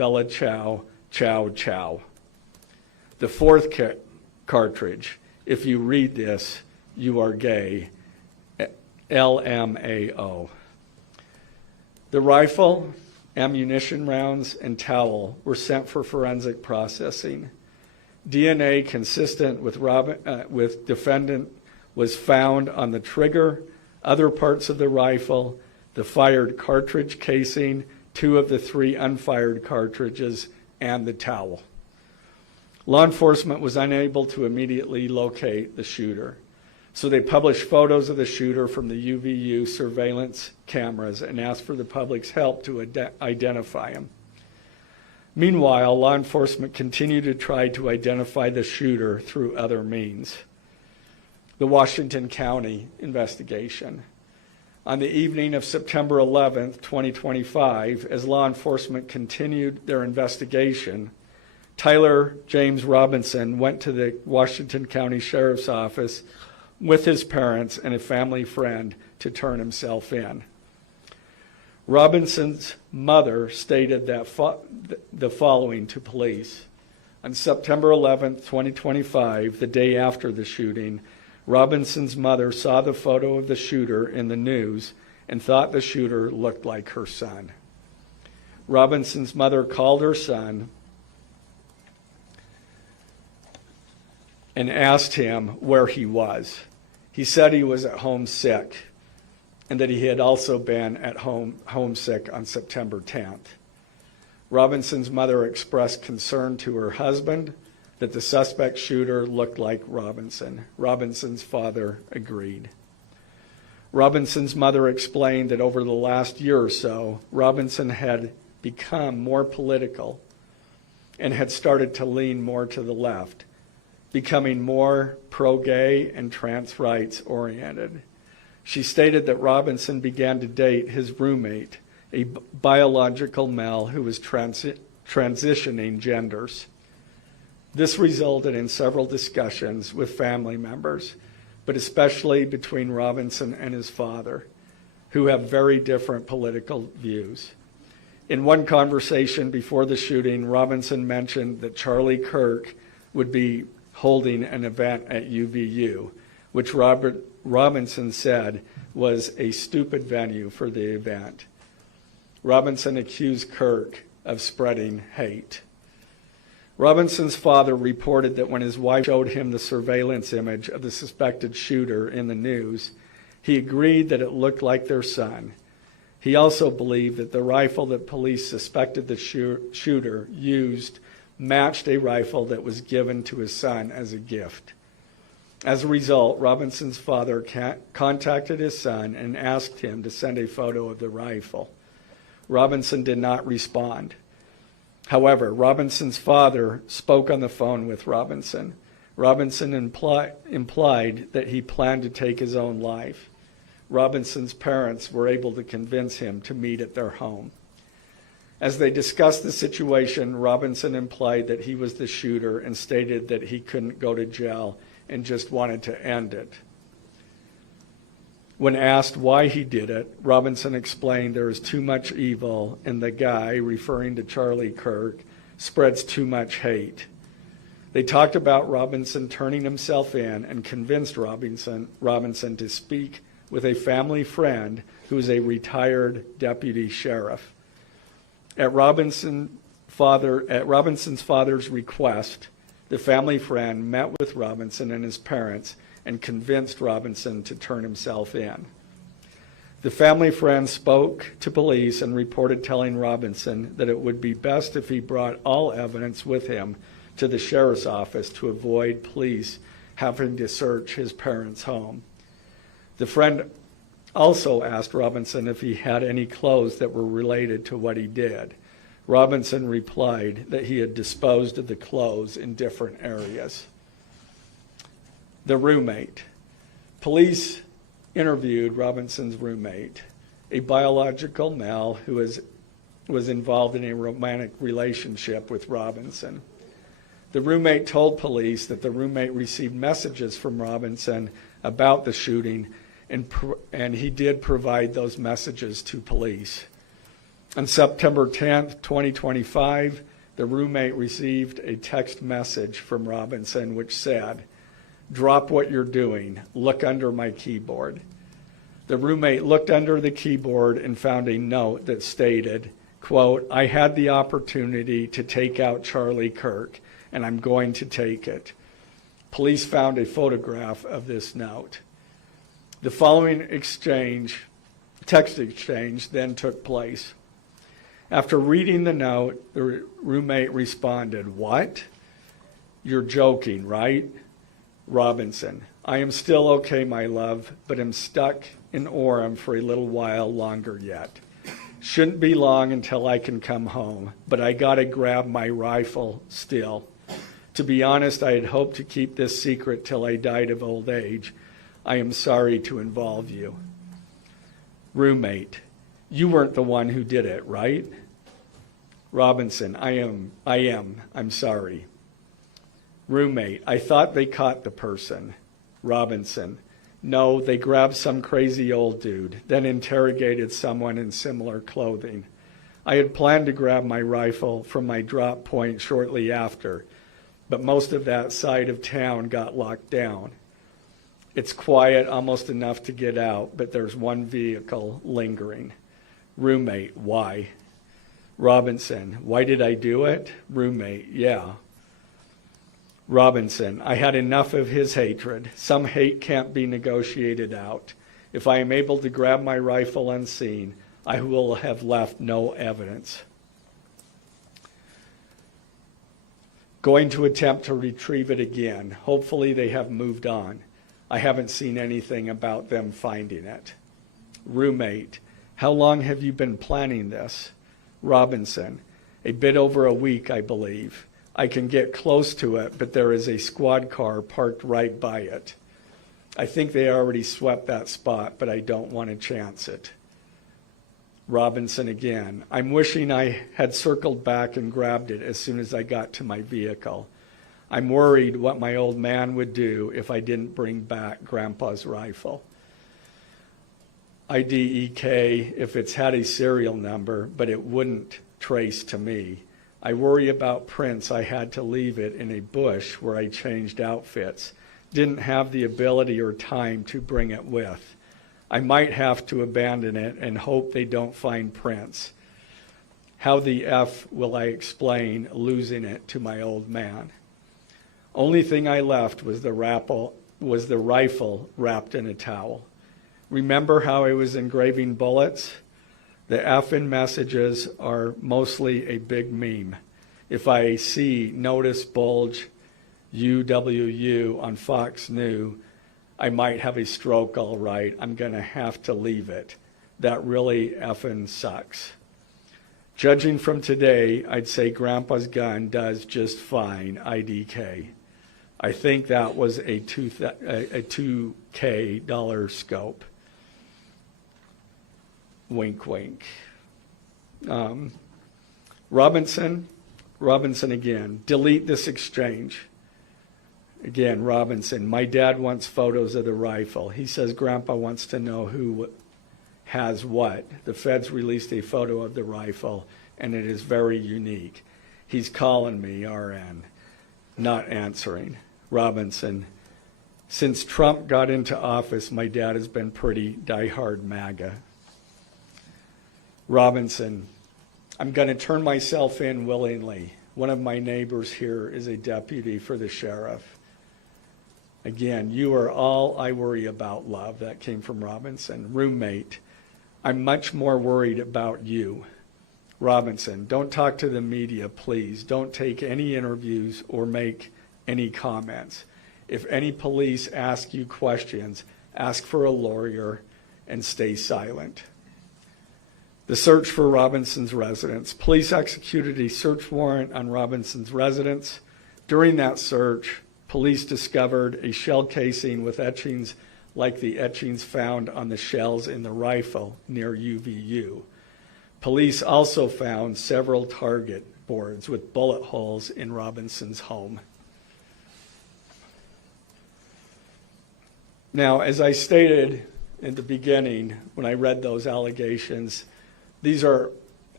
Bella Ciao, Ciao, Ciao. The fourth cartridge, if you read this, you are gay, LMAO. The rifle, ammunition rounds, and towel were sent for forensic processing. DNA consistent with defendant was found on the trigger, other parts of the rifle, the fired cartridge casing, 2 of the 3 unfired cartridges, and the towel. Law enforcement was unable to immediately locate the shooter, so they published photos of the shooter from the UVU surveillance cameras and asked for the public's help to identify him. Meanwhile, law enforcement continued to try to identify the shooter through other means. The Washington County investigation. On the evening of September 11th, 2025, as law enforcement continued their investigation, Tyler James Robinson went to the Washington County Sheriff's Office with his parents and a family friend to turn himself in. Robinson's mother stated that the following to police. On September 11th, 2025, the day after the shooting, Robinson's mother saw the photo of the shooter in the news and thought the shooter looked like her son. Robinson's mother called her son and asked him where he was. He said he was at home sick and that he had also been at home homesick on September 10th. Robinson's mother expressed concern to her husband that the suspect shooter looked like Robinson. Robinson's father agreed. Robinson's mother explained that over the last year or so, Robinson had become more political and had started to lean more to the left, becoming more pro-gay and trans rights oriented. She stated that Robinson began to date his roommate, a biological male who was transitioning genders. This resulted in several discussions with family members, but especially between Robinson and his father, who have very different political views. In one conversation before the shooting, Robinson mentioned that Charlie Kirk would be holding an event at UVU, which Robinson said was a stupid venue for the event. Robinson accused Kirk of spreading hate. Robinson's father reported that when his wife showed him the surveillance image of the suspected shooter in the news, he agreed that it looked like their son. He also believed that the rifle that police suspected the shooter used matched a rifle that was given to his son as a gift. As a result, Robinson's father contacted his son and asked him to send a photo of the rifle. Robinson did not respond. However, Robinson's father spoke on the phone with Robinson. Robinson implied that he planned to take his own life. Robinson's parents were able to convince him to meet at their home. As they discussed the situation, Robinson implied that he was the shooter and stated that he couldn't go to jail and just wanted to end it. When asked why he did it, Robinson explained there is too much evil and the guy, referring to Charlie Kirk, spreads too much hate. They talked about Robinson turning himself in and convinced Robinson to speak with a family friend who is a retired deputy sheriff. At Robinson's father's request, the family friend met with Robinson and his parents and convinced Robinson to turn himself in. The family friend spoke to police and reported telling Robinson that it would be best if he brought all evidence with him to the sheriff's office to avoid police having to search his parents' home. The friend also asked Robinson if he had any clothes that were related to what he did. Robinson replied that he had disposed of the clothes in different areas. The roommate. Police interviewed Robinson's roommate, a biological male who was involved in a romantic relationship with Robinson. The roommate told police that the roommate received messages from Robinson about the shooting, and he did provide those messages to police. On September 10th, 2025, the roommate received a text message from Robinson which said, "Drop what you're doing. Look under my keyboard." The roommate looked under the keyboard and found a note that stated, quote, "I had the opportunity to take out Charlie Kirk, and I'm going to take it." Police found a photograph of this note. The following text exchange, then took place. After reading the note, the roommate responded, "What? You're joking, right?" Robinson, "I am still okay, my love, but am stuck in Orem for a little while longer yet. Shouldn't be long until I can come home, but I gotta grab my rifle still. To be honest, I had hoped to keep this secret till I died of old age. I am sorry to involve you." Roommate, "You weren't the one who did it, right?" Robinson, I am. I'm sorry." Roommate, "I thought they caught the person." Robinson, "No, they grabbed some crazy old dude, then interrogated someone in similar clothing. I had planned to grab my rifle from my drop point shortly after, but most of that side of town got locked down. It's quiet, almost enough to get out, but there's one vehicle lingering." Roommate, "Why?" Robinson, "Why did I do it?" Roommate, "Yeah." Robinson, "I had enough of his hatred. Some hate can't be negotiated out. If I am able to grab my rifle unseen, I will have left no evidence. Going to attempt to retrieve it again. Hopefully they have moved on. I haven't seen anything about them finding it." Roommate, "How long have you been planning this?" Robinson, "A bit over a week, I believe. I can get close to it, but there is a squad car parked right by it. I think they already swept that spot, but I don't want to chance it." Robinson again, "I'm wishing I had circled back and grabbed it as soon as I got to my vehicle. I'm worried what my old man would do if I didn't bring back Grandpa's rifle. IDEK if it's had a serial number, but it wouldn't trace to me. I worry about prints. I had to leave it in a bush where I changed outfits. Didn't have the ability or time to bring it with. I might have to abandon it and hope they don't find prints. How the F will I explain losing it to my old man? Only thing I left was the rifle wrapped in a towel. Remember how I was engraving bullets? The F in messages are mostly a big meme. If I see notice bulge UWU on Fox News, I might have a stroke all right. I'm going to have to leave it. That really effing sucks. Judging from today, I'd say Grandpa's gun does just fine, IDK. I think that was a $2K scope. Wink, wink. Robinson again, delete this exchange. Again, Robinson, my dad wants photos of the rifle. He says Grandpa wants to know who has what. The feds released a photo of the rifle, and it is very unique. He's calling me, RN, not answering. Robinson, since Trump got into office, my dad has been pretty diehard MAGA. Robinson, I'm going to turn myself in willingly. One of my neighbors here is a deputy for the sheriff. Again, you are all I worry about, love. That came from Robinson. Roommate, I'm much more worried about you. Robinson, don't talk to the media, please. Don't take any interviews or make any comments. If any police ask you questions, ask for a lawyer and stay silent. The search for Robinson's residence. Police executed a search warrant on Robinson's residence. During that search, police discovered a shell casing with etchings like the etchings found on the shells in the rifle near UVU. Police also found several target boards with bullet holes in Robinson's home. Now, as I stated in the beginning when I read those allegations, these are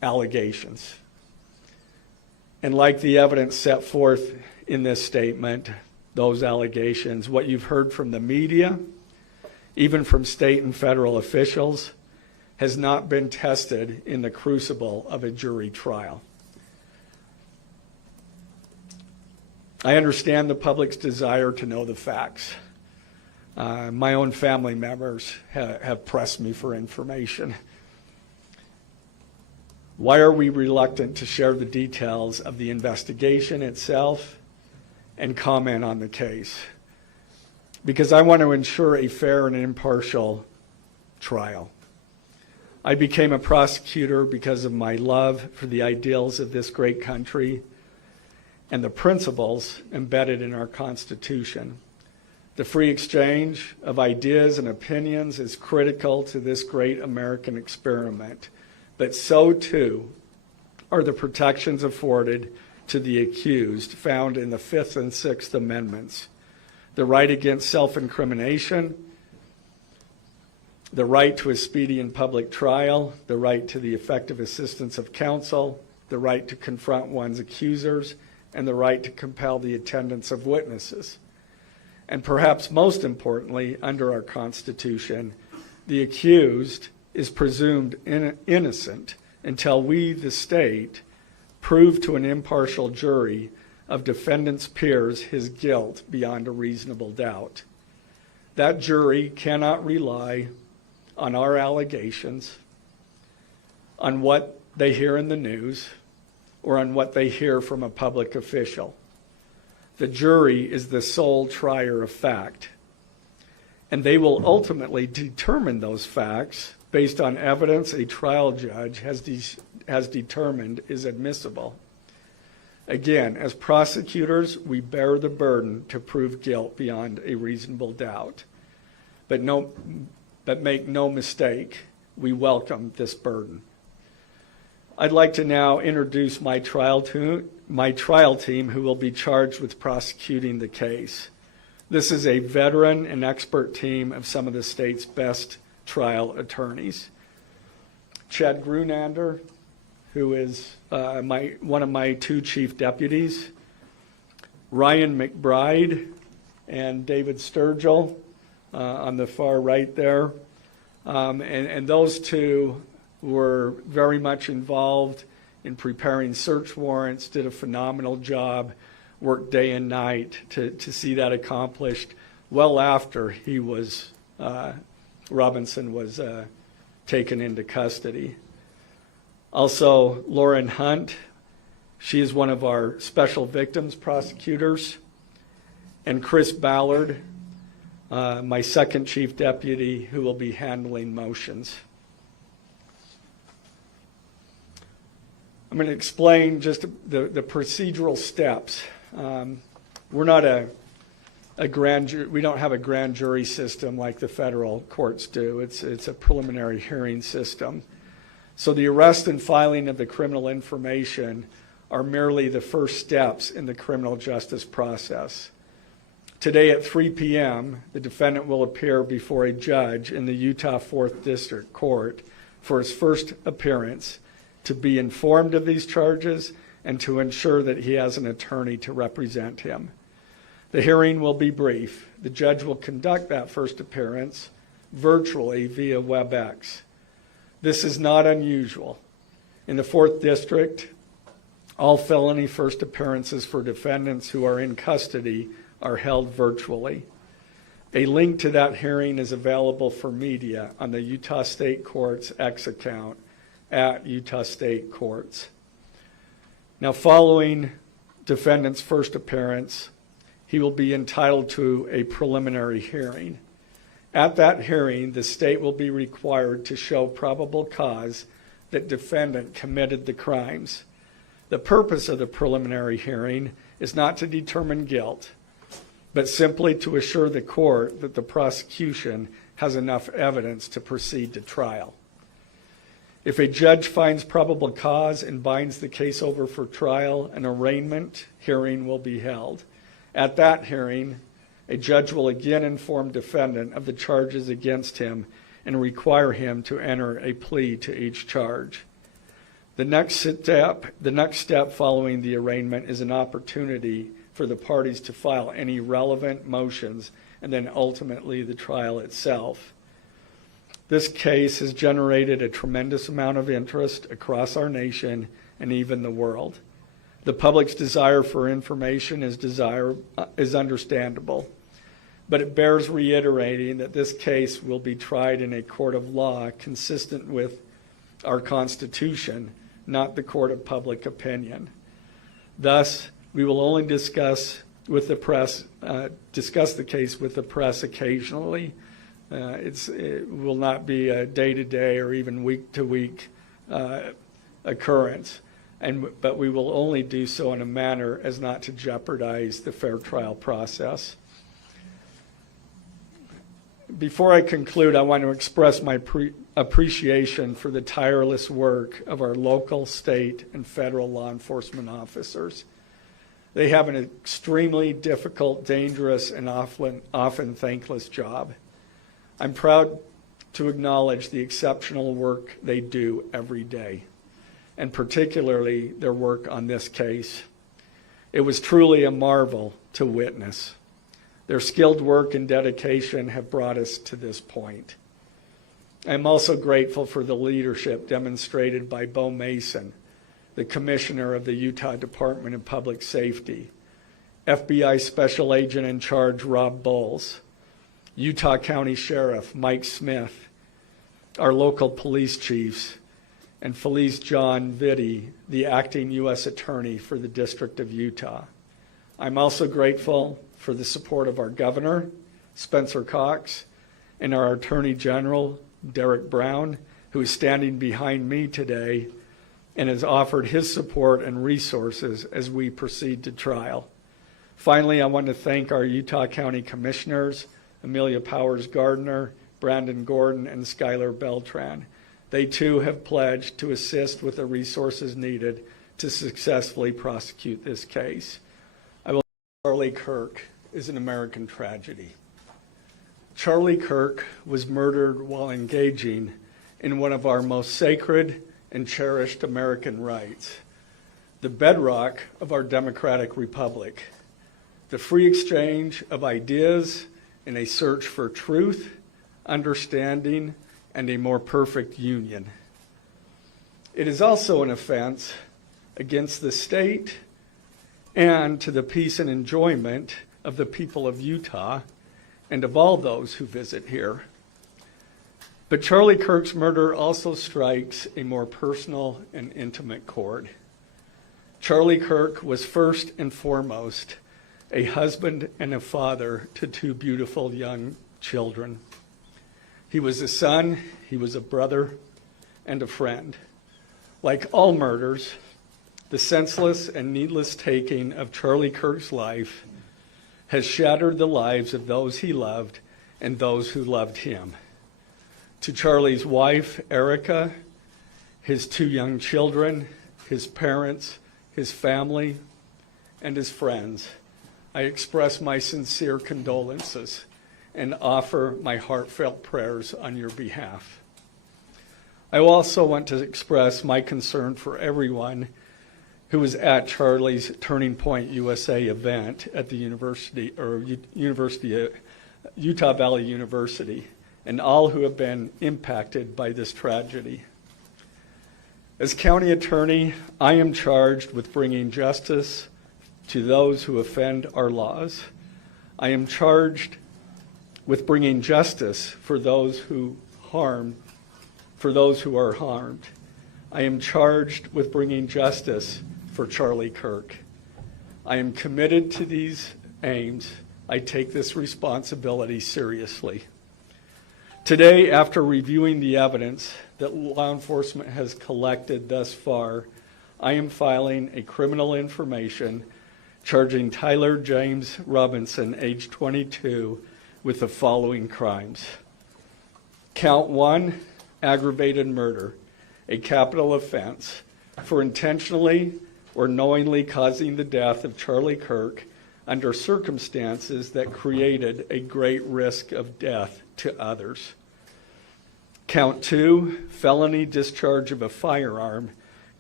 allegations. And like the evidence set forth in this statement, those allegations, what you've heard from the media, even from state and federal officials, has not been tested in the crucible of a jury trial. I understand the public's desire to know the facts. My own family members have pressed me for information. Why are we reluctant to share the details of the investigation itself and comment on the case? Because I want to ensure a fair and impartial trial. I became a prosecutor because of my love for the ideals of this great country and the principles embedded in our Constitution. The free exchange of ideas and opinions is critical to this great American experiment, but so too are the protections afforded to the accused found in the Fifth and Sixth Amendments: the right against self-incrimination, the right to a speedy and public trial, the right to the effective assistance of counsel, the right to confront one's accusers, and the right to compel the attendance of witnesses. And perhaps most importantly, under our Constitution, the accused is presumed innocent until we, the state, prove to an impartial jury of defendant's peers his guilt beyond a reasonable doubt. That jury cannot rely on our allegations, on what they hear in the news, or on what they hear from a public official. The jury is the sole trier of fact, and they will ultimately determine those facts based on evidence a trial judge has determined is admissible. Again, as prosecutors, we bear the burden to prove guilt beyond a reasonable doubt. But make no mistake, we welcome this burden. I'd like to now introduce my trial team who will be charged with prosecuting the case. This is a veteran and expert team of some of the state's best trial attorneys. Chad Grunander, who is one of my two chief deputies, Ryan McBride and David Sturgill on the far right there. And those two were very much involved in preparing search warrants, did a phenomenal job, worked day and night to see that accomplished well after Robinson was taken into custody. Also, Lauren Hunt, she is one of our special victims prosecutors, and Chris Ballard, my second chief deputy, who will be handling motions. I'm going to explain just the procedural steps. We're not a grand jury. We don't have a grand jury system like the federal courts do. It's a preliminary hearing system. So the arrest and filing of the criminal information are merely the first steps in the criminal justice process. Today at 3 p.m., the defendant will appear before a judge in the Utah 4th District Court for his first appearance to be informed of these charges and to ensure that he has an attorney to represent him. The hearing will be brief. The judge will conduct that first appearance virtually via WebEx. This is not unusual. In the 4th District, all felony first appearances for defendants who are in custody are held virtually. A link to that hearing is available for media on the Utah State Court's X account at Utah State Courts. Now, following defendant's first appearance, he will be entitled to a preliminary hearing. At that hearing, the state will be required to show probable cause that defendant committed the crimes. The purpose of the preliminary hearing is not to determine guilt, but simply to assure the court that the prosecution has enough evidence to proceed to trial. If a judge finds probable cause and binds the case over for trial, an arraignment hearing will be held. At that hearing, a judge will again inform defendant of the charges against him and require him to enter a plea to each charge. The next step following the arraignment is an opportunity for the parties to file any relevant motions and then ultimately the trial itself. This case has generated a tremendous amount of interest across our nation and even the world. The public's desire for information is understandable, but it bears reiterating that this case will be tried in a court of law consistent with our Constitution, not the court of public opinion. Thus, we will only discuss the case with the press occasionally. It will not be a day-to-day or even week-to-week occurrence, but we will only do so in a manner as not to jeopardize the fair trial process. Before I conclude, I want to express my appreciation for the tireless work of our local, state, and federal law enforcement officers. They have an extremely difficult, dangerous, and often thankless job. I'm proud to acknowledge the exceptional work they do every day, and particularly their work on this case. It was truly a marvel to witness. Their skilled work and dedication have brought us to this point. I'm also grateful for the leadership demonstrated by Bo Mason, the Commissioner of the Utah Department of Public Safety, FBI Special Agent in Charge Rob Bowles, Utah County Sheriff Mike Smith, our local police chiefs, and Felice John Vitti, the acting U.S. Attorney for the District of Utah. I'm also grateful for the support of our Governor, Spencer Cox, and our Attorney General, Derek Brown, who is standing behind me today and has offered his support and resources as we proceed to trial. Finally, I want to thank our Utah County Commissioners, Amelia Powers Gardner, Brandon Gordon, and Skylar Beltran. They too have pledged to assist with the resources needed to successfully prosecute this case. Charlie Kirk is an American tragedy. Charlie Kirk was murdered while engaging in one of our most sacred and cherished American rights, the bedrock of our democratic republic, the free exchange of ideas in a search for truth, understanding, and a more perfect union. It is also an offense against the state and to the peace and enjoyment of the people of Utah and of all those who visit here. But Charlie Kirk's murder also strikes a more personal and intimate chord. Charlie Kirk was first and foremost a husband and a father to two beautiful young children. He was a son, he was a brother, and a friend. Like all murders, the senseless and needless taking of Charlie Kirk's life has shattered the lives of those he loved and those who loved him. To Charlie's wife, Erica, his two young children, his parents, his family, and his friends, I express my sincere condolences and offer my heartfelt prayers on your behalf. I also want to express my concern for everyone who was at Charlie's Turning Point USA event at the Utah Valley University, and all who have been impacted by this tragedy. As county attorney, I am charged with bringing justice to those who offend our laws. I am charged with bringing justice for those who are harmed. I am charged with bringing justice for Charlie Kirk. I am committed to these aims. I take this responsibility seriously. Today, after reviewing the evidence that law enforcement has collected thus far, I am filing a criminal information charging Tyler James Robinson, age 22, with the following crimes. Count 1, aggravated murder, a capital offense, for intentionally or knowingly causing the death of Charlie Kirk under circumstances that created a great risk of death to others. Count 2, felony discharge of a firearm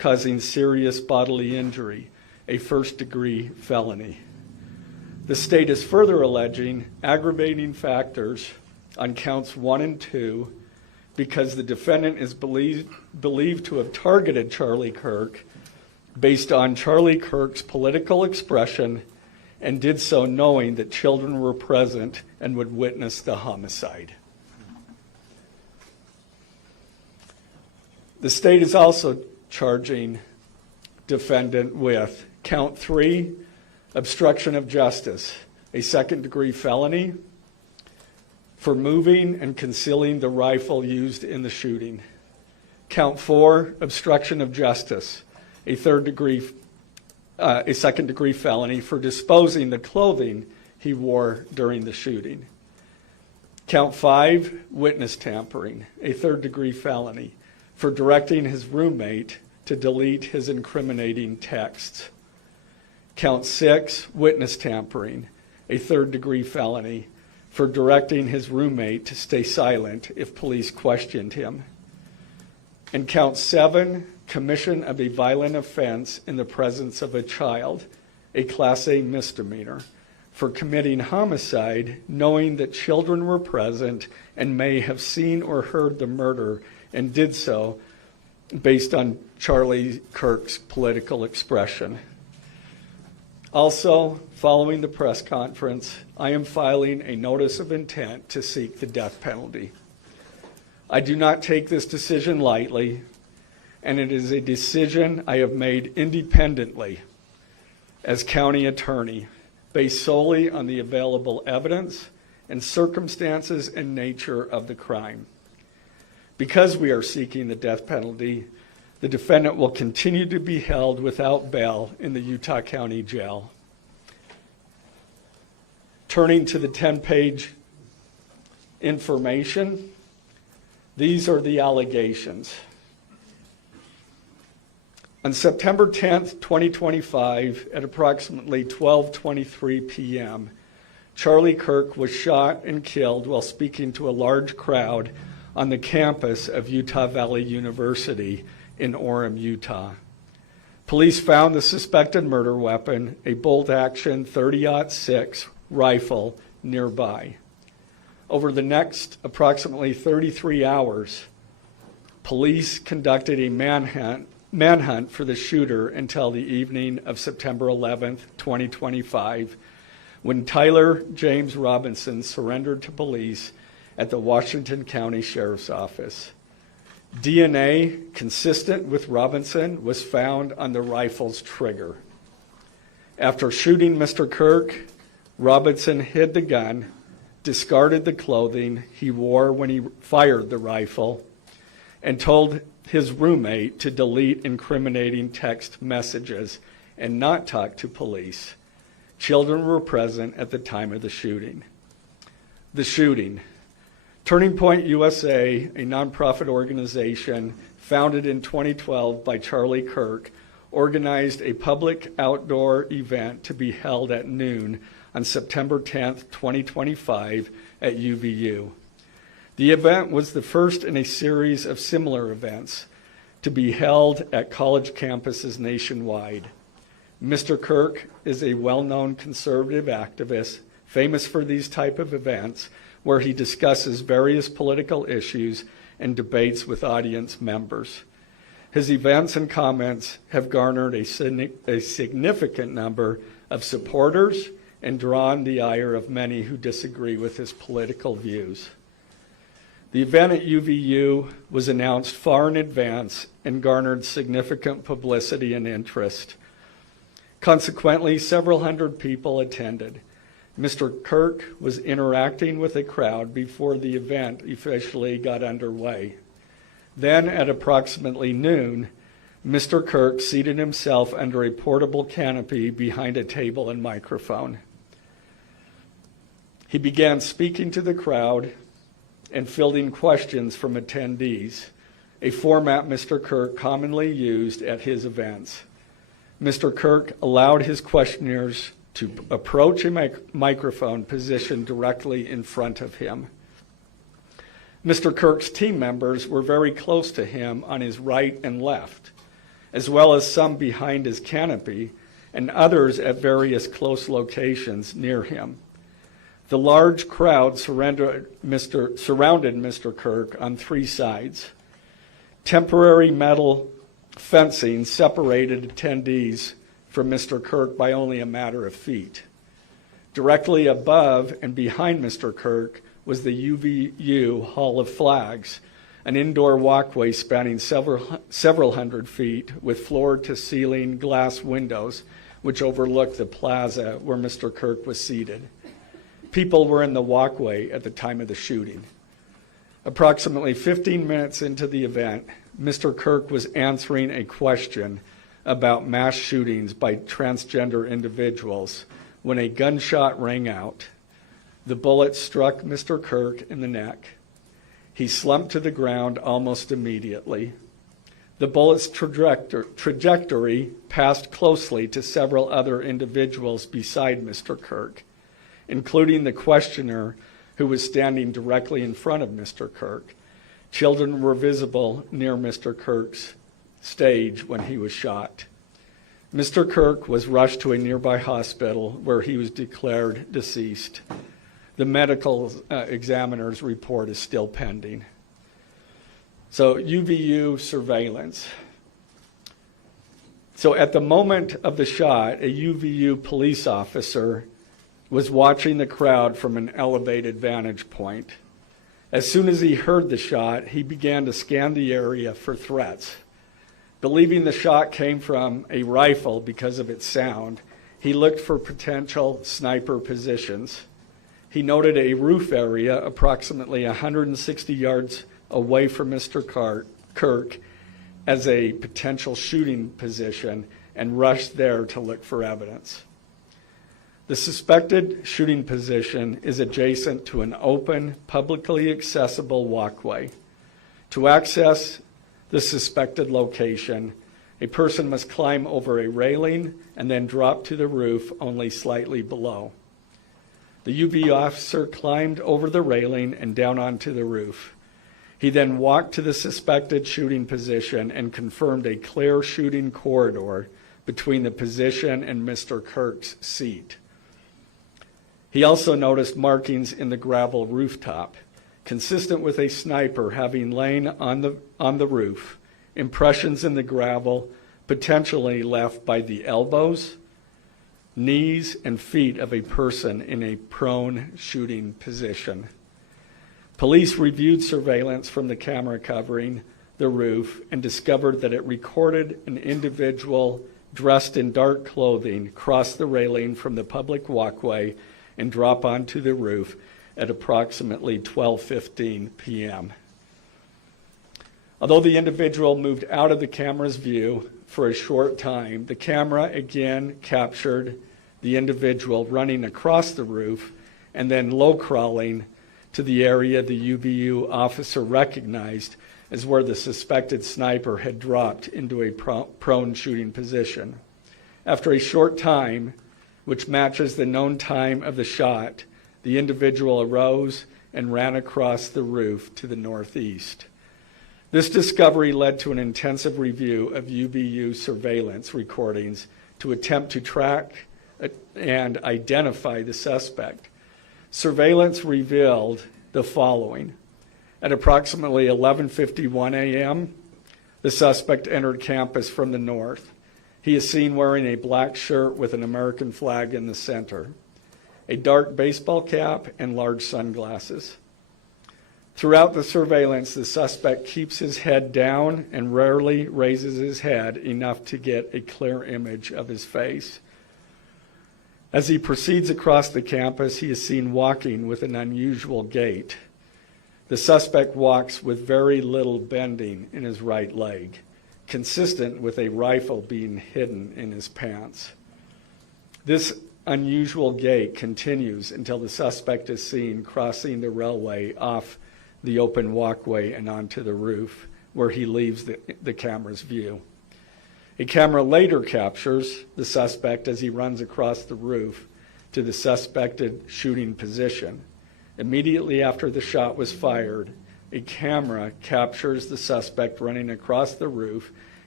causing serious bodily injury, a first-degree felony. The state is further alleging aggravating factors on counts 1 and 2 because the defendant is believed to have targeted Charlie Kirk based on Charlie Kirk's political expression and did so knowing that children were present and would witness the homicide. The state is also charging defendant with count 3, obstruction of justice, a second-degree felony for moving and concealing the rifle used in the shooting. Count 4, obstruction of justice, a second-degree felony for disposing the clothing he wore during the shooting. Count 5, witness tampering, a third-degree felony for directing his roommate to delete his incriminating texts. Count 6, witness tampering, a third-degree felony for directing his roommate to stay silent if police questioned him. And count 7, commission of a violent offense in the presence of a child, a Class A misdemeanor, for committing homicide knowing that children were present and may have seen or heard the murder and did so based on Charlie Kirk's political expression. Also, following the press conference, I am filing a notice of intent to seek the death penalty. I do not take this decision lightly, and it is a decision I have made independently as county attorney, based solely on the available evidence and circumstances and nature of the crime. Because we are seeking the death penalty, the defendant will continue to be held without bail in the Utah County Jail. Turning to the 10-page information, these are the allegations. On September 10th, 2025, at approximately 12:23 p.m., Charlie Kirk was shot and killed while speaking to a large crowd on the campus of Utah Valley University in Orem, Utah. Police found the suspected murder weapon, a bolt-action .30-06 rifle, nearby. Over the next approximately 33 hours, police conducted a manhunt for the shooter until the evening of September 11th, 2025, when Tyler James Robinson surrendered to police at the Washington County Sheriff's Office. DNA consistent with Robinson was found on the rifle's trigger. After shooting Mr. Kirk, Robinson hid the gun, discarded the clothing he wore when he fired the rifle, and told his roommate to delete incriminating text messages and not talk to police. Children were present at the time of the shooting. The shooting. Turning Point USA, a nonprofit organization founded in 2012 by Charlie Kirk, organized a public outdoor event to be held at noon on September 10th, 2025 at UVU. The event was the first in a series of similar events to be held at college campuses nationwide. Mr. Kirk is a well-known conservative activist, famous for these type of events, where he discusses various political issues and debates with audience members. His events and comments have garnered a significant number of supporters and drawn the ire of many who disagree with his political views. The event at UVU was announced far in advance and garnered significant publicity and interest. Consequently, several hundred people attended. Mr. Kirk was interacting with a crowd before the event officially got underway. Then, at approximately noon, Mr. Kirk seated himself under a portable canopy behind a table and microphone. He began speaking to the crowd and fielding questions from attendees, a format Mr. Kirk commonly used at his events. Mr. Kirk allowed his questioners to approach a microphone positioned directly in front of him. Mr. Kirk's team members were very close to him on his right and left. as well as some behind his canopy, and others at various close locations near him. The large crowd surrounded Mr. Kirk on three sides. Temporary metal fencing separated attendees from Mr. Kirk by only a matter of feet. Directly above and behind Mr. Kirk was the UVU Hall of Flags, an indoor walkway spanning several hundred feet with floor-to-ceiling glass windows which overlooked the plaza where Mr. Kirk was seated. People were in the walkway at the time of the shooting. Approximately 15 minutes into the event, Mr. Kirk was answering a question about mass shootings by transgender individuals when a gunshot rang out. The bullet struck Mr. Kirk in the neck. He slumped to the ground almost immediately. The bullet's trajectory passed closely to several other individuals beside Mr. Kirk, including the questioner who was standing directly in front of Mr. Kirk. Children were visible near Mr. Kirk's stage when he was shot. Mr. Kirk was rushed to a nearby hospital where he was declared deceased. The medical examiner's report is still pending. So UVU surveillance. So at the moment of the shot, a UVU police officer was watching the crowd from an elevated vantage point. As soon as he heard the shot, he began to scan the area for threats. Believing the shot came from a rifle because of its sound, he looked for potential sniper positions. He noted a roof area approximately 160 yards away from Mr. Kirk as a potential shooting position and rushed there to look for evidence. The suspected shooting position is adjacent to an open, publicly accessible walkway. To access the suspected location, a person must climb over a railing and then drop to the roof only slightly below. The UV officer climbed over the railing and down onto the roof. He then walked to the suspected shooting position and confirmed a clear shooting corridor between the position and Mr. Kirk's seat. He also noticed markings in the gravel rooftop, consistent with a sniper having lain on the roof, impressions in the gravel potentially left by the elbows, knees, and feet of a person in a prone shooting position. Police reviewed surveillance from the camera covering the roof and discovered that it recorded an individual dressed in dark clothing cross the railing from the public walkway and drop onto the roof at approximately 12:15 p.m. Although the individual moved out of the camera's view for a short time, the camera again captured the individual running across the roof and then low crawling to the area the UVU officer recognized as where the suspected sniper had dropped into a prone shooting position. After a short time, which matches the known time of the shot, the individual arose and ran across the roof to the northeast. This discovery led to an intensive review of UVU surveillance recordings to attempt to track and identify the suspect. Surveillance revealed the following. At approximately 11:51 a.m., the suspect entered campus from the north. He is seen wearing a black shirt with an American flag in the center, a dark baseball cap, and large sunglasses. Throughout the surveillance, the suspect keeps his head down and rarely raises his head enough to get a clear image of his face. As he proceeds across the campus, he is seen walking with an unusual gait. The suspect walks with very little bending in his right leg, consistent with a rifle being hidden in his pants. This unusual gait continues until the suspect is seen crossing the railway off the open walkway and onto the roof, where he leaves the camera's view. A camera later captures the suspect as he runs across the roof to the suspected shooting position. Immediately after the shot was fired, a camera captures the suspect running across the roof,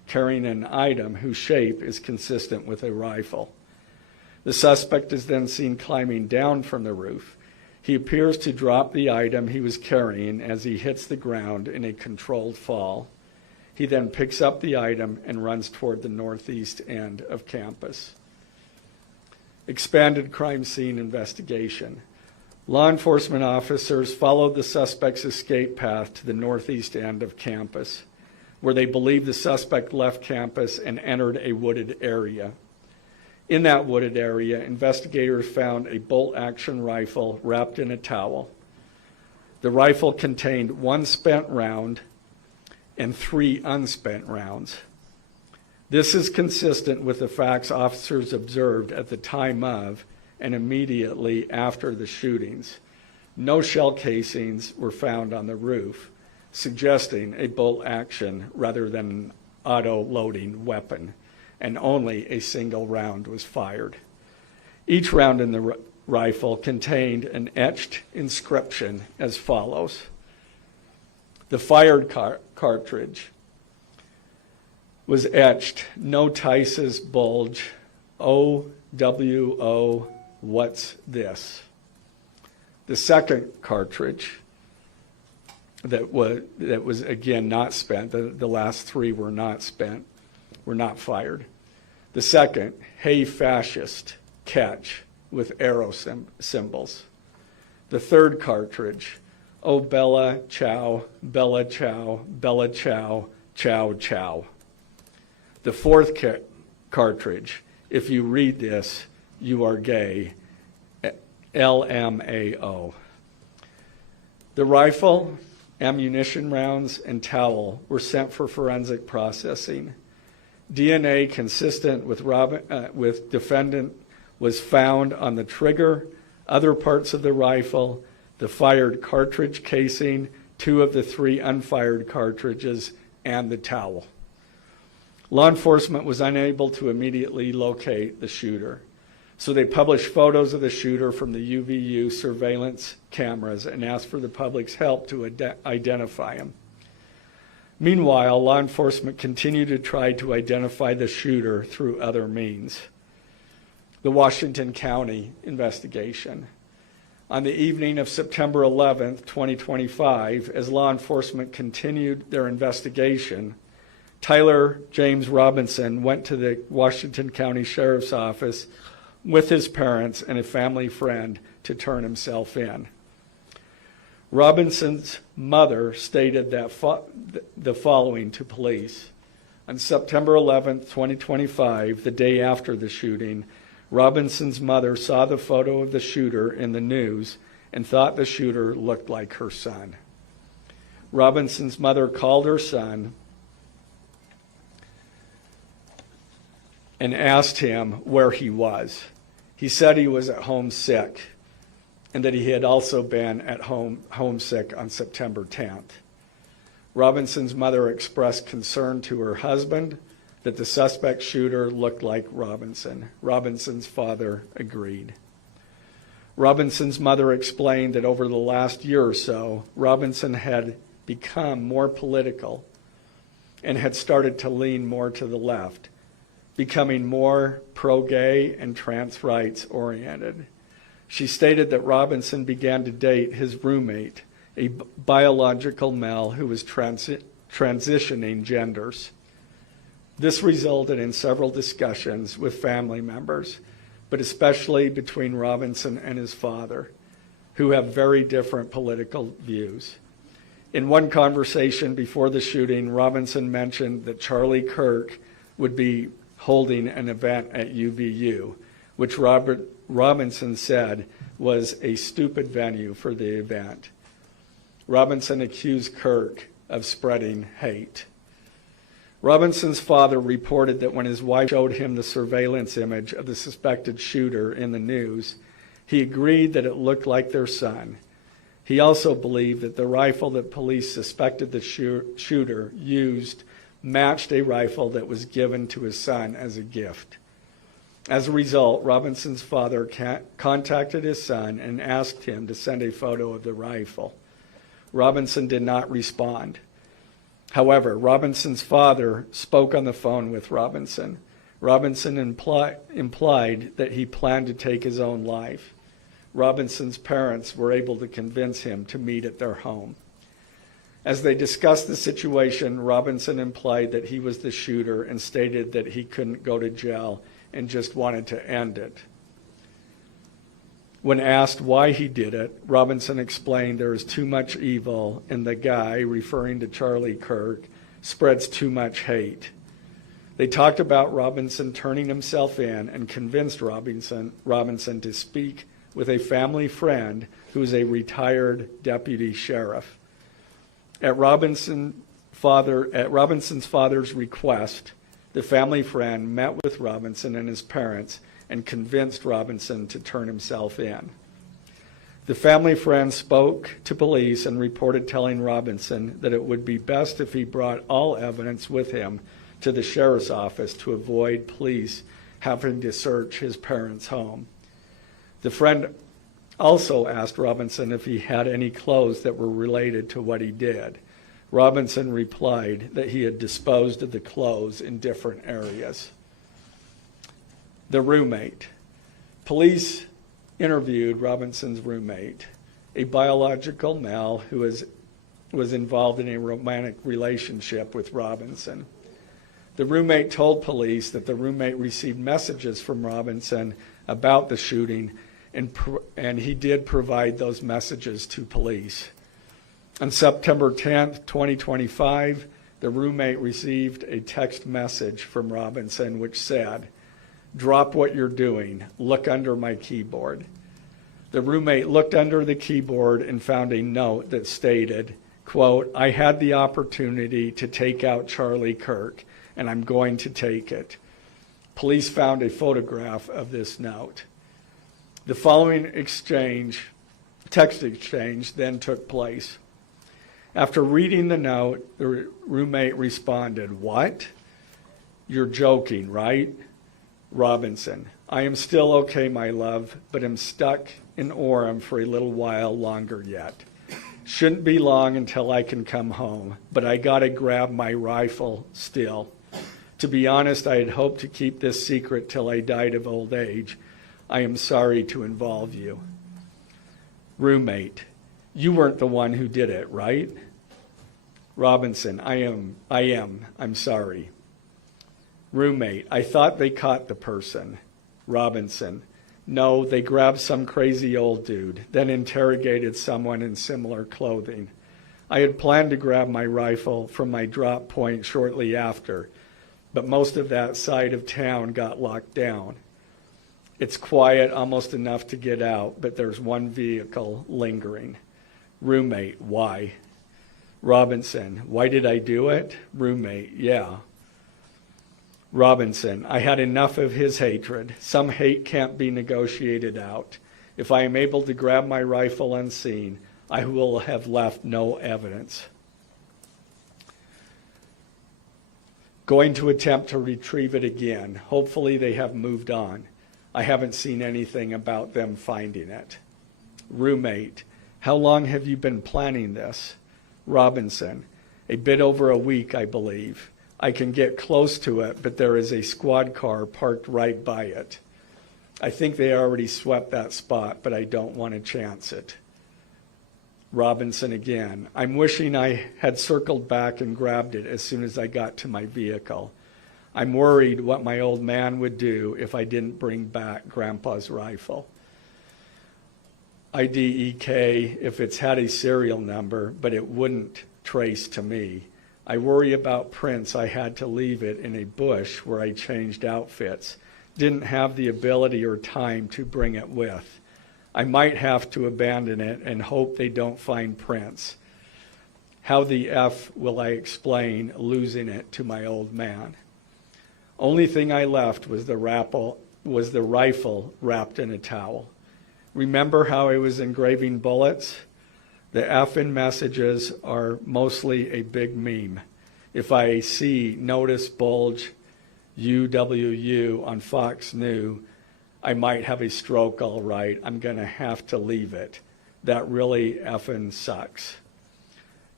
carrying an item whose shape is consistent with a rifle. The suspect is then seen climbing down from the roof. He appears to drop the item he was carrying as he hits the ground in a controlled fall. He then picks up the item and runs toward the northeast end of campus. Expanded crime scene investigation. Law enforcement officers followed the suspect's escape path to the northeast end of campus, where they believe the suspect left campus and entered a wooded area. In that wooded area, investigators found a bolt-action rifle wrapped in a towel. The rifle contained 1 spent round and 3 unspent rounds. This is consistent with the facts officers observed at the time of and immediately after the shootings. No shell casings were found on the roof, suggesting a bolt action rather than an auto-loading weapon, and only a single round was fired. Each round in the rifle contained an etched inscription as follows. The fired cartridge was etched, "No Tice's bulge, OWO, what's this?" The second cartridge that was again not spent, the last 3 were not spent, were not fired. The second, "Hey fascist, catch," with arrow symbols. The third cartridge, "Oh Bella Chow, Bella Chow, Bella Chow, Chow Chow." The fourth cartridge, "If you read this, you are gay," LMAO. The rifle, ammunition rounds, and towel were sent for forensic processing. DNA consistent with defendant was found on the trigger, other parts of the rifle, the fired cartridge casing, 2 of the 3 unfired cartridges, and the towel. Law enforcement was unable to immediately locate the shooter, so they published photos of the shooter from the UVU surveillance cameras and asked for the public's help to identify him. Meanwhile, law enforcement continued to try to identify the shooter through other means. The Washington County investigation. On the evening of September 11th, 2025, as law enforcement continued their investigation, Tyler James Robinson went to the Washington County Sheriff's Office with his parents and a family friend to turn himself in. Robinson's mother stated that the following to police. On September 11th, 2025, the day after the shooting, Robinson's mother saw the photo of the shooter in the news and thought the shooter looked like her son. Robinson's mother called her son and asked him where he was. He said he was at home sick and that he had also been at home sick on September 10th. Robinson's mother expressed concern to her husband that the suspect shooter looked like Robinson. Robinson's father agreed. Robinson's mother explained that over the last year or so, Robinson had become more political and had started to lean more to the left, becoming more pro-gay and trans rights oriented. She stated that Robinson began to date his roommate, a biological male who was transitioning genders. This resulted in several discussions with family members, but especially between Robinson and his father, who have very different political views. In one conversation before the shooting, Robinson mentioned that Charlie Kirk would be holding an event at UVU, which Robinson said was a stupid venue for the event. Robinson accused Kirk of spreading hate. Robinson's father reported that when his wife showed him the surveillance image of the suspected shooter in the news, he agreed that it looked like their son. He also believed that the rifle that police suspected the shooter used matched a rifle that was given to his son as a gift. As a result, Robinson's father contacted his son and asked him to send a photo of the rifle. Robinson did not respond. However, Robinson's father spoke on the phone with Robinson. Robinson implied that he planned to take his own life. Robinson's parents were able to convince him to meet at their home. As they discussed the situation, Robinson implied that he was the shooter and stated that he couldn't go to jail and just wanted to end it. When asked why he did it, Robinson explained there is too much evil and the guy, referring to Charlie Kirk, spreads too much hate. They talked about Robinson turning himself in and convinced Robinson to speak with a family friend who is a retired deputy sheriff. At Robinson's father's request, the family friend met with Robinson and his parents and convinced Robinson to turn himself in. The family friend spoke to police and reported telling Robinson that it would be best if he brought all evidence with him to the sheriff's office to avoid police having to search his parents' home. The friend also asked Robinson if he had any clothes that were related to what he did. Robinson replied that he had disposed of the clothes in different areas. The roommate. Police interviewed Robinson's roommate, a biological male who was involved in a romantic relationship with Robinson. The roommate told police that the roommate received messages from Robinson about the shooting, and he did provide those messages to police. On September 10th, 2025, the roommate received a text message from Robinson which said, "Drop what you're doing. Look under my keyboard." The roommate looked under the keyboard and found a note that stated, quote, "I had the opportunity to take out Charlie Kirk, and I'm going to take it." Police found a photograph of this note. The following text exchange, then took place. After reading the note, the roommate responded, "What? You're joking, right?" Robinson, "I am still okay, my love, but am stuck in Orem for a little while longer yet. Shouldn't be long until I can come home, but I gotta grab my rifle still. To be honest, I had hoped to keep this secret till I died of old age. I am sorry to involve you." Roommate, "You weren't the one who did it, right?" Robinson, I am. I'm sorry." Roommate, "I thought they caught the person." Robinson, "No, they grabbed some crazy old dude, then interrogated someone in similar clothing. I had planned to grab my rifle from my drop point shortly after, but most of that side of town got locked down. It's quiet, almost enough to get out, but there's one vehicle lingering." Roommate, "Why?" Robinson, "Why did I do it?" Roommate, "Yeah." Robinson, "I had enough of his hatred. Some hate can't be negotiated out. If I am able to grab my rifle unseen, I will have left no evidence. Going to attempt to retrieve it again. Hopefully they have moved on. I haven't seen anything about them finding it." Roommate, "How long have you been planning this?" Robinson, "A bit over a week, I believe. I can get close to it, but there is a squad car parked right by it. I think they already swept that spot, but I don't want to chance it." Robinson again, "I'm wishing I had circled back and grabbed it as soon as I got to my vehicle. I'm worried what my old man would do if I didn't bring back Grandpa's rifle. IDEK if it's had a serial number, but it wouldn't trace to me. I worry about prints. I had to leave it in a bush where I changed outfits. Didn't have the ability or time to bring it with. I might have to abandon it and hope they don't find prints. How the F will I explain losing it to my old man? Only thing I left was the rifle wrapped in a towel. Remember how I was engraving bullets? The F in messages are mostly a big meme. If I see notice bulge UWU on Fox News, I might have a stroke all right. I'm going to have to leave it. That really effing sucks.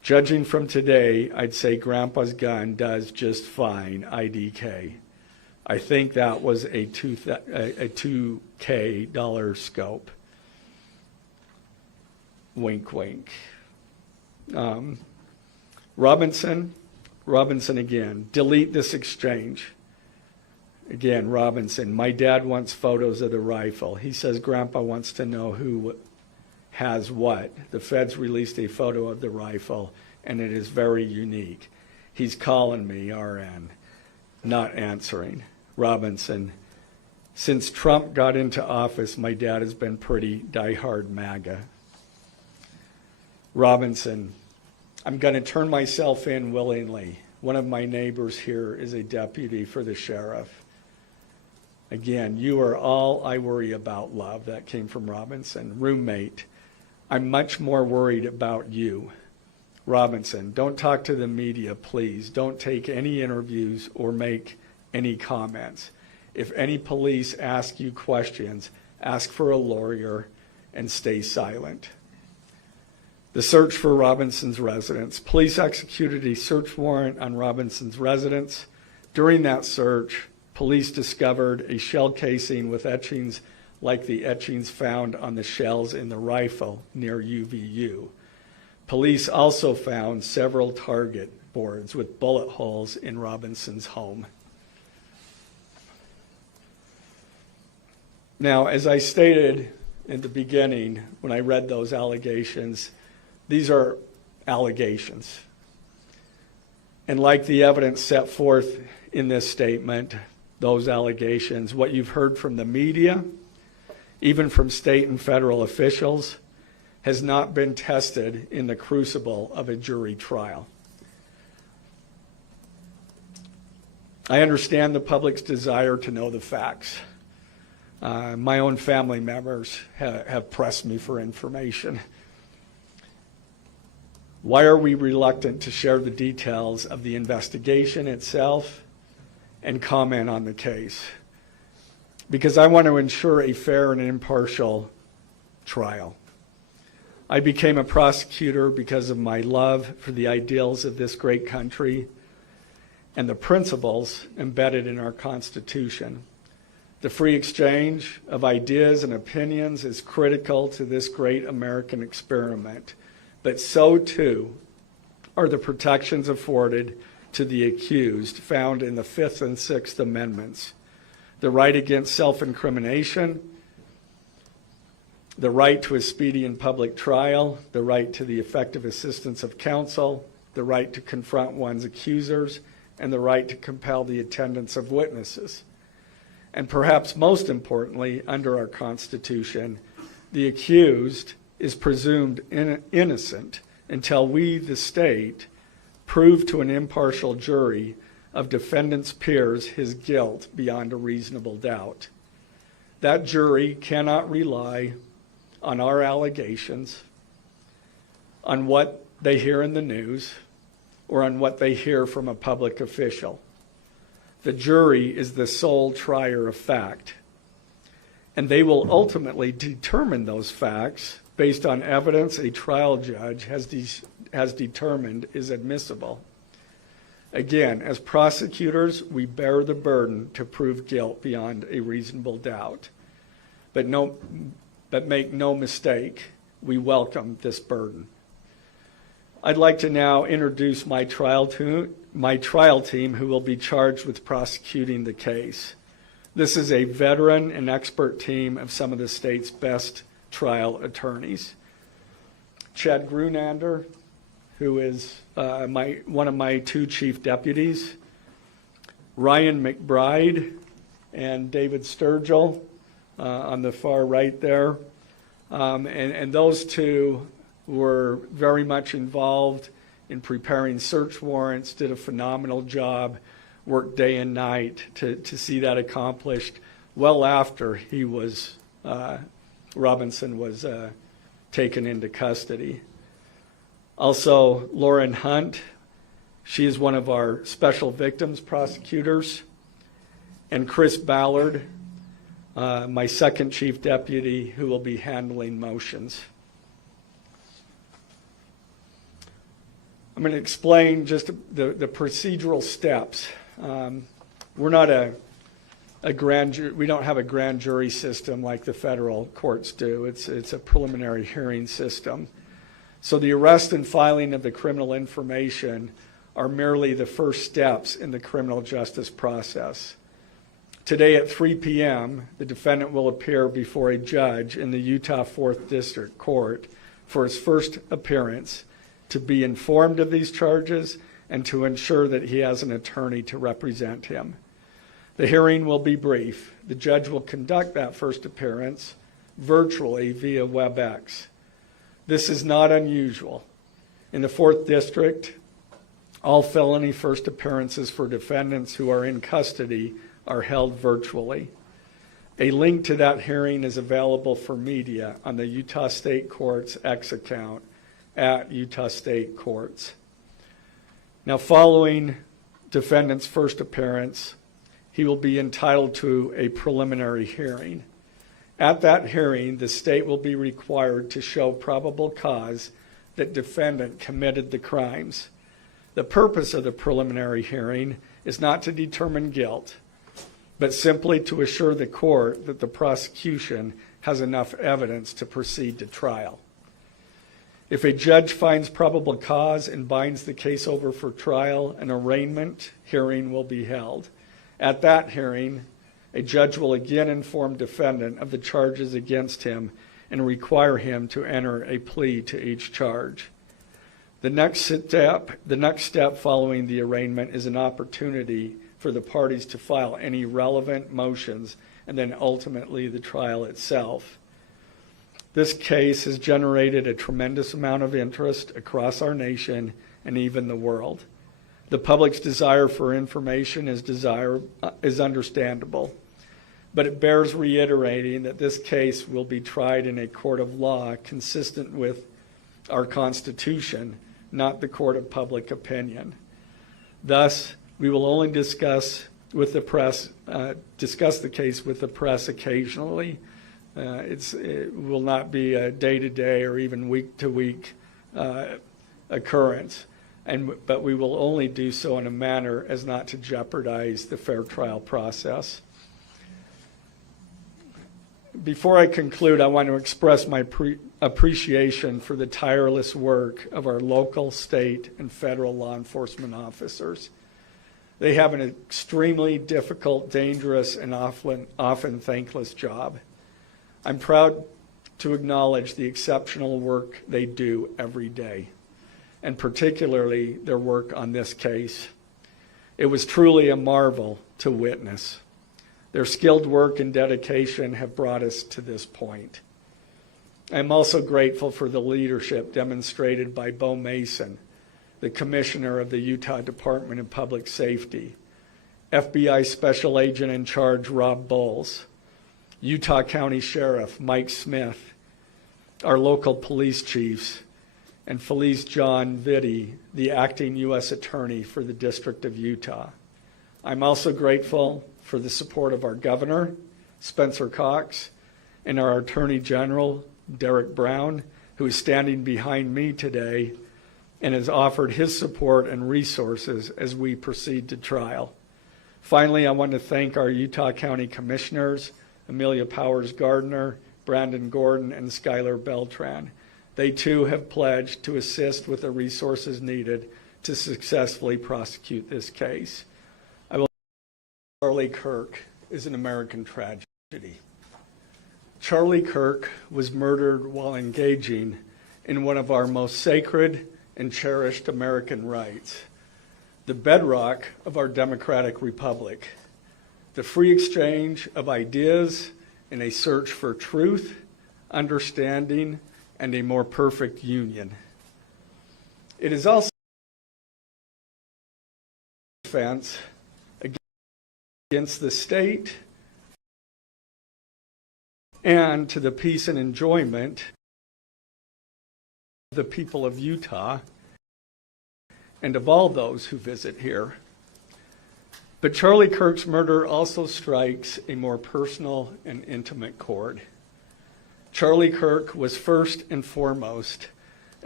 Judging from today, I'd say Grandpa's gun does just fine, IDK. I think that was a $2K scope. Wink, wink. Robinson again, delete this exchange. Again, Robinson, my dad wants photos of the rifle. He says Grandpa wants to know who has what. The feds released a photo of the rifle, and it is very unique. He's calling me, RN, not answering. Robinson, since Trump got into office, my dad has been pretty diehard MAGA. Robinson, I'm going to turn myself in willingly. One of my neighbors here is a deputy for the sheriff. Again, you are all I worry about, love. That came from Robinson. Roommate, I'm much more worried about you. Robinson, don't talk to the media, please. Don't take any interviews or make any comments. If any police ask you questions, ask for a lawyer and stay silent. The search for Robinson's residence. Police executed a search warrant on Robinson's residence. During that search, police discovered a shell casing with etchings like the etchings found on the shells in the rifle near UVU. Police also found several target boards with bullet holes in Robinson's home. Now, as I stated in the beginning when I read those allegations, these are allegations. And like the evidence set forth in this statement, those allegations, what you've heard from the media, even from state and federal officials, has not been tested in the crucible of a jury trial. I understand the public's desire to know the facts. My own family members have pressed me for information. Why are we reluctant to share the details of the investigation itself and comment on the case? Because I want to ensure a fair and impartial trial. I became a prosecutor because of my love for the ideals of this great country and the principles embedded in our Constitution. The free exchange of ideas and opinions is critical to this great American experiment, but so too are the protections afforded to the accused found in the Fifth and Sixth Amendments. The right against self-incrimination, the right to a speedy and public trial, the right to the effective assistance of counsel, the right to confront one's accusers, and the right to compel the attendance of witnesses. And perhaps most importantly, under our Constitution, the accused is presumed innocent until we, the state, prove to an impartial jury of defendant's peers his guilt beyond a reasonable doubt. That jury cannot rely on our allegations, on what they hear in the news, or on what they hear from a public official. The jury is the sole trier of fact, and they will ultimately determine those facts based on evidence a trial judge has determined is admissible. Again, as prosecutors, we bear the burden to prove guilt beyond a reasonable doubt. But make no mistake, we welcome this burden. I'd like to now introduce my trial team who will be charged with prosecuting the case. This is a veteran and expert team of some of the state's best trial attorneys. Chad Grunander, who is one of my two chief deputies, Ryan McBride and David Sturgill on the far right there. And those two were very much involved in preparing search warrants, did a phenomenal job, worked day and night to see that accomplished well after Robinson was taken into custody. Also, Lauren Hunt, she is one of our special victims prosecutors, and Chris Ballard, my second chief deputy, who will be handling motions. I'm going to explain just the procedural steps. We're not a grand jury. We don't have a grand jury system like the federal courts do. It's a preliminary hearing system. So the arrest and filing of the criminal information are merely the first steps in the criminal justice process. Today at 3 p.m., the defendant will appear before a judge in the Utah 4th District Court for his first appearance to be informed of these charges and to ensure that he has an attorney to represent him. The hearing will be brief. The judge will conduct that first appearance virtually via WebEx. This is not unusual. In the 4th District, all felony first appearances for defendants who are in custody are held virtually. A link to that hearing is available for media on the Utah State Courts X account at Utah State Courts. Now, following defendant's first appearance, he will be entitled to a preliminary hearing. At that hearing, the state will be required to show probable cause that defendant committed the crimes. The purpose of the preliminary hearing is not to determine guilt, but simply to assure the court that the prosecution has enough evidence to proceed to trial. If a judge finds probable cause and binds the case over for trial, an arraignment hearing will be held. At that hearing, a judge will again inform defendant of the charges against him and require him to enter a plea to each charge. The next step following the arraignment is an opportunity for the parties to file any relevant motions and then ultimately the trial itself. This case has generated a tremendous amount of interest across our nation and even the world. The public's desire for information is understandable, but it bears reiterating that this case will be tried in a court of law consistent with our Constitution, not the court of public opinion. Thus, we will only discuss the case with the press occasionally. It will not be a day-to-day or even week-to-week occurrence, but we will only do so in a manner as not to jeopardize the fair trial process. Before I conclude, I want to express my appreciation for the tireless work of our local, state, and federal law enforcement officers. They have an extremely difficult, dangerous, and often thankless job. I'm proud to acknowledge the exceptional work they do every day, and particularly their work on this case. It was truly a marvel to witness. Their skilled work and dedication have brought us to this point. I'm also grateful for the leadership demonstrated by Bo Mason, the Commissioner of the Utah Department of Public Safety, FBI Special Agent in Charge Rob Bowles, Utah County Sheriff Mike Smith, our local police chiefs, and Felice John Vitti, the acting U.S. Attorney for the District of Utah. I'm also grateful for the support of our Governor, Spencer Cox, and our Attorney General, Derek Brown, who is standing behind me today and has offered his support and resources as we proceed to trial. Finally, I want to thank our Utah County Commissioners, Amelia Powers Gardner, Brandon Gordon, and Skylar Beltran. They too have pledged to assist with the resources needed to successfully prosecute this case. Charlie Kirk is an American tragedy. Charlie Kirk was murdered while engaging in one of our most sacred and cherished American rights, the bedrock of our democratic republic, the free exchange of ideas in a search for truth, understanding, and a more perfect union. It is also a defense against the state and to the peace and enjoyment of the people of Utah and of all those who visit here. But Charlie Kirk's murder also strikes a more personal and intimate chord. Charlie Kirk was first and foremost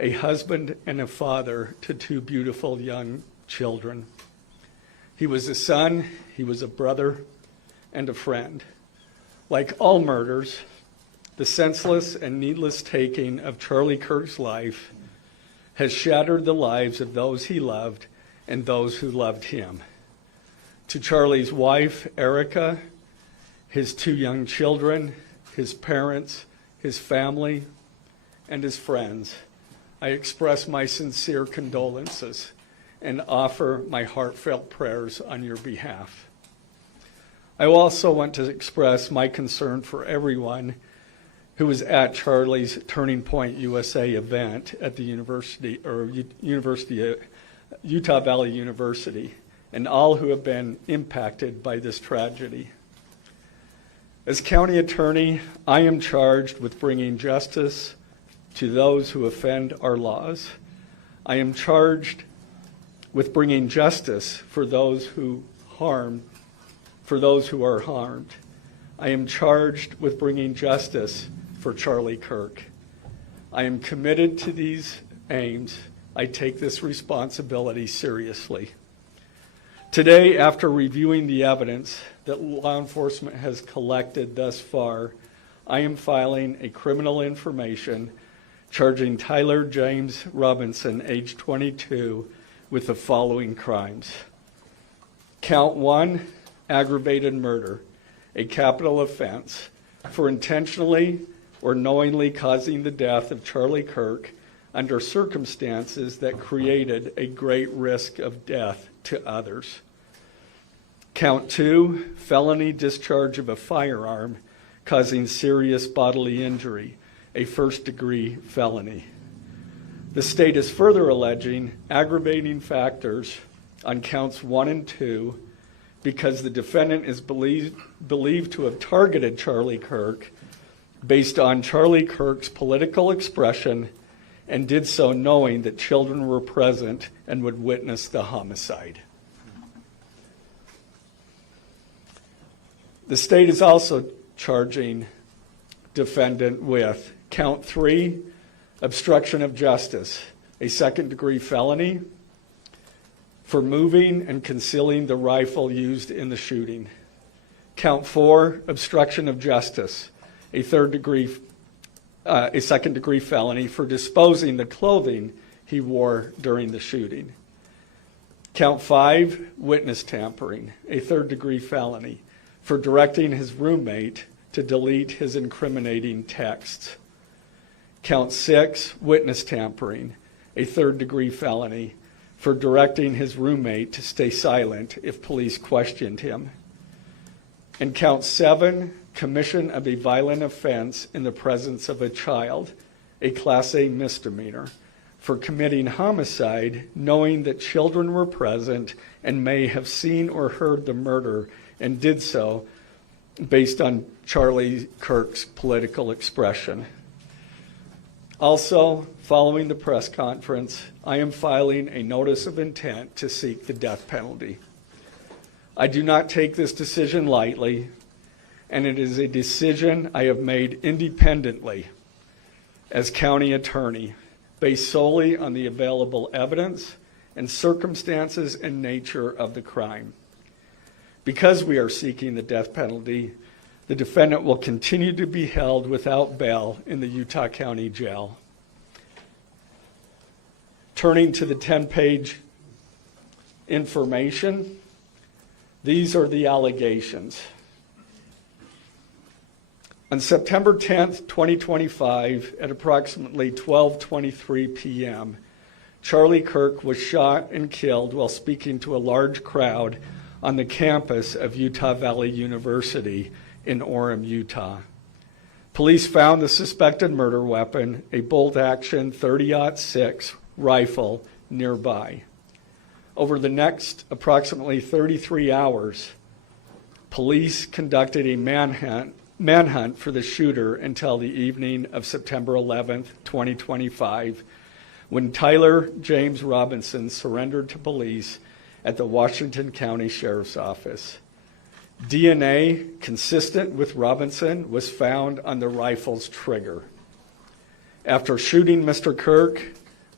a husband and a father to two beautiful young children. He was a son, he was a brother, and a friend. Like all murders, the senseless and needless taking of Charlie Kirk's life has shattered the lives of those he loved and those who loved him. To Charlie's wife, Erica, his two young children, his parents, his family, and his friends, I express my sincere condolences and offer my heartfelt prayers on your behalf. I also want to express my concern for everyone who was at Charlie's Turning Point USA event at the Utah Valley University, and all who have been impacted by this tragedy. As county attorney, I am charged with bringing justice to those who offend our laws. I am charged with bringing justice for those who are harmed. I am charged with bringing justice for Charlie Kirk. I am committed to these aims. I take this responsibility seriously. Today, after reviewing the evidence that law enforcement has collected thus far, I am filing a criminal information charging Tyler James Robinson, age 22, with the following crimes. Count 1, aggravated murder, a capital offense, for intentionally or knowingly causing the death of Charlie Kirk under circumstances that created a great risk of death to others. Count 2, felony discharge of a firearm causing serious bodily injury, a first-degree felony. The state is further alleging aggravating factors on counts 1 and 2 because the defendant is believed to have targeted Charlie Kirk based on Charlie Kirk's political expression and did so knowing that children were present and would witness the homicide. The state is also charging defendant with count 3, obstruction of justice, a second-degree felony for moving and concealing the rifle used in the shooting. Count 4, obstruction of justice, a second-degree felony for disposing the clothing he wore during the shooting. Count 5, witness tampering, a third-degree felony for directing his roommate to delete his incriminating texts. Count 6, witness tampering, a third-degree felony for directing his roommate to stay silent if police questioned him. And count 7, commission of a violent offense in the presence of a child, a Class A misdemeanor, for committing homicide knowing that children were present and may have seen or heard the murder and did so based on Charlie Kirk's political expression. Also, following the press conference, I am filing a notice of intent to seek the death penalty. I do not take this decision lightly, and it is a decision I have made independently as county attorney, based solely on the available evidence and circumstances and nature of the crime. Because we are seeking the death penalty, the defendant will continue to be held without bail in the Utah County Jail. Turning to the 10-page information, these are the allegations. On September 10th, 2025, at approximately 12:23 p.m., Charlie Kirk was shot and killed while speaking to a large crowd on the campus of Utah Valley University in Orem, Utah. Police found the suspected murder weapon, a bolt-action .30-06 rifle, nearby. Over the next approximately 33 hours, police conducted a manhunt for the shooter until the evening of September 11th, 2025, when Tyler James Robinson surrendered to police at the Washington County Sheriff's Office. DNA consistent with Robinson was found on the rifle's trigger. After shooting Mr. Kirk,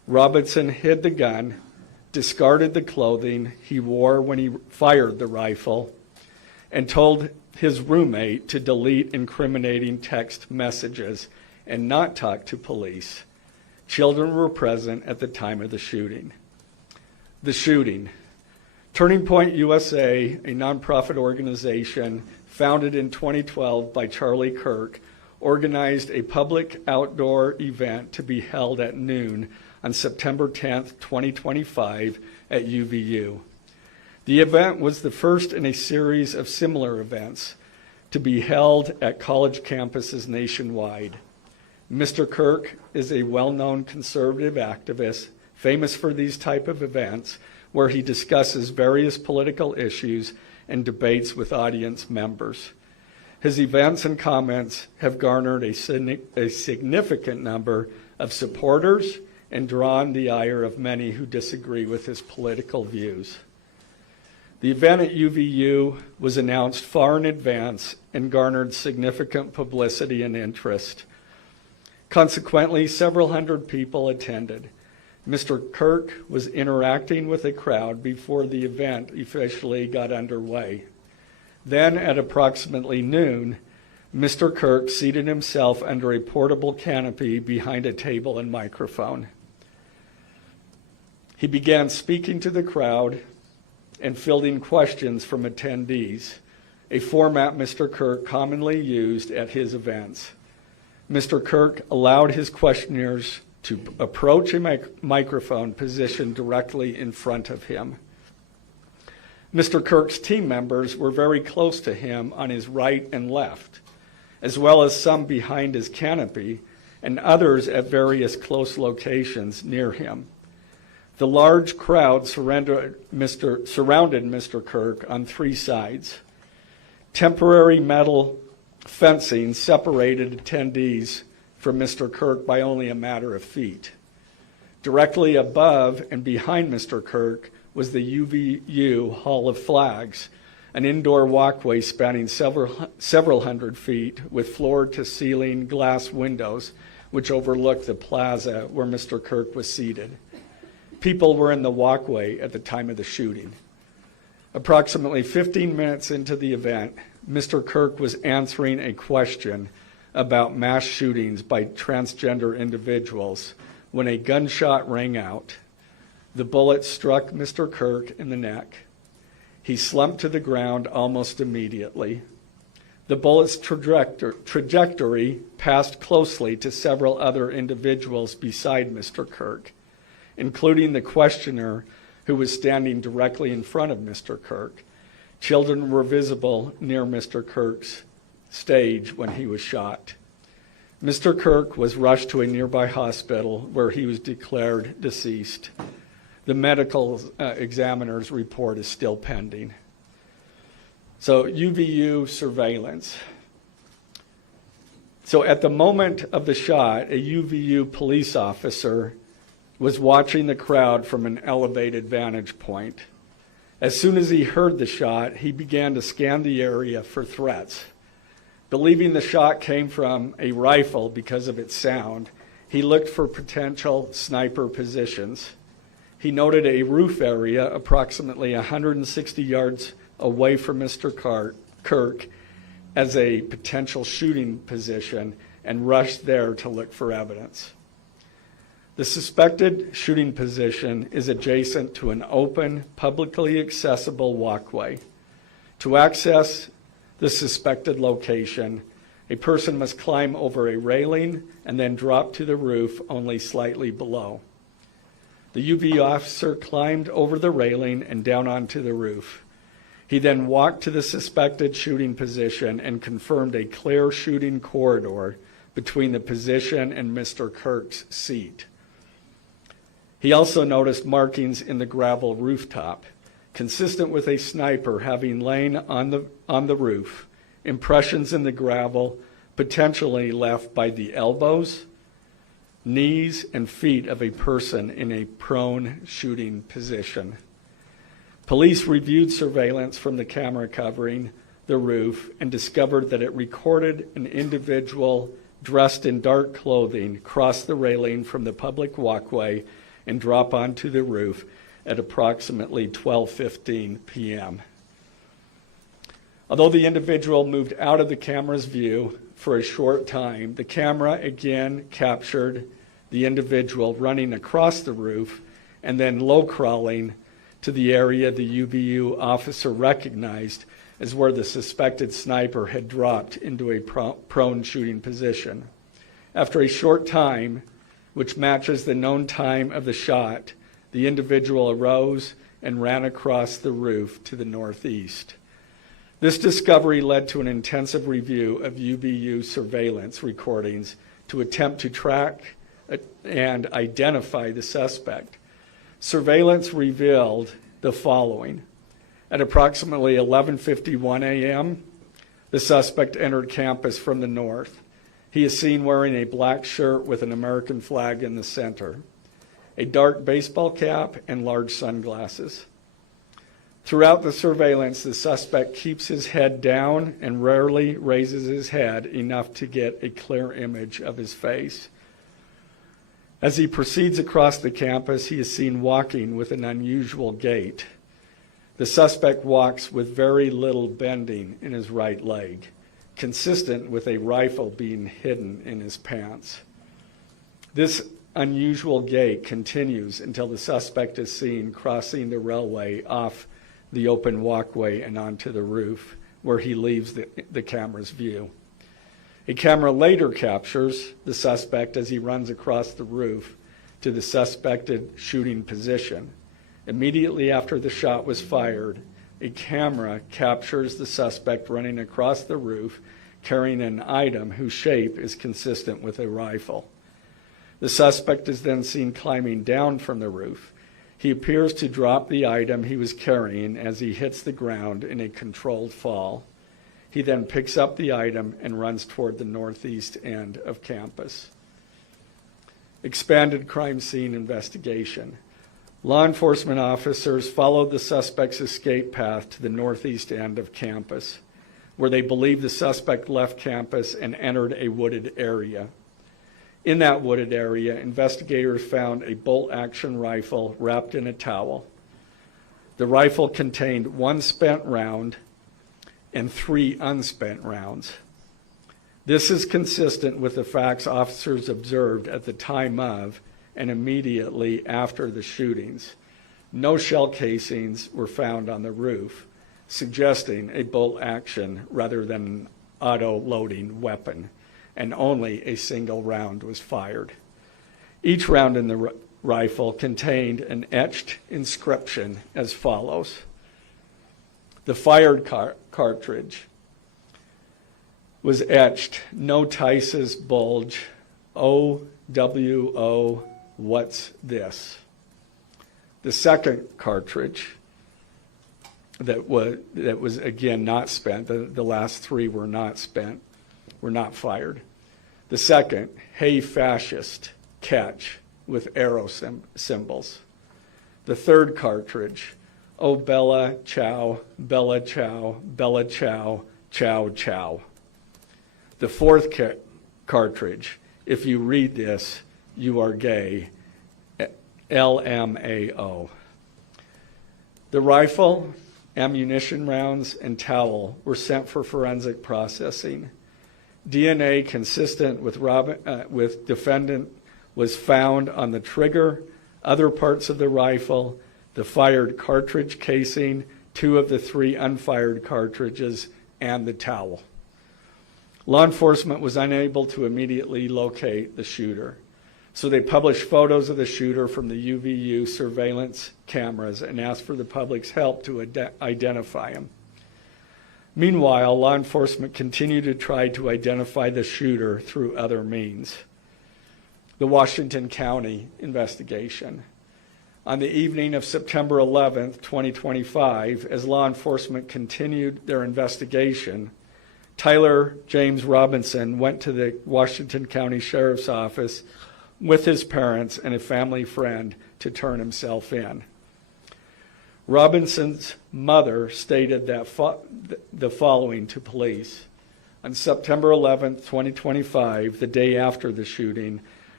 Robinson hid the gun, discarded the clothing he wore when he fired the rifle, and told his roommate to delete incriminating text messages and not talk to police. Children were present at the time of the shooting. The shooting. Turning Point USA, a nonprofit organization founded in 2012 by Charlie Kirk, organized a public outdoor event to be held at noon on September 10th, 2025 at UVU. The event was the first in a series of similar events to be held at college campuses nationwide. Mr. Kirk is a well-known conservative activist, famous for these type of events, where he discusses various political issues and debates with audience members. His events and comments have garnered a significant number of supporters and drawn the ire of many who disagree with his political views. The event at UVU was announced far in advance and garnered significant publicity and interest. Consequently, several hundred people attended. Mr. Kirk was interacting with a crowd before the event officially got underway. Then, at approximately noon, Mr. Kirk seated himself under a portable canopy behind a table and microphone. He began speaking to the crowd and fielding questions from attendees, a format Mr. Kirk commonly used at his events. Mr. Kirk allowed his questioners to approach a microphone positioned directly in front of him. Mr. Kirk's team members were very close to him on his right and left, as well as some behind his canopy and others at various close locations near him. The large crowd surrounded Mr. Kirk on three sides. Temporary metal fencing separated attendees from Mr. Kirk by only a matter of feet. Directly above and behind Mr. Kirk was the UVU Hall of Flags, an indoor walkway spanning several hundred feet with floor-to-ceiling glass windows which overlooked the plaza where Mr. Kirk was seated. People were in the walkway at the time of the shooting. Approximately 15 minutes into the event, Mr. Kirk was answering a question about mass shootings by transgender individuals when a gunshot rang out. The bullet struck Mr. Kirk in the neck. He slumped to the ground almost immediately. The bullet's trajectory passed closely to several other individuals beside Mr. Kirk, including the questioner who was standing directly in front of Mr. Kirk. Children were visible near Mr. Kirk's stage when he was shot. Mr. Kirk was rushed to a nearby hospital where he was declared deceased. The medical examiner's report is still pending. So UVU surveillance. So at the moment of the shot, a UVU police officer was watching the crowd from an elevated vantage point. As soon as he heard the shot, he began to scan the area for threats. Believing the shot came from a rifle because of its sound, he looked for potential sniper positions. He noted a roof area approximately 160 yards away from Mr. Kirk as a potential shooting position and rushed there to look for evidence. The suspected shooting position is adjacent to an open, publicly accessible walkway. To access the suspected location, a person must climb over a railing and then drop to the roof only slightly below. The UV officer climbed over the railing and down onto the roof. He then walked to the suspected shooting position and confirmed a clear shooting corridor between the position and Mr. Kirk's seat. He also noticed markings in the gravel rooftop, consistent with a sniper having lain on the roof, impressions in the gravel potentially left by the elbows, knees, and feet of a person in a prone shooting position. Police reviewed surveillance from the camera covering the roof and discovered that it recorded an individual dressed in dark clothing cross the railing from the public walkway and drop onto the roof at approximately 12:15 p.m. Although the individual moved out of the camera's view for a short time, the camera again captured the individual running across the roof and then low-crawling to the area the UBU officer recognized as where the suspected sniper had dropped into a prone shooting position. After a short time, which matches the known time of the shot, the individual arose and ran across the roof to the northeast. This discovery led to an intensive review of UBU surveillance recordings to attempt to track and identify the suspect. Surveillance revealed the following. At approximately 11:51 a.m., the suspect entered campus from the north. He is seen wearing a black shirt with an American flag in the center, a dark baseball cap, and large sunglasses. Throughout the surveillance, the suspect keeps his head down and rarely raises his head enough to get a clear image of his face. As he proceeds across the campus, he is seen walking with an unusual gait. The suspect walks with very little bending in his right leg, consistent with a rifle being hidden in his pants. This unusual gait continues until the suspect is seen crossing the railway off the open walkway and onto the roof, where he leaves the camera's view. A camera later captures the suspect as he runs across the roof to the suspected shooting position. Immediately after the shot was fired, a camera captures the suspect running across the roof carrying an item whose shape is consistent with a rifle. The suspect is then seen climbing down from the roof. He appears to drop the item he was carrying as he hits the ground in a controlled fall. He then picks up the item and runs toward the northeast end of campus. Expanded crime scene investigation. Law enforcement officers followed the suspect's escape path to the northeast end of campus, where they believe the suspect left campus and entered a wooded area. In that wooded area, investigators found a bolt-action rifle wrapped in a towel. The rifle contained one spent round and 3 unspent rounds. This is consistent with the facts officers observed at the time of and immediately after the shootings. No shell casings were found on the roof, suggesting a bolt action rather than an auto-loading weapon, and only a single round was fired. Each round in the rifle contained an etched inscription as follows. The fired cartridge was etched, "No Tice's bulge, OWO, what's this?" The second cartridge that was again not spent, the last 3 were not spent, were not fired. The second, "Hey fascist, catch," with arrow symbols. The third cartridge, "Oh Bella Chow, Bella Chow, Bella Chow, Chow Chow." The fourth cartridge, "If you read this, you are gay, LMAO." The rifle, ammunition rounds, and towel were sent for forensic processing. DNA consistent with defendant was found on the trigger, other parts of the rifle, the fired cartridge casing, 2 of the 3 unfired cartridges, and the towel. Law enforcement was unable to immediately locate the shooter, so they published photos of the shooter from the UVU surveillance cameras and asked for the public's help to identify him. Meanwhile, law enforcement continued to try to identify the shooter through other means. The Washington County investigation. On the evening of September 11th, 2025, as law enforcement continued their investigation, Tyler James Robinson went to the Washington County Sheriff's Office with his parents and a family friend to turn himself in. Robinson's mother stated that the following to police. On September 11th, 2025, the day after the shooting,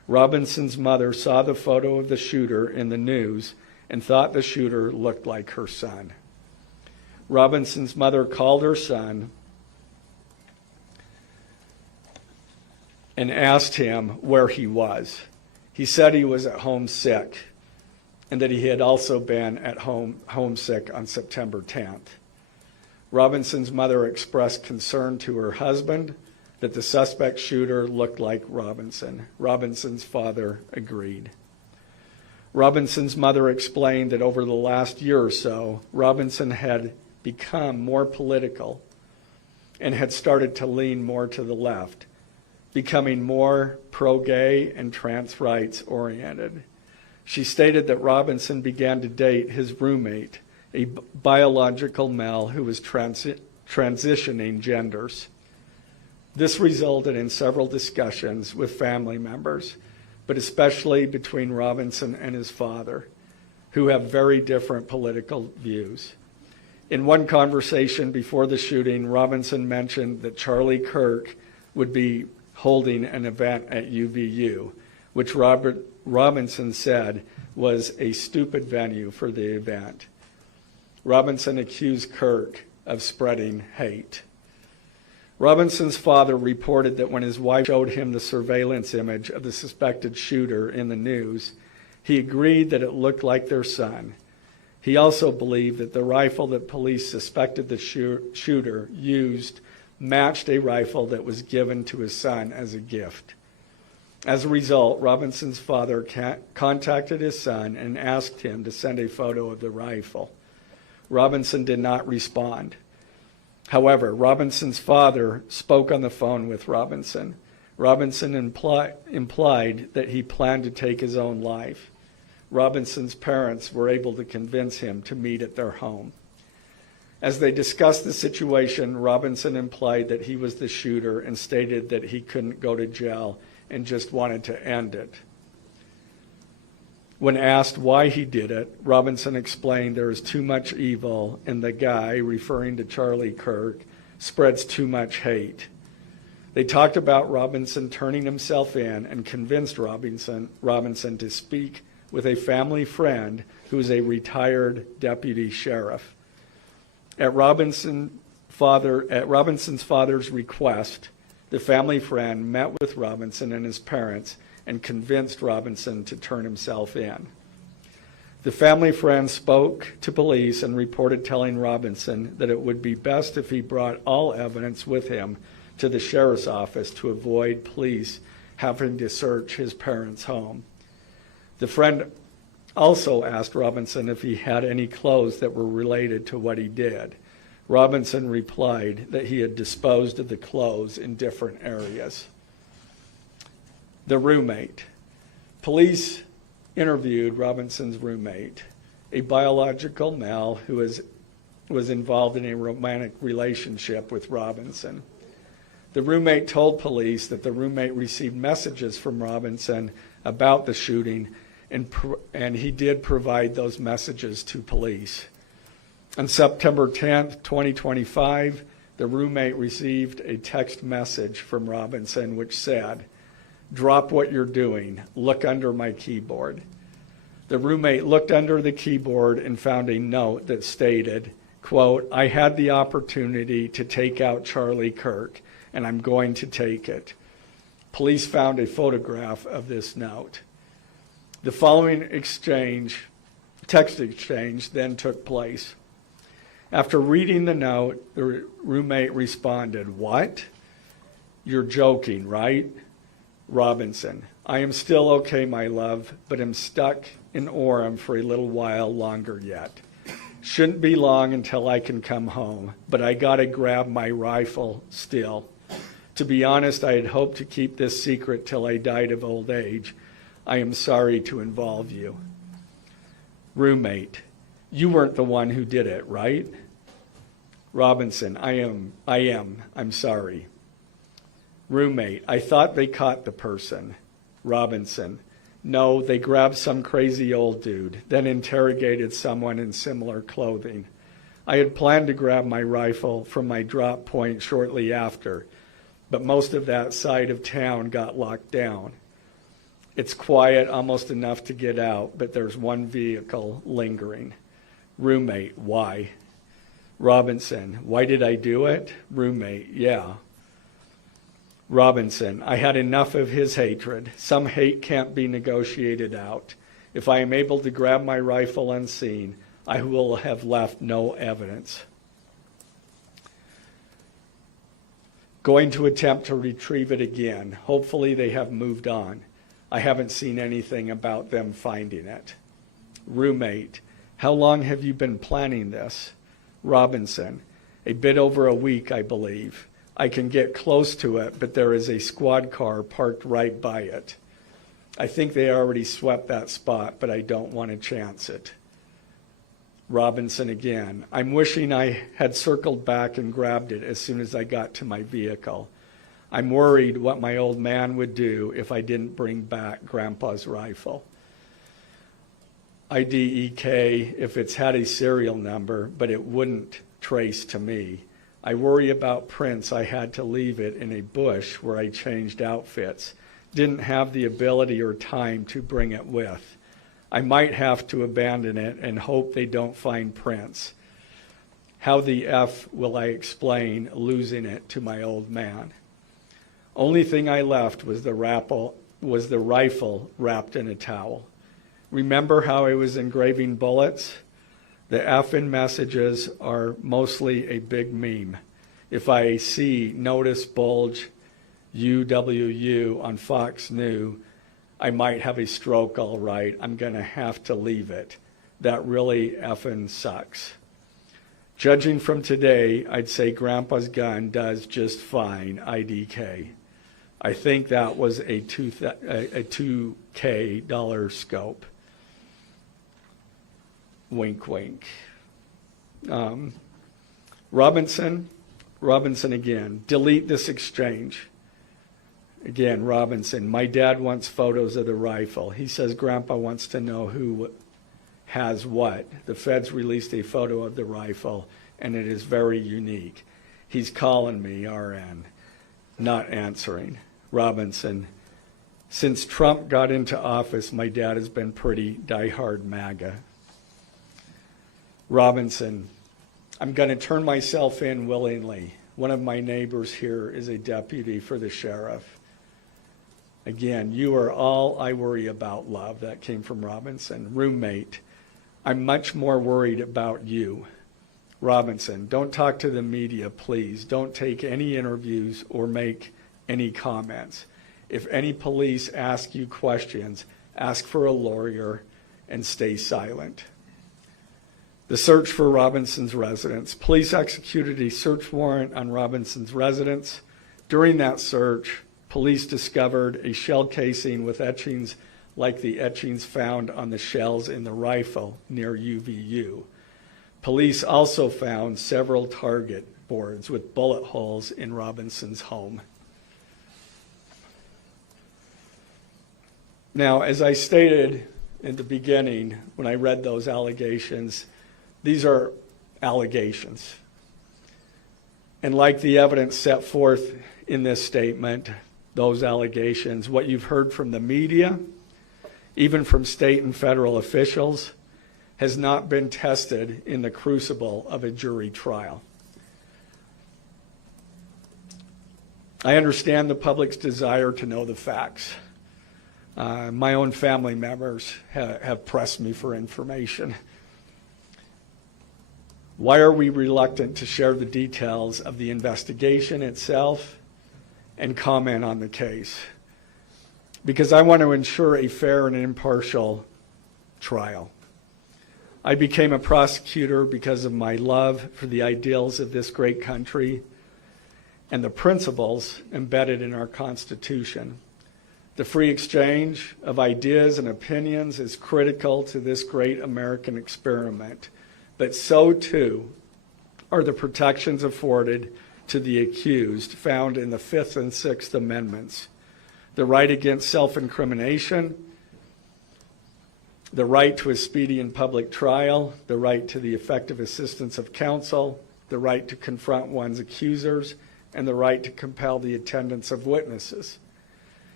Robinson's mother saw the photo of the shooter in the news and thought the shooter looked like her son. Robinson's mother called her son and asked him where he was. He said he was at home sick and that he had also been at home sick on September 10th. Robinson's mother expressed concern to her husband that the suspect shooter looked like Robinson. Robinson's father agreed. Robinson's mother explained that over the last year or so, Robinson had become more political and had started to lean more to the left, becoming more pro-gay and trans rights oriented. She stated that Robinson began to date his roommate, a biological male who was transitioning genders. This resulted in several discussions with family members, but especially between Robinson and his father, who have very different political views. In one conversation before the shooting, Robinson mentioned that Charlie Kirk would be holding an event at UVU, which Robinson said was a stupid venue for the event. Robinson accused Kirk of spreading hate. Robinson's father reported that when his wife showed him the surveillance image of the suspected shooter in the news, he agreed that it looked like their son. He also believed that the rifle that police suspected the shooter used matched a rifle that was given to his son as a gift. As a result, Robinson's father contacted his son and asked him to send a photo of the rifle. Robinson did not respond. However, Robinson's father spoke on the phone with Robinson. Robinson implied that he planned to take his own life. Robinson's parents were able to convince him to meet at their home. As they discussed the situation, Robinson implied that he was the shooter and stated that he couldn't go to jail and just wanted to end it. When asked why he did it, Robinson explained there is too much evil and the guy, referring to Charlie Kirk, spreads too much hate. They talked about Robinson turning himself in and convinced Robinson to speak with a family friend who is a retired deputy sheriff. At Robinson's father's request, the family friend met with Robinson and his parents and convinced Robinson to turn himself in. The family friend spoke to police and reported telling Robinson that it would be best if he brought all evidence with him to the sheriff's office to avoid police having to search his parents' home. The friend also asked Robinson if he had any clothes that were related to what he did. Robinson replied that he had disposed of the clothes in different areas. The roommate. Police interviewed Robinson's roommate, a biological male who was involved in a romantic relationship with Robinson. The roommate told police that the roommate received messages from Robinson about the shooting, and he did provide those messages to police. On September 10th, 2025, the roommate received a text message from Robinson which said, "Drop what you're doing. Look under my keyboard." The roommate looked under the keyboard and found a note that stated, quote, "I had the opportunity to take out Charlie Kirk, and I'm going to take it." Police found a photograph of this note. The following text exchange, then took place. After reading the note, the roommate responded, "What? You're joking, right?" Robinson, "I am still okay, my love, but am stuck in Orem for a little while longer yet. Shouldn't be long until I can come home, but I gotta grab my rifle still. To be honest, I had hoped to keep this secret till I died of old age. I am sorry to involve you." Roommate, "You weren't the one who did it, right?" Robinson, I am. I'm sorry." Roommate, "I thought they caught the person." Robinson, "No, they grabbed some crazy old dude, then interrogated someone in similar clothing. I had planned to grab my rifle from my drop point shortly after, but most of that side of town got locked down. It's quiet, almost enough to get out, but there's one vehicle lingering. Roommate, why? Robinson, why did I do it? Roommate, yeah. Robinson, I had enough of his hatred. Some hate can't be negotiated out. If I am able to grab my rifle unseen, I will have left no evidence. Going to attempt to retrieve it again. Hopefully they have moved on. I haven't seen anything about them finding it. Roommate, how long have you been planning this? Robinson, a bit over a week, I believe. I can get close to it, but there is a squad car parked right by it. I think they already swept that spot, but I don't want to chance it. Robinson again, I'm wishing I had circled back and grabbed it as soon as I got to my vehicle. I'm worried what my old man would do if I didn't bring back Grandpa's rifle. IDEK if it's had a serial number, but it wouldn't trace to me. I worry about prints. I had to leave it in a bush where I changed outfits. Didn't have the ability or time to bring it with. I might have to abandon it and hope they don't find prints. How the F will I explain losing it to my old man? Only thing I left was the rifle wrapped in a towel. Remember how I was engraving bullets? The F in messages are mostly a big meme. If I see notice bulge UWU on Fox News, I might have a stroke all right. I'm going to have to leave it. That really effing sucks. Judging from today, I'd say Grandpa's gun does just fine, IDK. I think that was a $2K dollar scope. Wink, wink. Robinson again. Delete this exchange. Again, Robinson. My dad wants photos of the rifle. He says Grandpa wants to know who has what. The feds released a photo of the rifle, and it is very unique. He's calling me, RN. Not answering. Robinson. Since Trump got into office, my dad has been pretty diehard MAGA. Robinson, I'm going to turn myself in willingly. One of my neighbors here is a deputy for the sheriff. Again, you are all I worry about, love. That came from Robinson. Roommate, I'm much more worried about you. Robinson, don't talk to the media, please. Don't take any interviews or make any comments. If any police ask you questions, ask for a lawyer and stay silent. The search for Robinson's residence. Police executed a search warrant on Robinson's residence. During that search, police discovered a shell casing with etchings like the etchings found on the shells in the rifle near UVU. Police also found several target boards with bullet holes in Robinson's home. Now, as I stated in the beginning, when I read those allegations, these are allegations. And like the evidence set forth in this statement, those allegations, what you've heard from the media, even from state and federal officials, has not been tested in the crucible of a jury trial. I understand the public's desire to know the facts. My own family members have pressed me for information. Why are we reluctant to share the details of the investigation itself and comment on the case? Because I want to ensure a fair and impartial trial. I became a prosecutor because of my love for the ideals of this great country and the principles embedded in our Constitution. The free exchange of ideas and opinions is critical to this great American experiment. But so too are the protections afforded to the accused found in the Fifth and Sixth Amendments. The right against self-incrimination, the right to a speedy and public trial, the right to the effective assistance of counsel, the right to confront one's accusers, and the right to compel the attendance of witnesses.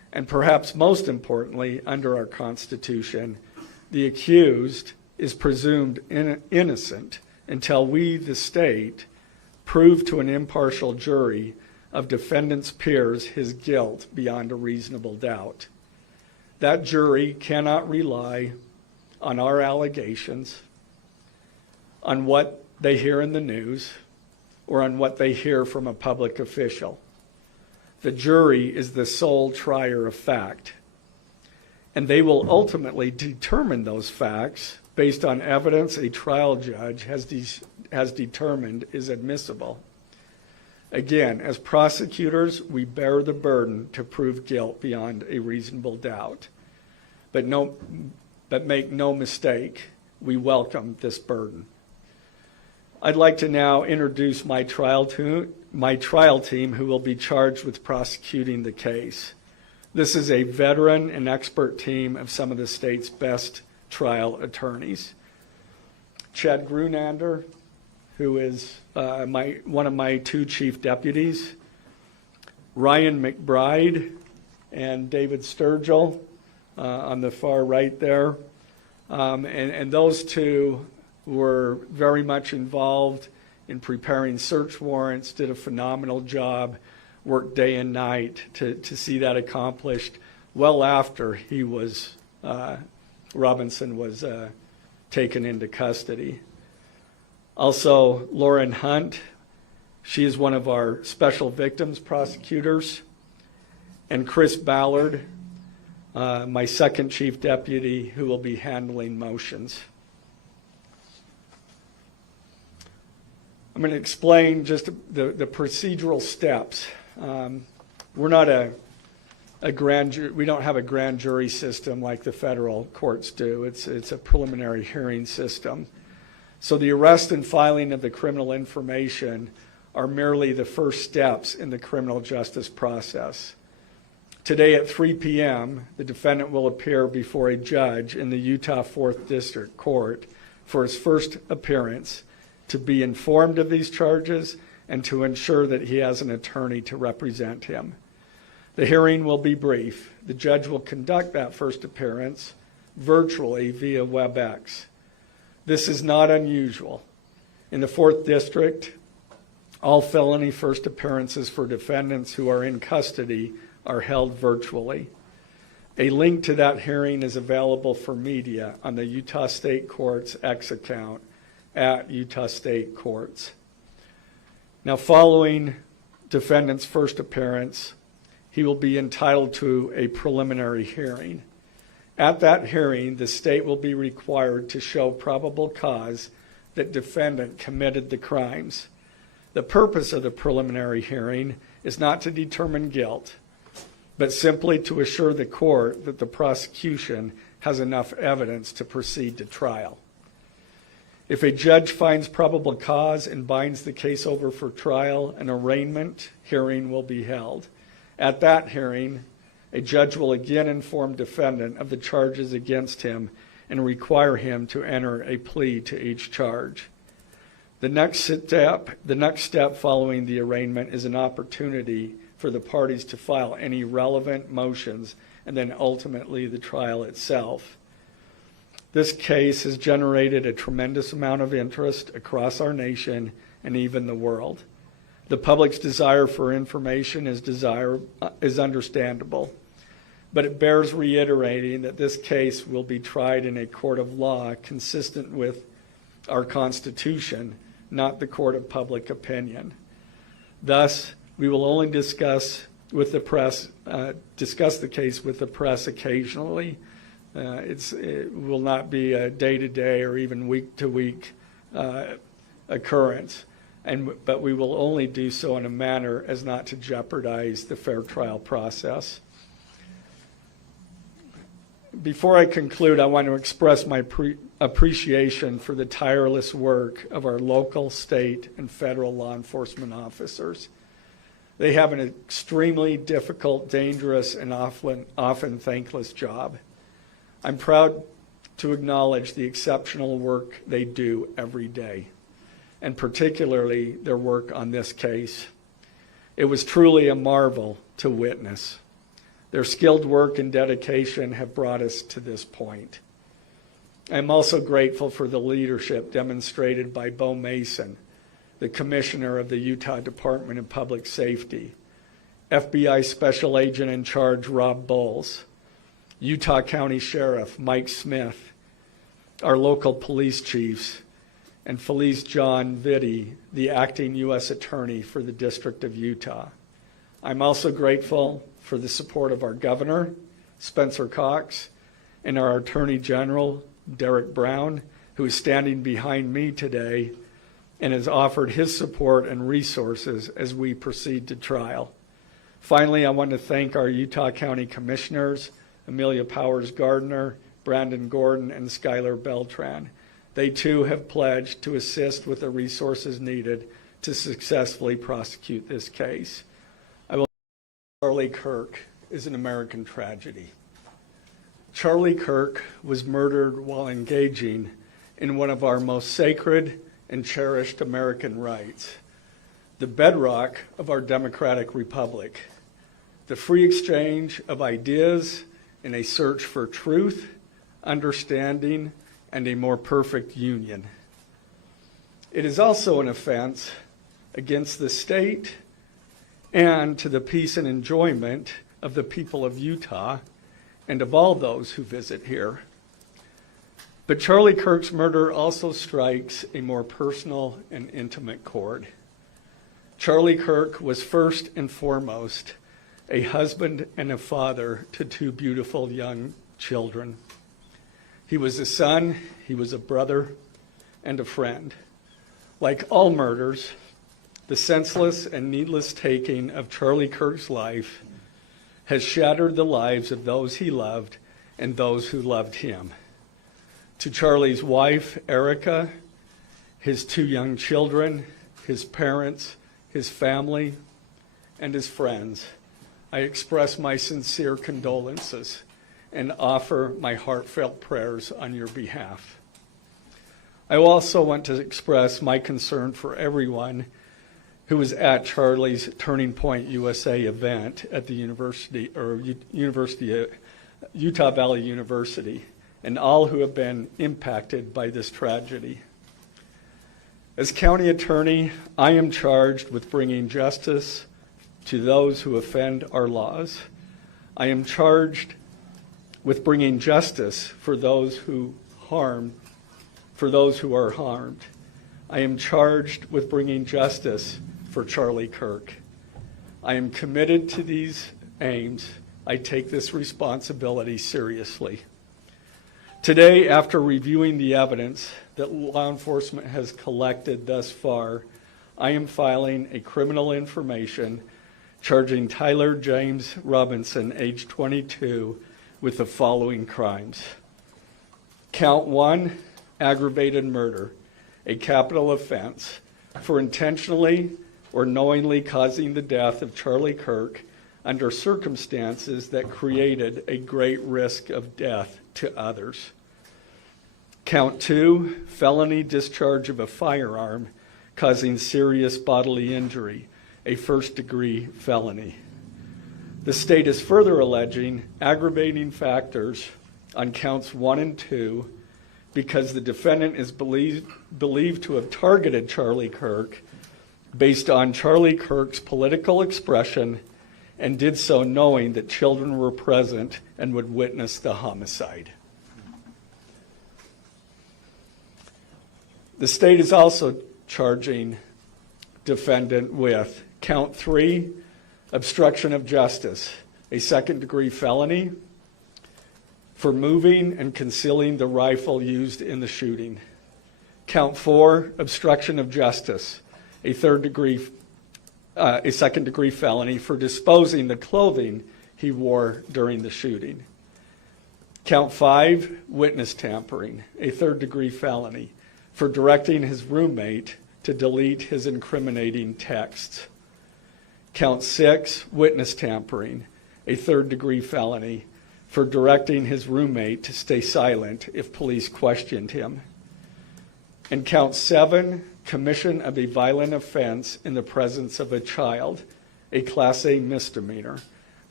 And perhaps most importantly, under our Constitution, the accused is presumed innocent until we, the state, prove to an impartial jury of defendant's peers his guilt beyond a reasonable doubt. That jury cannot rely on our allegations, on what they hear in the news, or on what they hear from a public official. The jury is the sole trier of fact, and they will ultimately determine those facts based on evidence a trial judge has determined is admissible. Again, as prosecutors, we bear the burden to prove guilt beyond a reasonable doubt. But make no mistake, we welcome this burden. I'd like to now introduce my trial team who will be charged with prosecuting the case. This is a veteran and expert team of some of the state's best trial attorneys. Chad Grunander, who is one of my two chief deputies, Ryan McBride and David Sturgill on the far right there. And those two were very much involved in preparing search warrants, did a phenomenal job, worked day and night to see that accomplished well after he was, Robinson was taken into custody. Also, Lauren Hunt, she is one of our special victims prosecutors, and Chris Ballard, my second chief deputy, who will be handling motions. I'm going to explain just the procedural steps. We're not a grand jury. We don't have a grand jury system like the federal courts do. It's a preliminary hearing system. So the arrest and filing of the criminal information are merely the first steps in the criminal justice process. Today at 3 p.m., the defendant will appear before a judge in the Utah 4th District Court for his first appearance to be informed of these charges and to ensure that he has an attorney to represent him. The hearing will be brief. The judge will conduct that first appearance virtually via WebEx. This is not unusual. In the 4th District, all felony first appearances for defendants who are in custody are held virtually. A link to that hearing is available for media on the Utah State Court's X account at Utah State Courts. Now, following defendant's first appearance, he will be entitled to a preliminary hearing. At that hearing, the state will be required to show probable cause that defendant committed the crimes. The purpose of the preliminary hearing is not to determine guilt, but simply to assure the court that the prosecution has enough evidence to proceed to trial. If a judge finds probable cause and binds the case over for trial, an arraignment hearing will be held. At that hearing, a judge will again inform defendant of the charges against him and require him to enter a plea to each charge. The next step following the arraignment is an opportunity for the parties to file any relevant motions and then ultimately the trial itself. This case has generated a tremendous amount of interest across our nation and even the world. The public's desire for information is understandable, but it bears reiterating that this case will be tried in a court of law consistent with our Constitution, not the court of public opinion. Thus, we will only discuss the case with the press occasionally. It will not be a day-to-day or even week-to-week occurrence, but we will only do so in a manner as not to jeopardize the fair trial process. Before I conclude, I want to express my appreciation for the tireless work of our local, state, and federal law enforcement officers. They have an extremely difficult, dangerous, and often thankless job. I'm proud to acknowledge the exceptional work they do every day, and particularly their work on this case. It was truly a marvel to witness. Their skilled work and dedication have brought us to this point. I'm also grateful for the leadership demonstrated by Bo Mason, the Commissioner of the Utah Department of Public Safety, FBI Special Agent in Charge Rob Bowles, Utah County Sheriff Mike Smith, our local police chiefs, and Felice John Vitti, the acting U.S. Attorney for the District of Utah. I'm also grateful for the support of our Governor, Spencer Cox, and our Attorney General, Derek Brown, who is standing behind me today and has offered his support and resources as we proceed to trial. Finally, I want to thank our Utah County Commissioners, Amelia Powers Gardner, Brandon Gordon, and Skylar Beltran. They too have pledged to assist with the resources needed to successfully prosecute this case. Charlie Kirk is an American tragedy. Charlie Kirk was murdered while engaging in one of our most sacred and cherished American rights, the bedrock of our democratic republic, the free exchange of ideas in a search for truth, understanding, and a more perfect union. It is also an offense against the state and to the peace and enjoyment of the people of Utah and of all those who visit here. But Charlie Kirk's murder also strikes a more personal and intimate chord. Charlie Kirk was first and foremost a husband and a father to two beautiful young children. He was a son, he was a brother, and a friend. Like all murders, the senseless and needless taking of Charlie Kirk's life has shattered the lives of those he loved and those who loved him. To Charlie's wife, Erica, his two young children, his parents, his family, and his friends, I express my sincere condolences and offer my heartfelt prayers on your behalf. I also want to express my concern for everyone who was at Charlie's Turning Point USA event at the Utah Valley University, and all who have been impacted by this tragedy. As county attorney, I am charged with bringing justice to those who offend our laws. I am charged with bringing justice for those who are harmed. I am charged with bringing justice for Charlie Kirk. I am committed to these aims. I take this responsibility seriously. Today, after reviewing the evidence that law enforcement has collected thus far, I am filing a criminal information charging Tyler James Robinson, age 22, with the following crimes. Count 1, aggravated murder, a capital offense, for intentionally or knowingly causing the death of Charlie Kirk under circumstances that created a great risk of death to others. Count 2, felony discharge of a firearm causing serious bodily injury, a first-degree felony. The state is further alleging aggravating factors on counts 1 and 2 because the defendant is believed to have targeted Charlie Kirk based on Charlie Kirk's political expression and did so knowing that children were present and would witness the homicide. The state is also charging defendant with count 3, obstruction of justice, a second-degree felony for moving and concealing the rifle used in the shooting. Count 4, obstruction of justice, a second-degree felony for disposing the clothing he wore during the shooting. Count 5, witness tampering, a third-degree felony for directing his roommate to delete his incriminating texts. Count 6, witness tampering, a third-degree felony for directing his roommate to stay silent if police questioned him. And count 7, commission of a violent offense in the presence of a child, a Class A misdemeanor,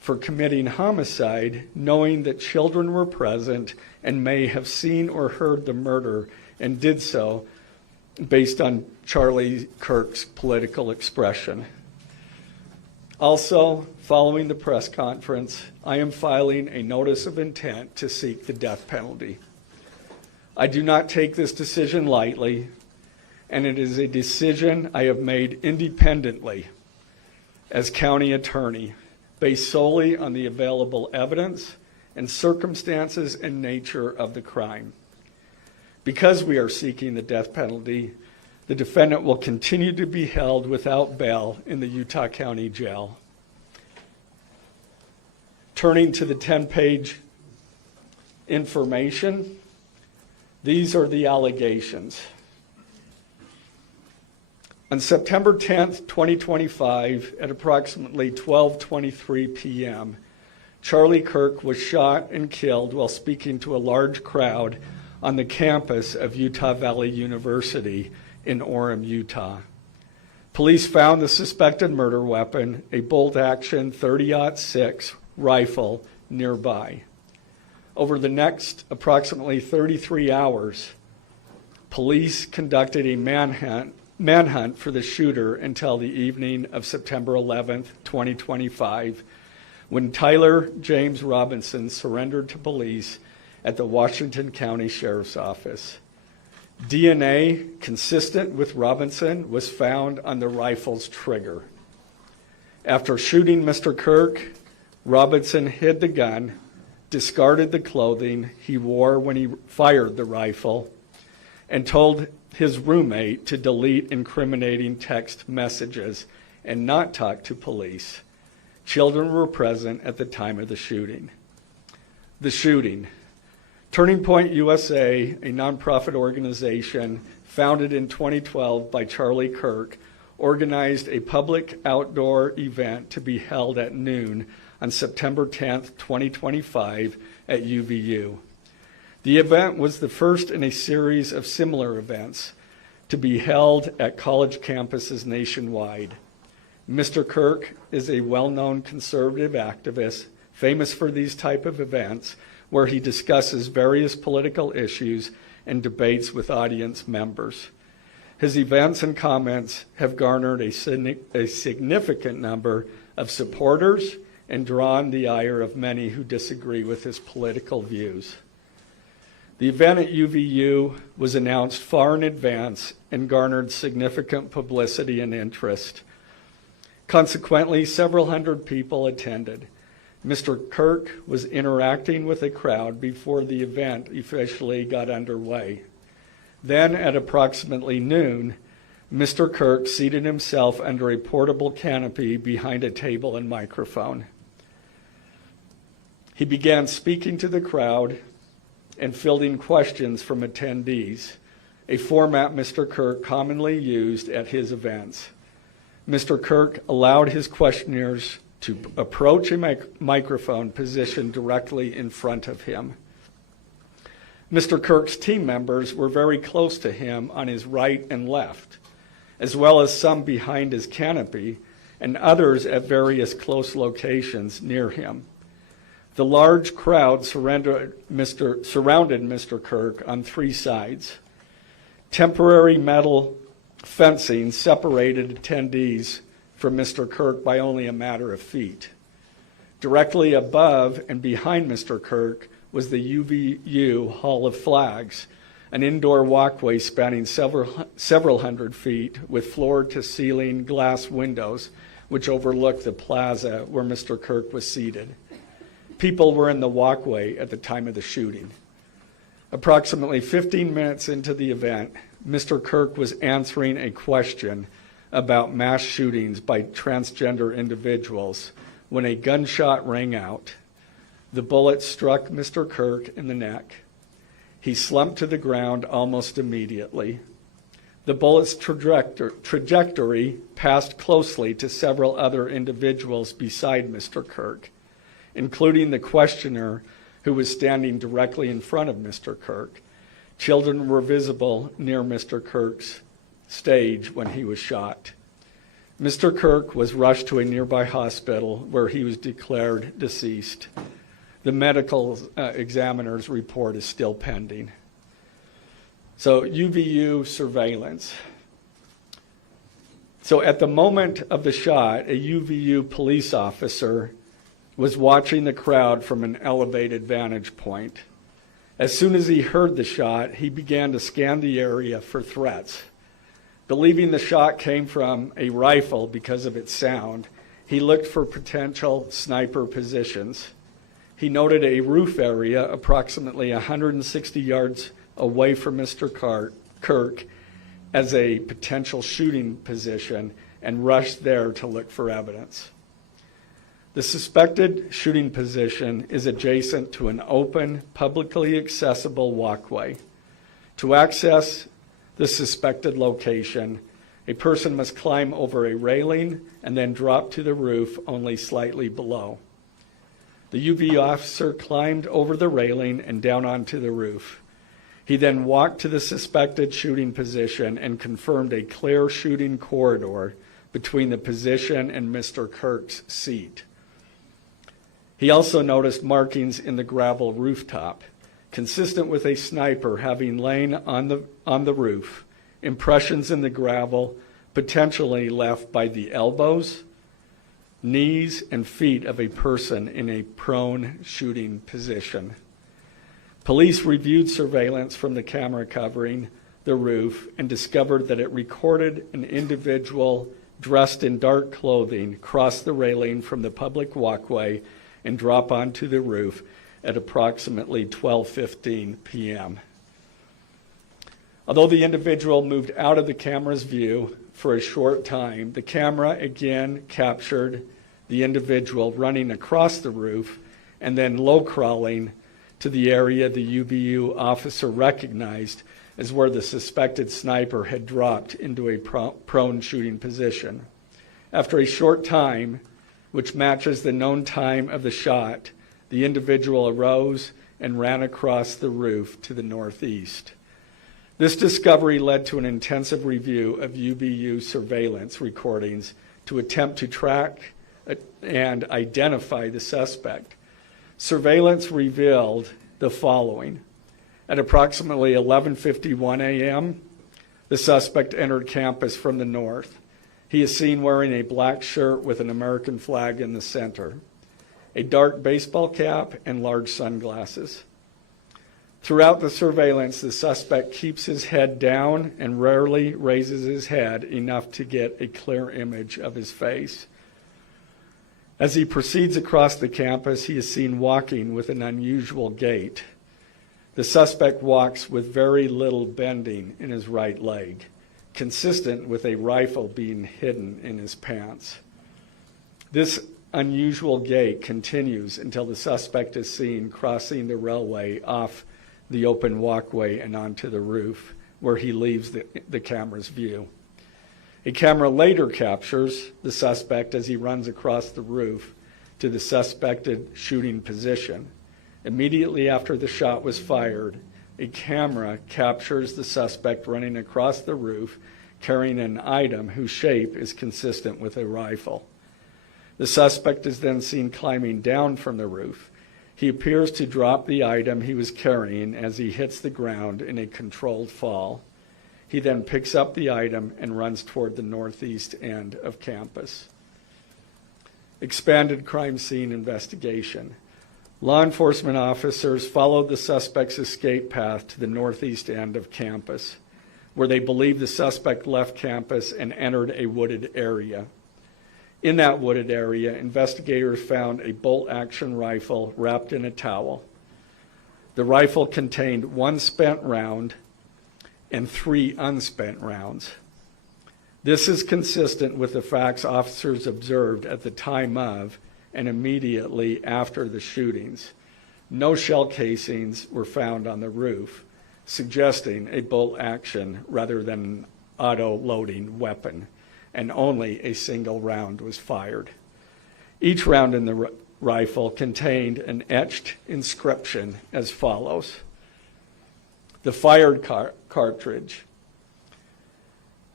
for committing homicide, knowing that children were present and may have seen or heard the murder, and did so based on Charlie Kirk's political expression. Also, following the press conference, I am filing a notice of intent to seek the death penalty. I do not take this decision lightly, and it is a decision I have made independently as county attorney, based solely on the available evidence and circumstances and nature of the crime. Because we are seeking the death penalty, the defendant will continue to be held without bail in the Utah County Jail. Turning to the 10-page information, these are the allegations. On September 10th, 2025, at approximately 12:23 p.m., Charlie Kirk was shot and killed while speaking to a large crowd on the campus of Utah Valley University in Orem, Utah. Police found the suspected murder weapon, a bolt-action .30-06 rifle, nearby. Over the next approximately 33 hours, police conducted a manhunt for the shooter until the evening of September 11th, 2025, when Tyler James Robinson surrendered to police at the Washington County Sheriff's Office. DNA consistent with Robinson was found on the rifle's trigger. After shooting Mr. Kirk, Robinson hid the gun, discarded the clothing he wore when he fired the rifle, and told his roommate to delete incriminating text messages and not talk to police. Children were present at the time of the shooting. The shooting. Turning Point USA, a nonprofit organization founded in 2012 by Charlie Kirk, organized a public outdoor event to be held at noon on September 10th, 2025 at UVU. The event was the first in a series of similar events to be held at college campuses nationwide. Mr. Kirk is a well-known conservative activist, famous for these type of events, where he discusses various political issues and debates with audience members. His events and comments have garnered a significant number of supporters and drawn the ire of many who disagree with his political views. The event at UVU was announced far in advance and garnered significant publicity and interest. Consequently, several hundred people attended. Mr. Kirk was interacting with a crowd before the event officially got underway. Then, at approximately noon, Mr. Kirk seated himself under a portable canopy behind a table and microphone. He began speaking to the crowd and fielding questions from attendees, a format Mr. Kirk commonly used at his events. Mr. Kirk allowed his questioners to approach a microphone positioned directly in front of him. Mr. Kirk's team members were very close to him on his right and left, as well as some behind his canopy and others at various close locations near him. The large crowd surrounded Mr. Kirk on three sides. Temporary metal fencing separated attendees from Mr. Kirk by only a matter of feet. Directly above and behind Mr. Kirk was the UVU Hall of Flags, an indoor walkway spanning several hundred feet with floor-to-ceiling glass windows which overlooked the plaza where Mr. Kirk was seated. People were in the walkway at the time of the shooting. Approximately 15 minutes into the event, Mr. Kirk was answering a question about mass shootings by transgender individuals when a gunshot rang out. The bullet struck Mr. Kirk in the neck. He slumped to the ground almost immediately. The bullet's trajectory passed closely to several other individuals beside Mr. Kirk, including the questioner who was standing directly in front of Mr. Kirk. Children were visible near Mr. Kirk's stage when he was shot. Mr. Kirk was rushed to a nearby hospital where he was declared deceased. The medical examiner's report is still pending. So UVU surveillance. So at the moment of the shot, a UVU police officer was watching the crowd from an elevated vantage point. As soon as he heard the shot, he began to scan the area for threats. Believing the shot came from a rifle because of its sound, he looked for potential sniper positions. He noted a roof area approximately 160 yards away from Mr. Kirk as a potential shooting position and rushed there to look for evidence. The suspected shooting position is adjacent to an open, publicly accessible walkway. To access the suspected location, a person must climb over a railing and then drop to the roof only slightly below. The UV officer climbed over the railing and down onto the roof. He then walked to the suspected shooting position and confirmed a clear shooting corridor between the position and Mr. Kirk's seat. He also noticed markings in the gravel rooftop, consistent with a sniper having lain on the roof, impressions in the gravel potentially left by the elbows, knees, and feet of a person in a prone shooting position. Police reviewed surveillance from the camera covering the roof and discovered that it recorded an individual dressed in dark clothing cross the railing from the public walkway and drop onto the roof at approximately 12:15 p.m. Although the individual moved out of the camera's view for a short time, the camera again captured the individual running across the roof and then low crawling to the area the UVU officer recognized as where the suspected sniper had dropped into a prone shooting position. After a short time, which matches the known time of the shot, the individual arose and ran across the roof to the northeast. This discovery led to an intensive review of UVU surveillance recordings to attempt to track and identify the suspect. Surveillance revealed the following. At approximately 11:51 a.m., the suspect entered campus from the north. He is seen wearing a black shirt with an American flag in the center, a dark baseball cap, and large sunglasses. Throughout the surveillance, the suspect keeps his head down and rarely raises his head enough to get a clear image of his face. As he proceeds across the campus, he is seen walking with an unusual gait. The suspect walks with very little bending in his right leg, consistent with a rifle being hidden in his pants. This unusual gait continues until the suspect is seen crossing the railway off the open walkway and onto the roof, where he leaves the camera's view. A camera later captures the suspect as he runs across the roof to the suspected shooting position. Immediately after the shot was fired, a camera captures the suspect running across the roof carrying an item whose shape is consistent with a rifle. The suspect is then seen climbing down from the roof. He appears to drop the item he was carrying as he hits the ground in a controlled fall. He then picks up the item and runs toward the northeast end of campus. Expanded crime scene investigation. Law enforcement officers followed the suspect's escape path to the northeast end of campus, where they believe the suspect left campus and entered a wooded area. In that wooded area, investigators found a bolt-action rifle wrapped in a towel. The rifle contained one spent round and 3 unspent rounds. This is consistent with the facts officers observed at the time of and immediately after the shootings. No shell casings were found on the roof, suggesting a bolt action rather than an auto-loading weapon, and only a single round was fired. Each round in the rifle contained an etched inscription as follows. The fired cartridge.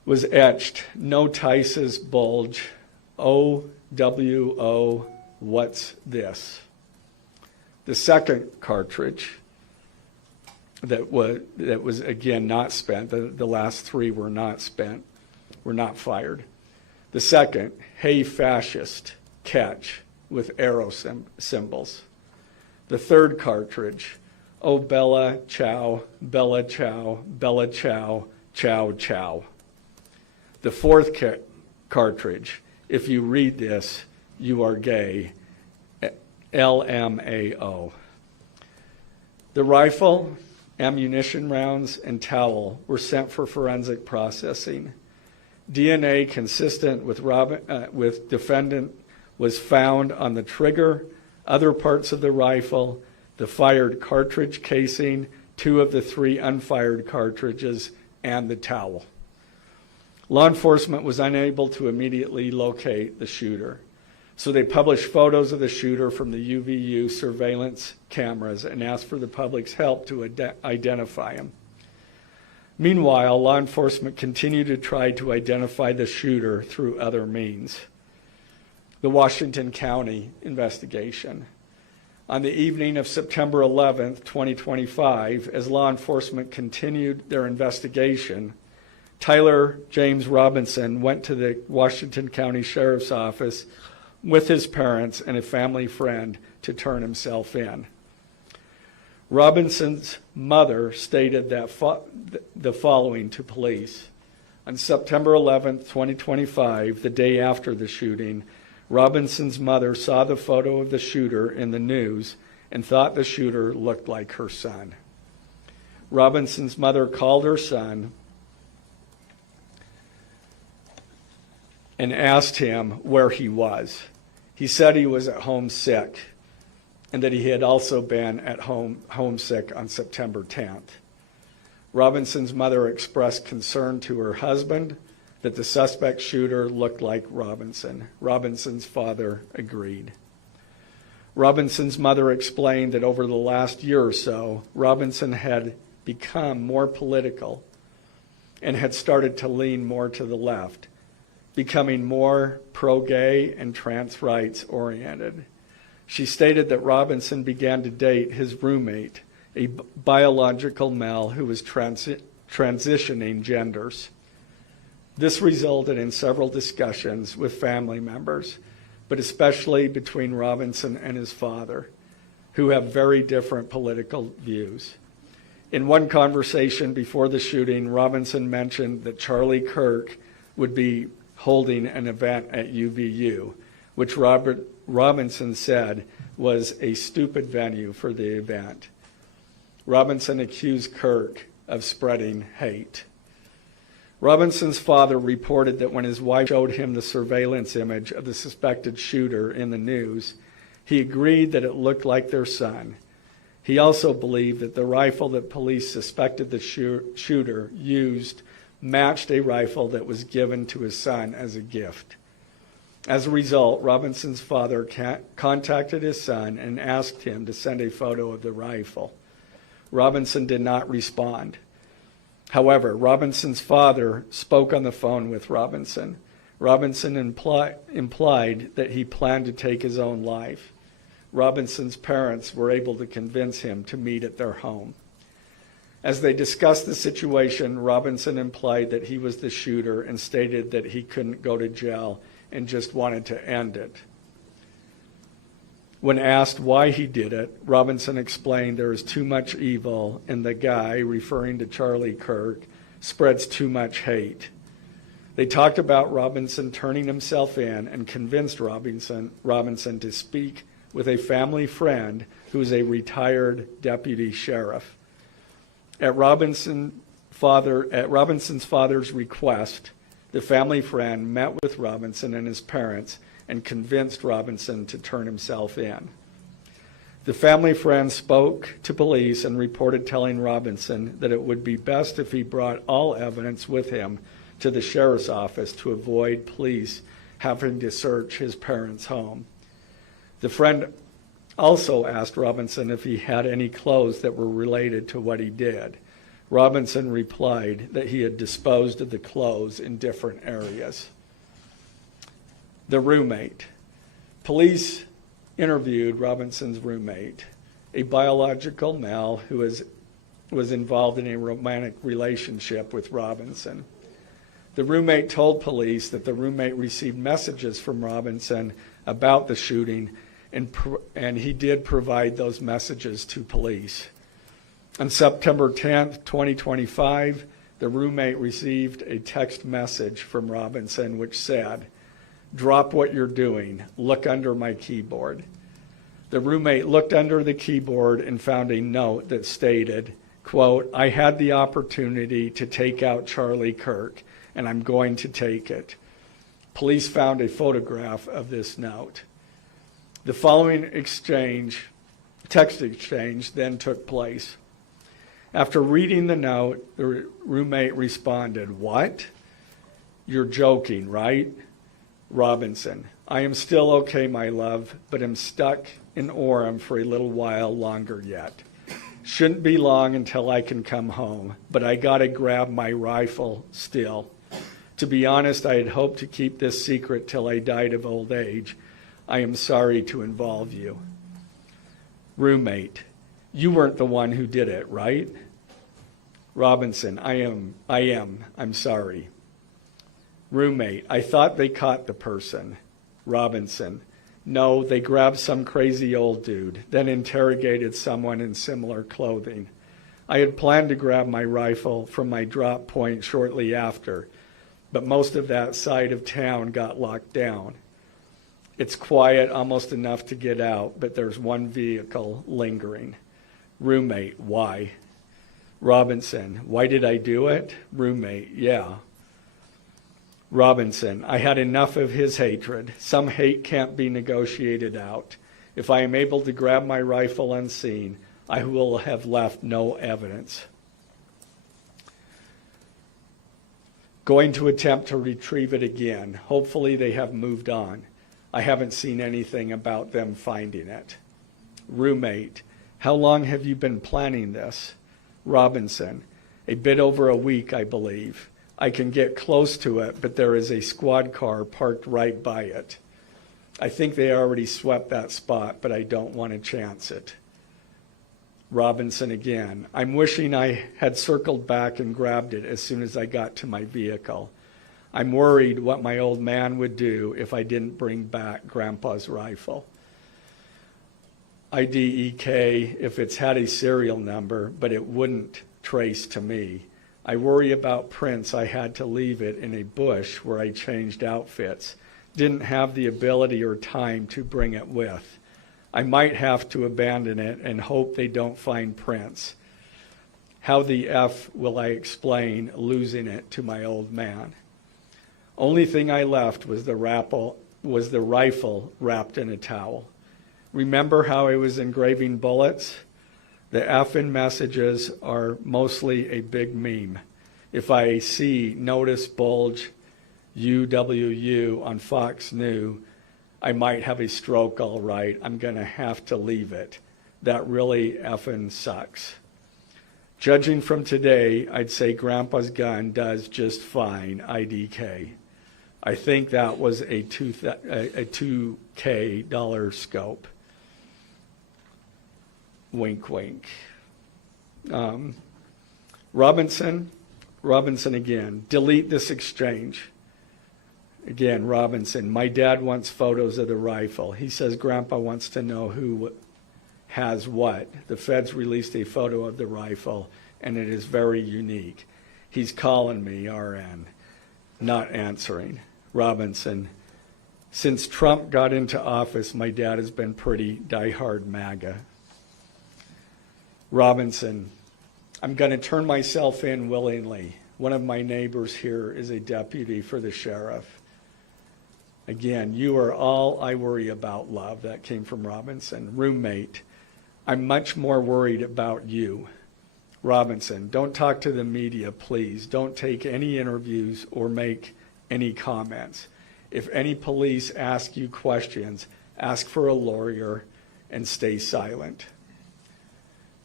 was etched, "No Tice's bulge, OWO, what's this?" The second cartridge that was again not spent, the last three were not spent, were not fired. The second, "Hey fascist, catch," with arrow symbols. The third cartridge, "Oh Bella Ciao, Bella Ciao, Bella Ciao, Ciao Ciao." The fourth cartridge, "If you read this, you are gay," LMAO. The rifle, ammunition rounds, and towel were sent for forensic processing. DNA consistent with defendant was found on the trigger, other parts of the rifle, the fired cartridge casing, 2 of the 3 unfired cartridges, and the towel. Law enforcement was unable to immediately locate the shooter, so they published photos of the shooter from the UVU surveillance cameras and asked for the public's help to identify him. Meanwhile, law enforcement continued to try to identify the shooter through other means. The Washington County investigation. On the evening of September 11th, 2025, as law enforcement continued their investigation, Tyler James Robinson went to the Washington County Sheriff's Office with his parents and a family friend to turn himself in. Robinson's mother stated that the following to police. On September 11th, 2025, the day after the shooting, Robinson's mother saw the photo of the shooter in the news and thought the shooter looked like her son. Robinson's mother called her son and asked him where he was. He said he was at home sick and that he had also been at home sick on September 10th. Robinson's mother expressed concern to her husband that the suspect shooter looked like Robinson. Robinson's father agreed. Robinson's mother explained that over the last year or so, Robinson had become more political and had started to lean more to the left, becoming more pro-gay and trans rights oriented. She stated that Robinson began to date his roommate, a biological male who was transitioning genders. This resulted in several discussions with family members, but especially between Robinson and his father, who have very different political views. In one conversation before the shooting, Robinson mentioned that Charlie Kirk would be holding an event at UVU, which Robinson said was a stupid venue for the event. Robinson accused Kirk of spreading hate. Robinson's father reported that when his wife showed him the surveillance image of the suspected shooter in the news, he agreed that it looked like their son. He also believed that the rifle that police suspected the shooter used matched a rifle that was given to his son as a gift. As a result, Robinson's father contacted his son and asked him to send a photo of the rifle. Robinson did not respond. However, Robinson's father spoke on the phone with Robinson. Robinson implied that he planned to take his own life. Robinson's parents were able to convince him to meet at their home. As they discussed the situation, Robinson implied that he was the shooter and stated that he couldn't go to jail and just wanted to end it. When asked why he did it, Robinson explained there is too much evil and the guy, referring to Charlie Kirk, spreads too much hate. They talked about Robinson turning himself in and convinced Robinson to speak with a family friend who is a retired deputy sheriff. At Robinson's father's request, the family friend met with Robinson and his parents and convinced Robinson to turn himself in. The family friend spoke to police and reported telling Robinson that it would be best if he brought all evidence with him to the sheriff's office to avoid police having to search his parents' home. The friend also asked Robinson if he had any clothes that were related to what he did. Robinson replied that he had disposed of the clothes in different areas. The roommate. Police interviewed Robinson's roommate, a biological male who was involved in a romantic relationship with Robinson. The roommate told police that the roommate received messages from Robinson about the shooting, and he did provide those messages to police. On September 10th, 2025, the roommate received a text message from Robinson which said, "Drop what you're doing. Look under my keyboard." The roommate looked under the keyboard and found a note that stated, quote, "I had the opportunity to take out Charlie Kirk, and I'm going to take it." Police found a photograph of this note. The following text exchange, then took place. After reading the note, the roommate responded, "What? You're joking, right?" Robinson, "I am still okay, my love, but am stuck in Orem for a little while longer yet. Shouldn't be long until I can come home, but I gotta grab my rifle still. To be honest, I had hoped to keep this secret till I died of old age. I am sorry to involve you." Roommate, "You weren't the one who did it, right?" Robinson, I am. I'm sorry." Roommate, "I thought they caught the person." Robinson, "No, they grabbed some crazy old dude, then interrogated someone in similar clothing. I had planned to grab my rifle from my drop point shortly after, but most of that side of town got locked down. It's quiet, almost enough to get out, but there's one vehicle lingering." Roommate, "Why?" Robinson, "Why did I do it?" Roommate, "Yeah." Robinson, "I had enough of his hatred. Some hate can't be negotiated out. If I am able to grab my rifle unseen, I will have left no evidence. Going to attempt to retrieve it again. Hopefully they have moved on. I haven't seen anything about them finding it." Roommate, "How long have you been planning this?" Robinson, "A bit over a week, I believe. I can get close to it, but there is a squad car parked right by it. I think they already swept that spot, but I don't want to chance it." Robinson again, "I'm wishing I had circled back and grabbed it as soon as I got to my vehicle. I'm worried what my old man would do if I didn't bring back Grandpa's rifle. IDEK if it's had a serial number, but it wouldn't trace to me. I worry about prints. I had to leave it in a bush where I changed outfits. Didn't have the ability or time to bring it with. I might have to abandon it and hope they don't find prints. How the F will I explain losing it to my old man? Only thing I left was the rifle wrapped in a towel. Remember how I was engraving bullets? The F in messages are mostly a big meme. If I see notice bulge UWU on Fox News, I might have a stroke all right. I'm going to have to leave it. That really effing sucks. Judging from today, I'd say Grandpa's gun does just fine, IDK. I think that was a $2K scope. Wink, wink. Robinson again, delete this exchange. Again, Robinson, my dad wants photos of the rifle. He says Grandpa wants to know who has what. The feds released a photo of the rifle, and it is very unique. He's calling me, RN, not answering. Robinson, since Trump got into office, my dad has been pretty diehard MAGA. Robinson, I'm going to turn myself in willingly. One of my neighbors here is a deputy for the sheriff. Again, you are all I worry about, love. That came from Robinson. Roommate, I'm much more worried about you. Robinson, don't talk to the media, please. Don't take any interviews or make any comments. If any police ask you questions, ask for a lawyer and stay silent.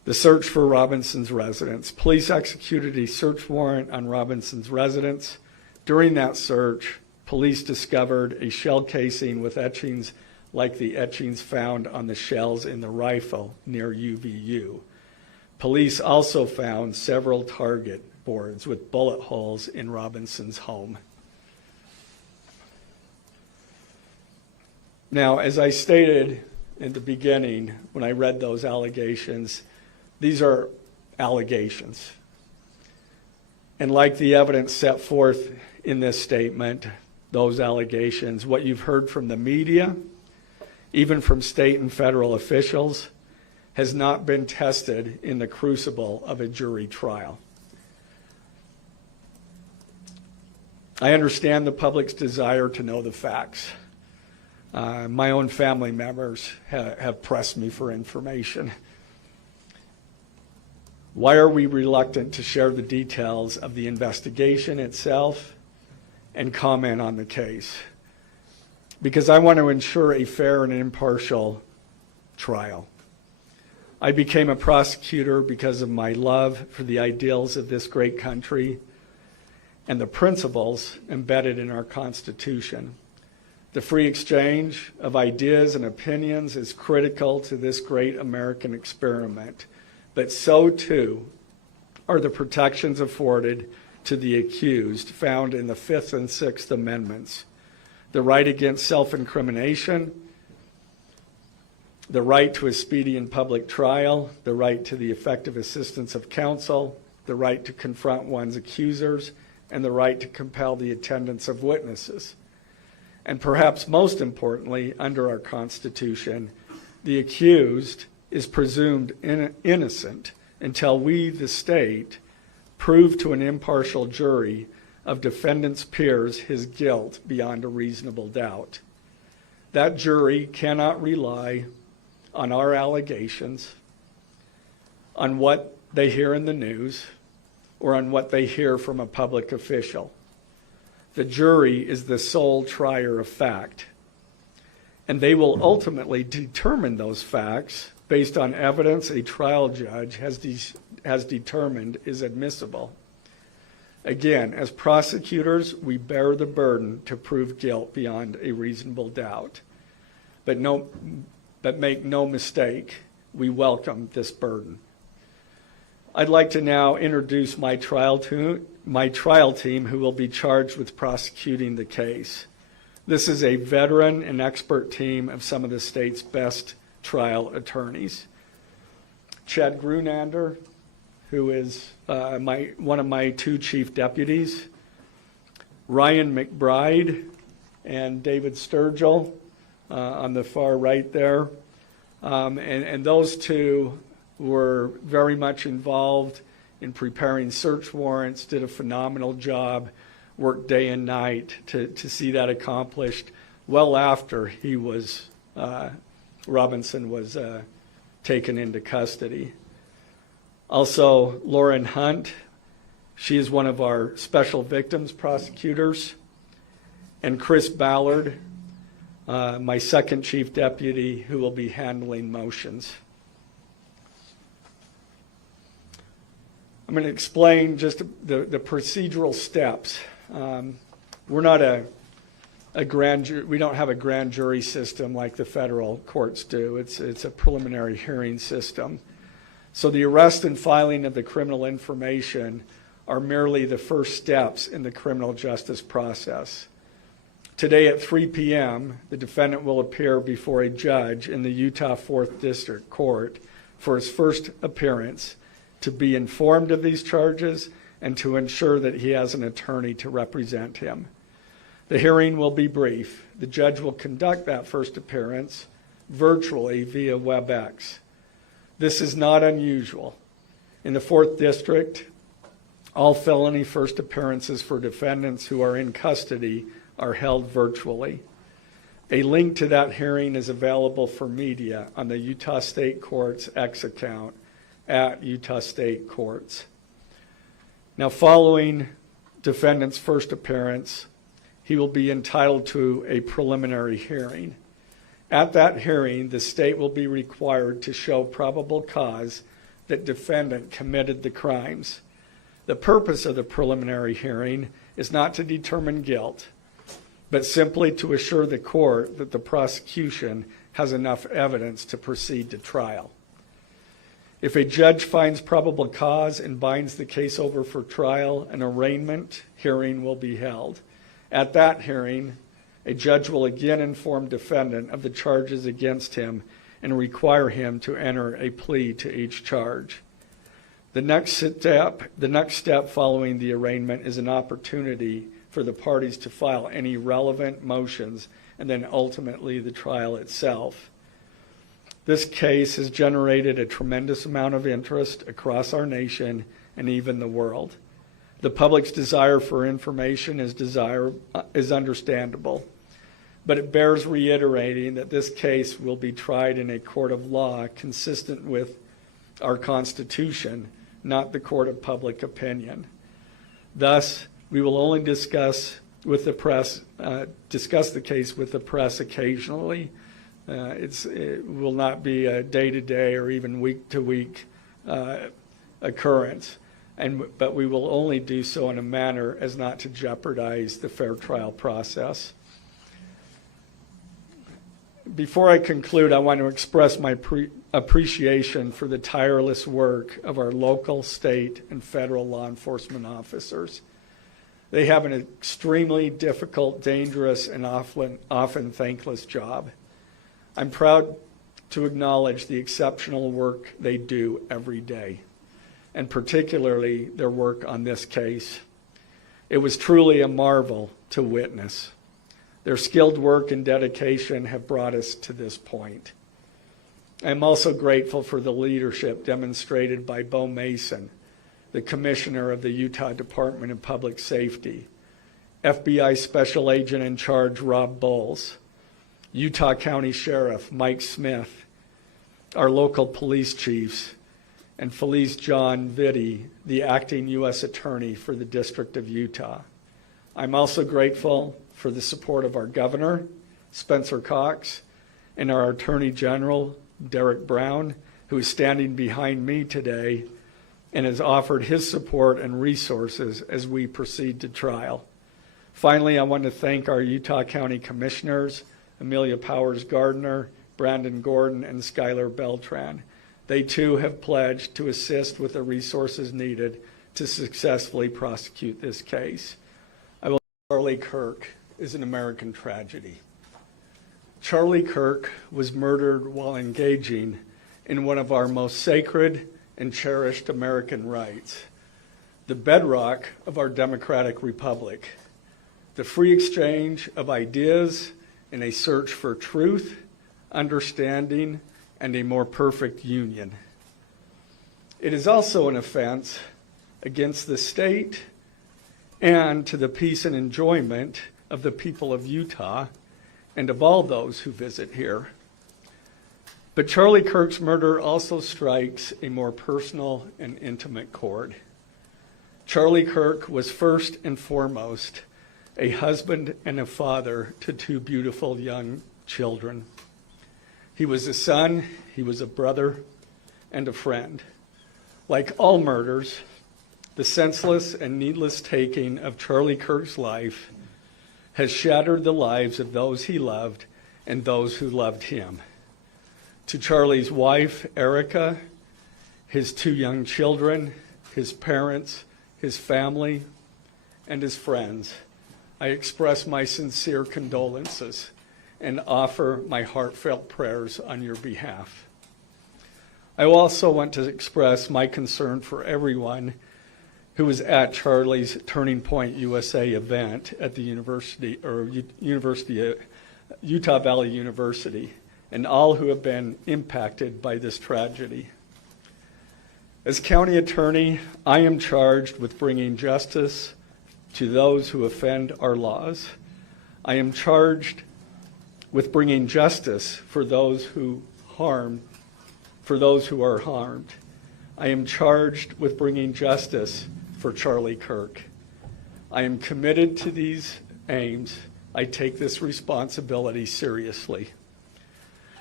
The search for Robinson's residence. Police executed a search warrant on Robinson's residence. During that search, police discovered a shell casing with etchings like the etchings found on the shells in the rifle near UVU. Police also found several target boards with bullet holes in Robinson's home. Now, as I stated in the beginning when I read those allegations, these are allegations. And like the evidence set forth in this statement, those allegations, what you've heard from the media, even from state and federal officials, has not been tested in the crucible of a jury trial. I understand the public's desire to know the facts. My own family members have pressed me for information. Why are we reluctant to share the details of the investigation itself and comment on the case? Because I want to ensure a fair and impartial trial. I became a prosecutor because of my love for the ideals of this great country and the principles embedded in our Constitution. The free exchange of ideas and opinions is critical to this great American experiment, but so too are the protections afforded to the accused found in the Fifth and Sixth Amendments. The right against self-incrimination, the right to a speedy and public trial, the right to the effective assistance of counsel, the right to confront one's accusers, and the right to compel the attendance of witnesses. And perhaps most importantly, under our Constitution, the accused is presumed innocent until we, the state, prove to an impartial jury of defendant's peers his guilt beyond a reasonable doubt. That jury cannot rely on our allegations, on what they hear in the news, or on what they hear from a public official. The jury is the sole trier of fact, and they will ultimately determine those facts based on evidence a trial judge has determined is admissible. Again, as prosecutors, we bear the burden to prove guilt beyond a reasonable doubt. But make no mistake, we welcome this burden. I'd like to now introduce my trial team who will be charged with prosecuting the case. This is a veteran and expert team of some of the state's best trial attorneys. Chad Grunander, who is one of my two chief deputies, Ryan McBride and David Sturgill on the far right there. And those two were very much involved in preparing search warrants, did a phenomenal job, worked day and night to see that accomplished well after Robinson was taken into custody. Also, Lauren Hunt, she is one of our special victims prosecutors, and Chris Ballard, my second chief deputy, who will be handling motions. I'm going to explain just the procedural steps. We're not a grand jury. We don't have a grand jury system like the federal courts do. It's a preliminary hearing system. So the arrest and filing of the criminal information are merely the first steps in the criminal justice process. Today at 3 p.m., the defendant will appear before a judge in the Utah 4th District Court for his first appearance to be informed of these charges and to ensure that he has an attorney to represent him. The hearing will be brief. The judge will conduct that first appearance virtually via WebEx. This is not unusual. In the 4th District, all felony first appearances for defendants who are in custody are held virtually. A link to that hearing is available for media on the Utah State Court's X account at Utah State Courts. Now, following defendant's first appearance, he will be entitled to a preliminary hearing. At that hearing, the state will be required to show probable cause that defendant committed the crimes. The purpose of the preliminary hearing is not to determine guilt, but simply to assure the court that the prosecution has enough evidence to proceed to trial. If a judge finds probable cause and binds the case over for trial, an arraignment hearing will be held. At that hearing, a judge will again inform defendant of the charges against him and require him to enter a plea to each charge. The next step following the arraignment is an opportunity for the parties to file any relevant motions and then ultimately the trial itself. This case has generated a tremendous amount of interest across our nation and even the world. The public's desire for information is understandable, but it bears reiterating that this case will be tried in a court of law consistent with our Constitution, not the court of public opinion. Thus, we will only discuss the case with the press occasionally. It will not be a day-to-day or even week-to-week occurrence, but we will only do so in a manner as not to jeopardize the fair trial process. Before I conclude, I want to express my appreciation for the tireless work of our local, state, and federal law enforcement officers. They have an extremely difficult, dangerous, and often thankless job. I'm proud to acknowledge the exceptional work they do every day, and particularly their work on this case. It was truly a marvel to witness. Their skilled work and dedication have brought us to this point. I'm also grateful for the leadership demonstrated by Bo Mason, the Commissioner of the Utah Department of Public Safety, FBI Special Agent in Charge Rob Bowles, Utah County Sheriff Mike Smith, our local police chiefs, and Felice John Vitti, the acting U.S. Attorney for the District of Utah. I'm also grateful for the support of our Governor, Spencer Cox, and our Attorney General, Derek Brown, who is standing behind me today and has offered his support and resources as we proceed to trial. Finally, I want to thank our Utah County Commissioners, Amelia Powers Gardner, Brandon Gordon, and Skylar Beltran. They too have pledged to assist with the resources needed to successfully prosecute this case. Charlie Kirk is an American tragedy. Charlie Kirk was murdered while engaging in one of our most sacred and cherished American rights, the bedrock of our democratic republic, the free exchange of ideas in a search for truth, understanding, and a more perfect union. It is also an offense against the state and to the peace and enjoyment of the people of Utah and of all those who visit here. But Charlie Kirk's murder also strikes a more personal and intimate chord. Charlie Kirk was first and foremost a husband and a father to two beautiful young children. He was a son, he was a brother, and a friend. Like all murders, the senseless and needless taking of Charlie Kirk's life has shattered the lives of those he loved and those who loved him. To Charlie's wife, Erica, his two young children, his parents, his family, and his friends, I express my sincere condolences and offer my heartfelt prayers on your behalf. I also want to express my concern for everyone who was at Charlie's Turning Point USA event at the Utah Valley University, and all who have been impacted by this tragedy. As county attorney, I am charged with bringing justice to those who offend our laws. I am charged with bringing justice for those who are harmed. I am charged with bringing justice for Charlie Kirk. I am committed to these aims. I take this responsibility seriously.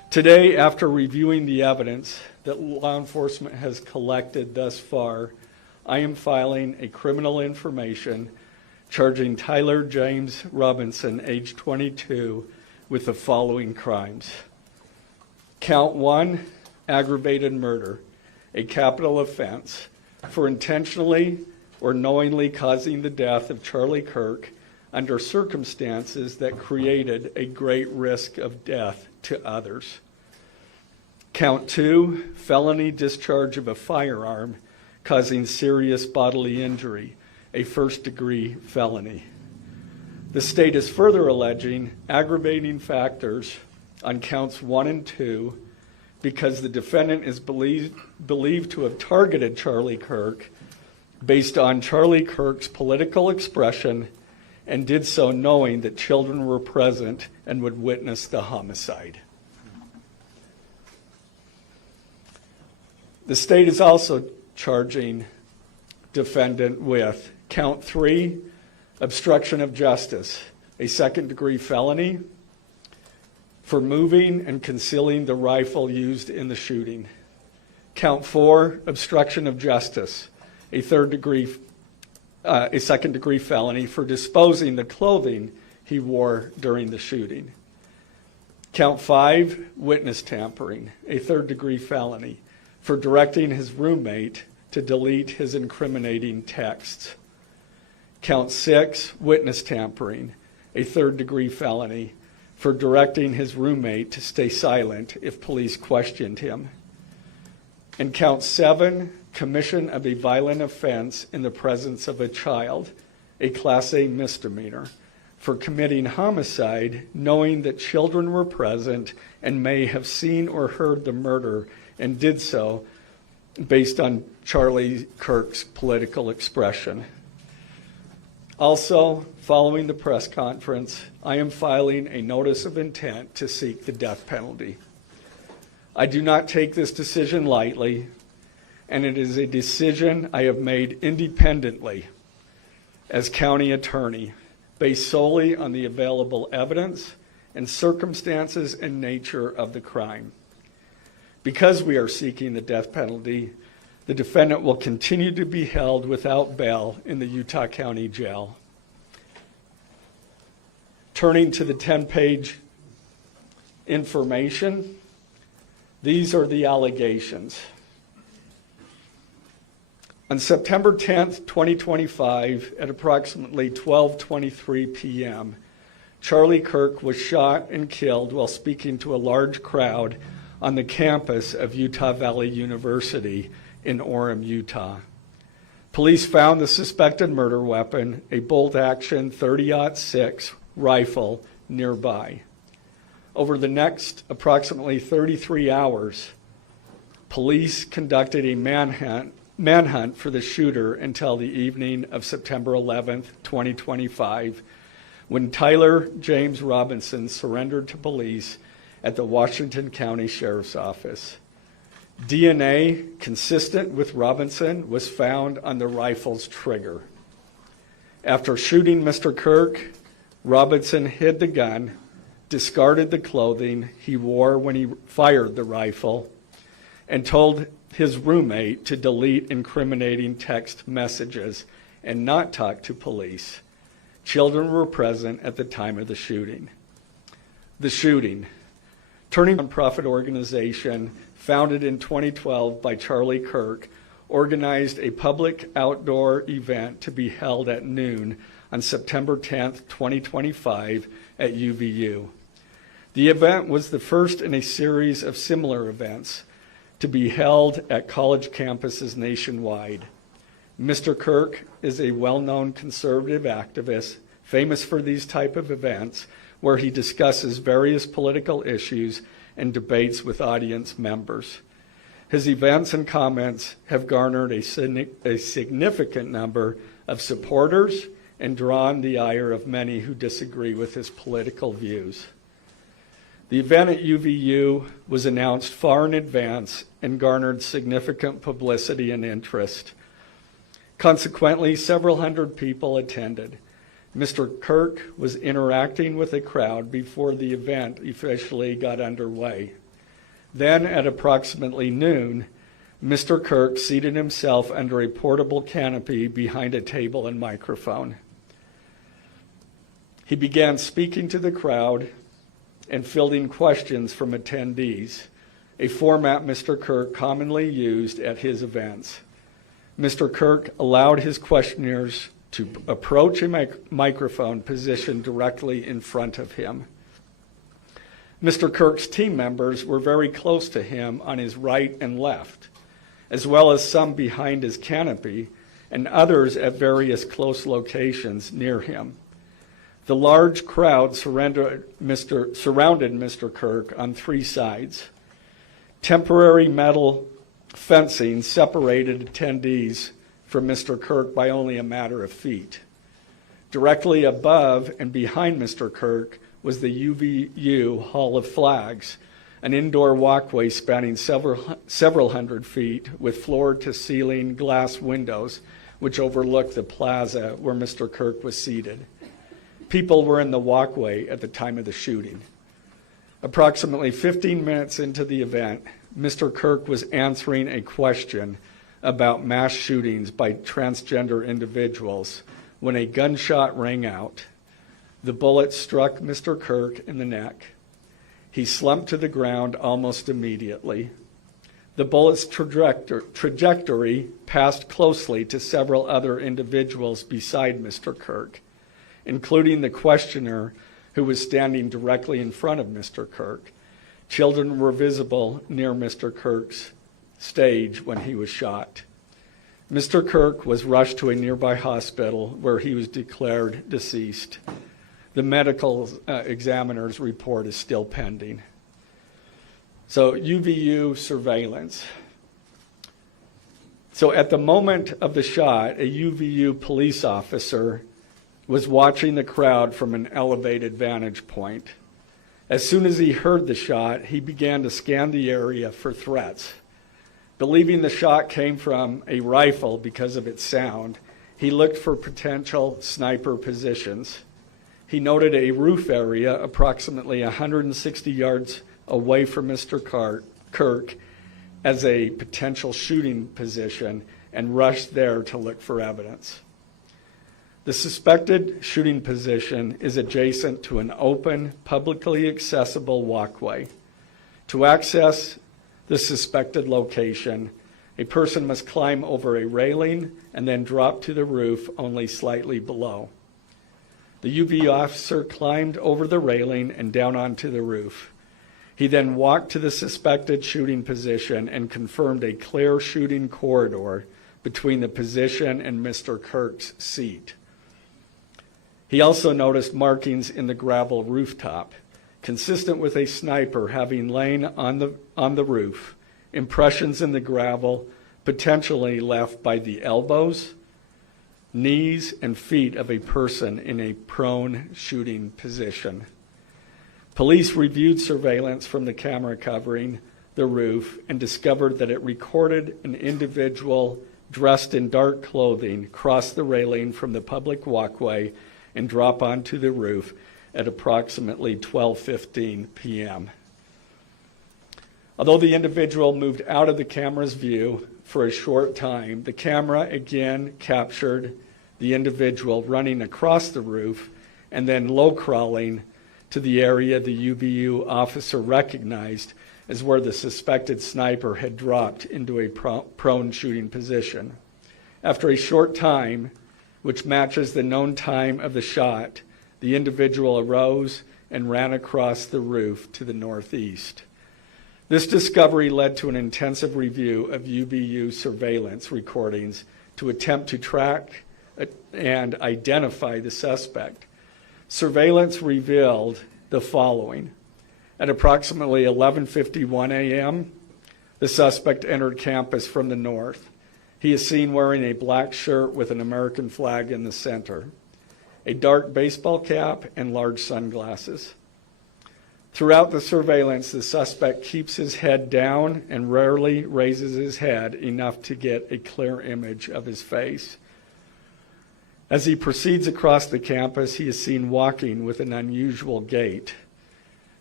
Today, after reviewing the evidence that law enforcement has collected thus far, I am filing a criminal information charging Tyler James Robinson, age 22, with the following crimes. Count 1, aggravated murder, a capital offense, for intentionally or knowingly causing the death of Charlie Kirk under circumstances that created a great risk of death to others. Count 2, felony discharge of a firearm causing serious bodily injury, a first-degree felony. The state is further alleging aggravating factors on counts 1 and 2 because the defendant is believed to have targeted Charlie Kirk based on Charlie Kirk's political expression and did so knowing that children were present and would witness the homicide. The state is also charging defendant with count 3, obstruction of justice, a second-degree felony for moving and concealing the rifle used in the shooting. Count 4, obstruction of justice, a second-degree felony for disposing the clothing he wore during the shooting. Count 5, witness tampering, a third-degree felony for directing his roommate to delete his incriminating texts. Count 6, witness tampering, a third-degree felony for directing his roommate to stay silent if police questioned him. And count 7, commission of a violent offense in the presence of a child, a Class A misdemeanor, for committing homicide knowing that children were present and may have seen or heard the murder and did so based on Charlie Kirk's political expression. Also, following the press conference, I am filing a notice of intent to seek the death penalty. I do not take this decision lightly, and it is a decision I have made independently as county attorney, based solely on the available evidence and circumstances and nature of the crime. Because we are seeking the death penalty, the defendant will continue to be held without bail in the Utah County Jail. Turning to the 10-page information, these are the allegations. On September 10th, 2025, at approximately 12:23 p.m., Charlie Kirk was shot and killed while speaking to a large crowd on the campus of Utah Valley University in Orem, Utah. Police found the suspected murder weapon, a bolt-action .30-06 rifle, nearby. Over the next approximately 33 hours, police conducted a manhunt for the shooter until the evening of September 11th, 2025, when Tyler James Robinson surrendered to police at the Washington County Sheriff's Office. DNA consistent with Robinson was found on the rifle's trigger. After shooting Mr. Kirk, Robinson hid the gun, discarded the clothing he wore when he fired the rifle, and told his roommate to delete incriminating text messages and not talk to police. Children were present at the time of the shooting. The shooting. Turning nonprofit organization founded in 2012 by Charlie Kirk organized a public outdoor event to be held at noon on September 10th, 2025 at UVU. The event was the first in a series of similar events to be held at college campuses nationwide. Mr. Kirk is a well-known conservative activist, famous for these type of events, where he discusses various political issues and debates with audience members. His events and comments have garnered a significant number of supporters and drawn the ire of many who disagree with his political views. The event at UVU was announced far in advance and garnered significant publicity and interest. Consequently, several hundred people attended. Mr. Kirk was interacting with the crowd before the event officially got underway. Then, at approximately noon, Mr. Kirk seated himself under a portable canopy behind a table and microphone. He began speaking to the crowd and fielding questions from attendees, a format Mr. Kirk commonly used at his events. Mr. Kirk allowed his questioners to approach a microphone positioned directly in front of him. Mr. Kirk's team members were very close to him on his right and left, as well as some behind his canopy and others at various close locations near him. The large crowd surrounded Mr. Kirk on three sides. Temporary metal fencing separated attendees from Mr. Kirk by only a matter of feet. Directly above and behind Mr. Kirk was the UVU Hall of Flags, an indoor walkway spanning several hundred feet with floor-to-ceiling glass windows which overlooked the plaza where Mr. Kirk was seated. People were in the walkway at the time of the shooting. Approximately 15 minutes into the event, Mr. Kirk was answering a question about mass shootings by transgender individuals when a gunshot rang out. The bullet struck Mr. Kirk in the neck. He slumped to the ground almost immediately. The bullet's trajectory passed closely to several other individuals beside Mr. Kirk, including the questioner who was standing directly in front of Mr. Kirk. Children were visible near Mr. Kirk's stage when he was shot. Mr. Kirk was rushed to a nearby hospital where he was declared deceased. The medical examiner's report is still pending. So UVU surveillance. So at the moment of the shot, a UVU police officer was watching the crowd from an elevated vantage point. As soon as he heard the shot, he began to scan the area for threats. Believing the shot came from a rifle because of its sound, he looked for potential sniper positions. He noted a roof area approximately 160 yards away from Mr. Kirk as a potential shooting position and rushed there to look for evidence. The suspected shooting position is adjacent to an open, publicly accessible walkway. To access the suspected location, a person must climb over a railing and then drop to the roof only slightly below. The UV officer climbed over the railing and down onto the roof. He then walked to the suspected shooting position and confirmed a clear shooting corridor between the position and Mr. Kirk's seat. He also noticed markings in the gravel rooftop, consistent with a sniper having lain on the roof, impressions in the gravel potentially left by the elbows, knees, and feet of a person in a prone shooting position. Police reviewed surveillance from the camera covering the roof and discovered that it recorded an individual dressed in dark clothing cross the railing from the public walkway and drop onto the roof at approximately 12:15 p.m. Although the individual moved out of the camera's view for a short time, the camera again captured the individual running across the roof and then low crawling to the area the UVU officer recognized as where the suspected sniper had dropped into a prone shooting position. After a short time, which matches the known time of the shot, the individual arose and ran across the roof to the northeast. This discovery led to an intensive review of UVU surveillance recordings to attempt to track and identify the suspect. Surveillance revealed the following. At approximately 11:51 a.m., the suspect entered campus from the north. He is seen wearing a black shirt with an American flag in the center, a dark baseball cap, and large sunglasses. Throughout the surveillance, the suspect keeps his head down and rarely raises his head enough to get a clear image of his face. As he proceeds across the campus, he is seen walking with an unusual gait.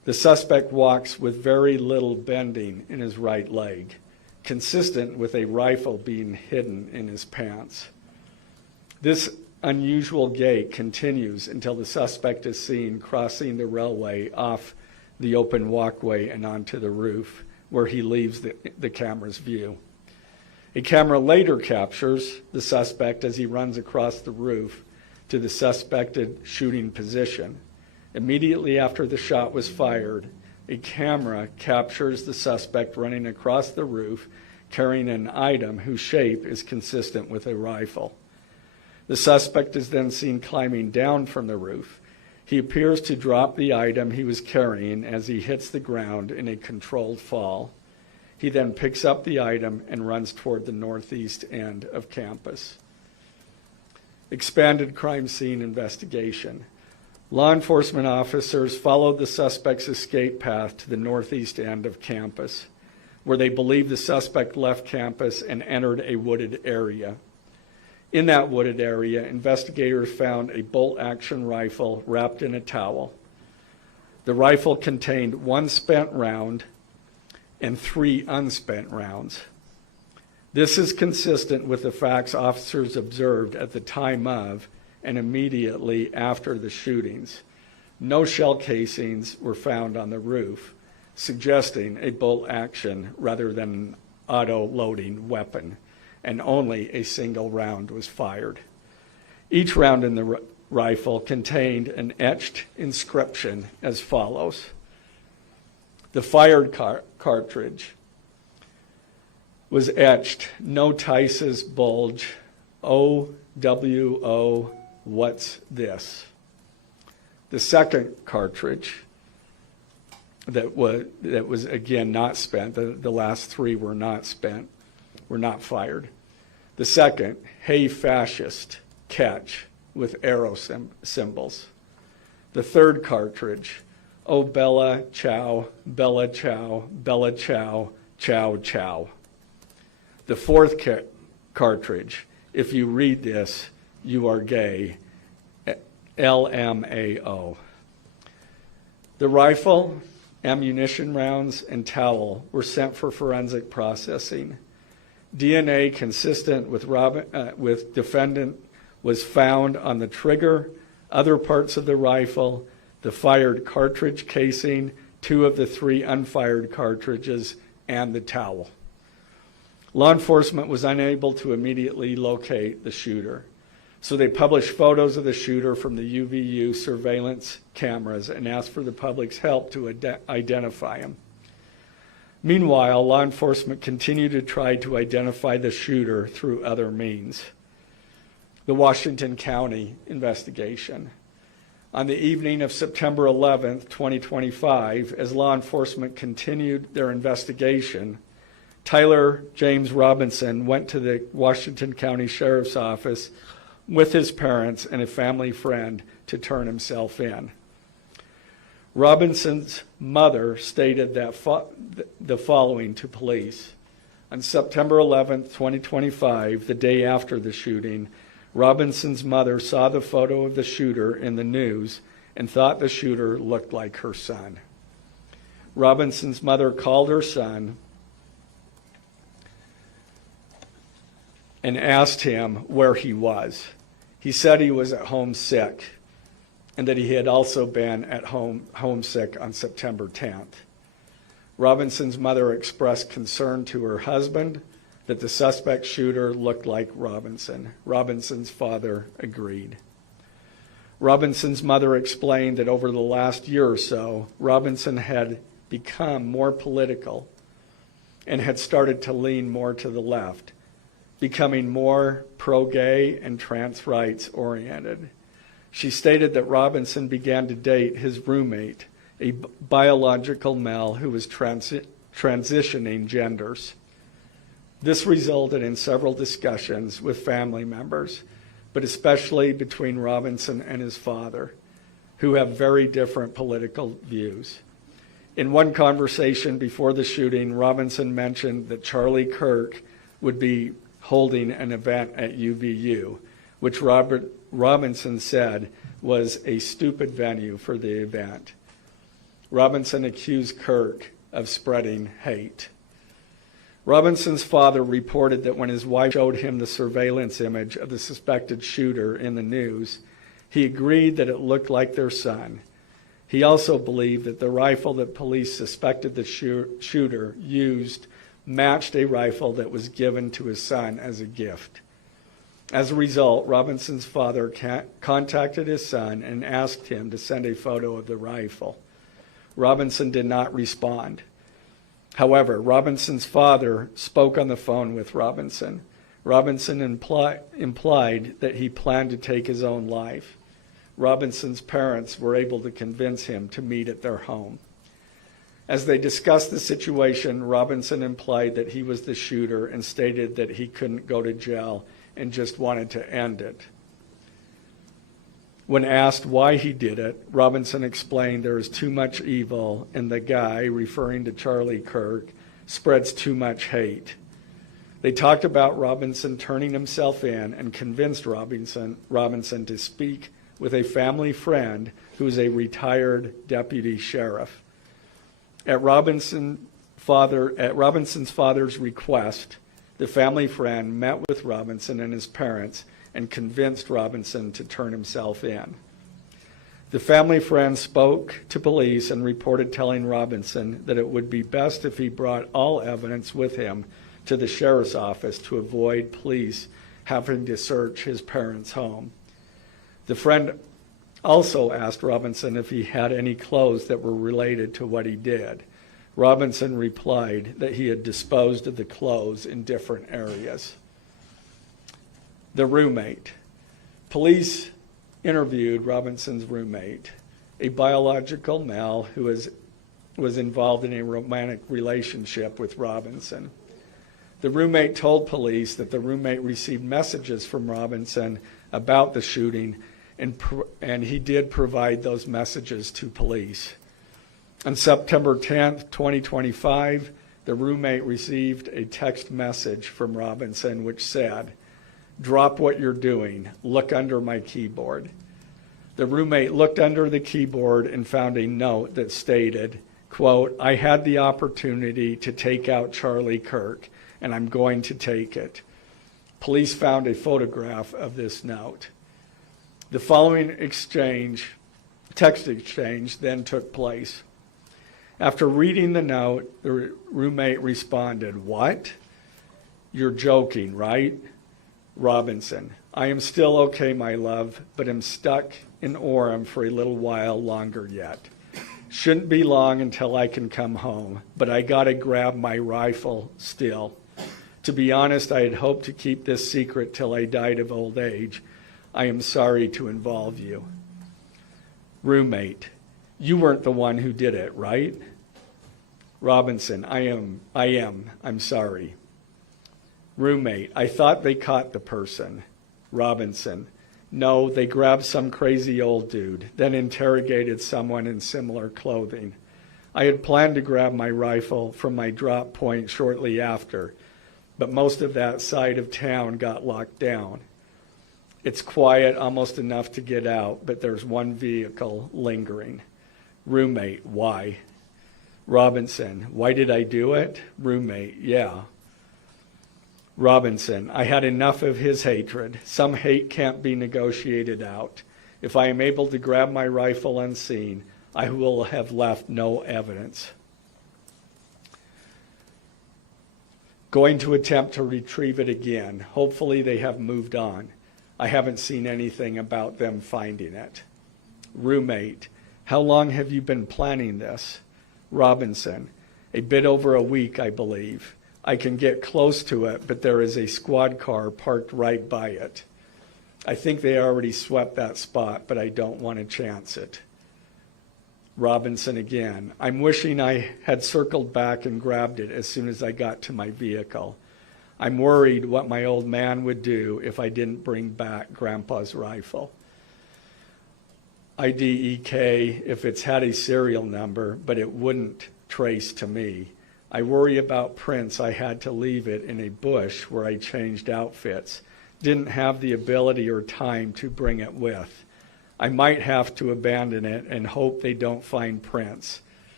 The suspect walks with very little bending in his right leg, consistent with a rifle being hidden in his pants. This unusual gait continues until the suspect is seen crossing the railway off the open walkway and onto the roof, where he leaves the camera's view. A camera later captures the suspect as he runs across the roof to the suspected shooting position. Immediately after the shot was fired, a camera captures the suspect running across the roof carrying an item whose shape is consistent with a rifle. The suspect is then seen climbing down from the roof. He appears to drop the item he was carrying as he hits the ground in a controlled fall. He then picks up the item and runs toward the northeast end of campus. Expanded crime scene investigation. Law enforcement officers followed the suspect's escape path to the northeast end of campus, where they believe the suspect left campus and entered a wooded area. In that wooded area, investigators found a bolt-action rifle wrapped in a towel. The rifle contained 1 spent round and 3 unspent rounds. This is consistent with the facts officers observed at the time of and immediately after the shootings. No shell casings were found on the roof, suggesting a bolt action rather than an auto-loading weapon, and only a single round was fired. Each round in the rifle contained an etched inscription as follows. The fired cartridge was etched, "No Tice's bulge, OWO, what's this?" The second cartridge that was again not spent, the last 3 were not spent, were not fired. The second, "Hey fascist, catch," with arrow symbols. The third cartridge, "Oh Bella Chow, Bella Chow, Bella Chow, Chow Chow." The fourth cartridge, "If you read this, you are gay," LMAO. The rifle, ammunition rounds, and towel were sent for forensic processing. DNA consistent with defendant was found on the trigger, other parts of the rifle, the fired cartridge casing, 2 of the 3 unfired cartridges, and the towel. Law enforcement was unable to immediately locate the shooter, so they published photos of the shooter from the UVU surveillance cameras and asked for the public's help to identify him. Meanwhile, law enforcement continued to try to identify the shooter through other means. The Washington County investigation. On the evening of September 11th, 2025, as law enforcement continued their investigation, Tyler James Robinson went to the Washington County Sheriff's Office with his parents and a family friend to turn himself in. Robinson's mother stated that the following to police. On September 11th, 2025, the day after the shooting, Robinson's mother saw the photo of the shooter in the news and thought the shooter looked like her son. Robinson's mother called her son and asked him where he was. He said he was at home sick and that he had also been at homesick on September 10th. Robinson's mother expressed concern to her husband that the suspect shooter looked like Robinson. Robinson's father agreed. Robinson's mother explained that over the last year or so, Robinson had become more political and had started to lean more to the left, becoming more pro-gay and trans rights oriented. She stated that Robinson began to date his roommate, a biological male who was transitioning genders. This resulted in several discussions with family members, but especially between Robinson and his father, who have very different political views. In one conversation before the shooting, Robinson mentioned that Charlie Kirk would be holding an event at UVU, which Robinson said was a stupid venue for the event. Robinson accused Kirk of spreading hate. Robinson's father reported that when his wife showed him the surveillance image of the suspected shooter in the news, he agreed that it looked like their son. He also believed that the rifle that police suspected the shooter used matched a rifle that was given to his son as a gift. As a result, Robinson's father contacted his son and asked him to send a photo of the rifle. Robinson did not respond. However, Robinson's father spoke on the phone with Robinson. Robinson implied that he planned to take his own life. Robinson's parents were able to convince him to meet at their home. As they discussed the situation, Robinson implied that he was the shooter and stated that he couldn't go to jail and just wanted to end it. When asked why he did it, Robinson explained there is too much evil and the guy, referring to Charlie Kirk, spreads too much hate. They talked about Robinson turning himself in and convinced Robinson to speak with a family friend who is a retired deputy sheriff. At Robinson's father's request, the family friend met with Robinson and his parents and convinced Robinson to turn himself in. The family friend spoke to police and reported telling Robinson that it would be best if he brought all evidence with him to the sheriff's office to avoid police having to search his parents' home. The friend also asked Robinson if he had any clothes that were related to what he did. Robinson replied that he had disposed of the clothes in different areas. The roommate. Police interviewed Robinson's roommate, a biological male who was involved in a romantic relationship with Robinson. The roommate told police that the roommate received messages from Robinson about the shooting, and he did provide those messages to police. On September 10th, 2025, the roommate received a text message from Robinson which said, "Drop what you're doing. Look under my keyboard." The roommate looked under the keyboard and found a note that stated, quote, "I had the opportunity to take out Charlie Kirk, and I'm going to take it." Police found a photograph of this note. The following text exchange, then took place. After reading the note, the roommate responded, "What? You're joking, right?" Robinson, "I am still okay, my love, but am stuck in Orem for a little while longer yet. Shouldn't be long until I can come home, but I gotta grab my rifle still. To be honest, I had hoped to keep this secret till I died of old age. I am sorry to involve you." Roommate, "You weren't the one who did it, right?" Robinson, I am. I'm sorry." Roommate, "I thought they caught the person." Robinson, "No, they grabbed some crazy old dude, then interrogated someone in similar clothing. I had planned to grab my rifle from my drop point shortly after, but most of that side of town got locked down. It's quiet, almost enough to get out, but there's one vehicle lingering." Roommate, "Why?" Robinson, "Why did I do it?" Roommate, "Yeah." Robinson, "I had enough of his hatred. Some hate can't be negotiated out. If I am able to grab my rifle unseen, I will have left no evidence. Going to attempt to retrieve it again. Hopefully they have moved on. I haven't seen anything about them finding it." Roommate, "How long have you been planning this?" Robinson, "A bit over a week, I believe. I can get close to it, but there is a squad car parked right by it. I think they already swept that spot, but I don't want to chance it." Robinson again, "I'm wishing I had circled back and grabbed it as soon as I got to my vehicle. I'm worried what my old man would do if I didn't bring back Grandpa's rifle. IDEK if it's had a serial number, but it wouldn't trace to me. I worry about prints. I had to leave it in a bush where I changed outfits. Didn't have the ability or time to bring it with. I might have to abandon it and hope they don't find prints.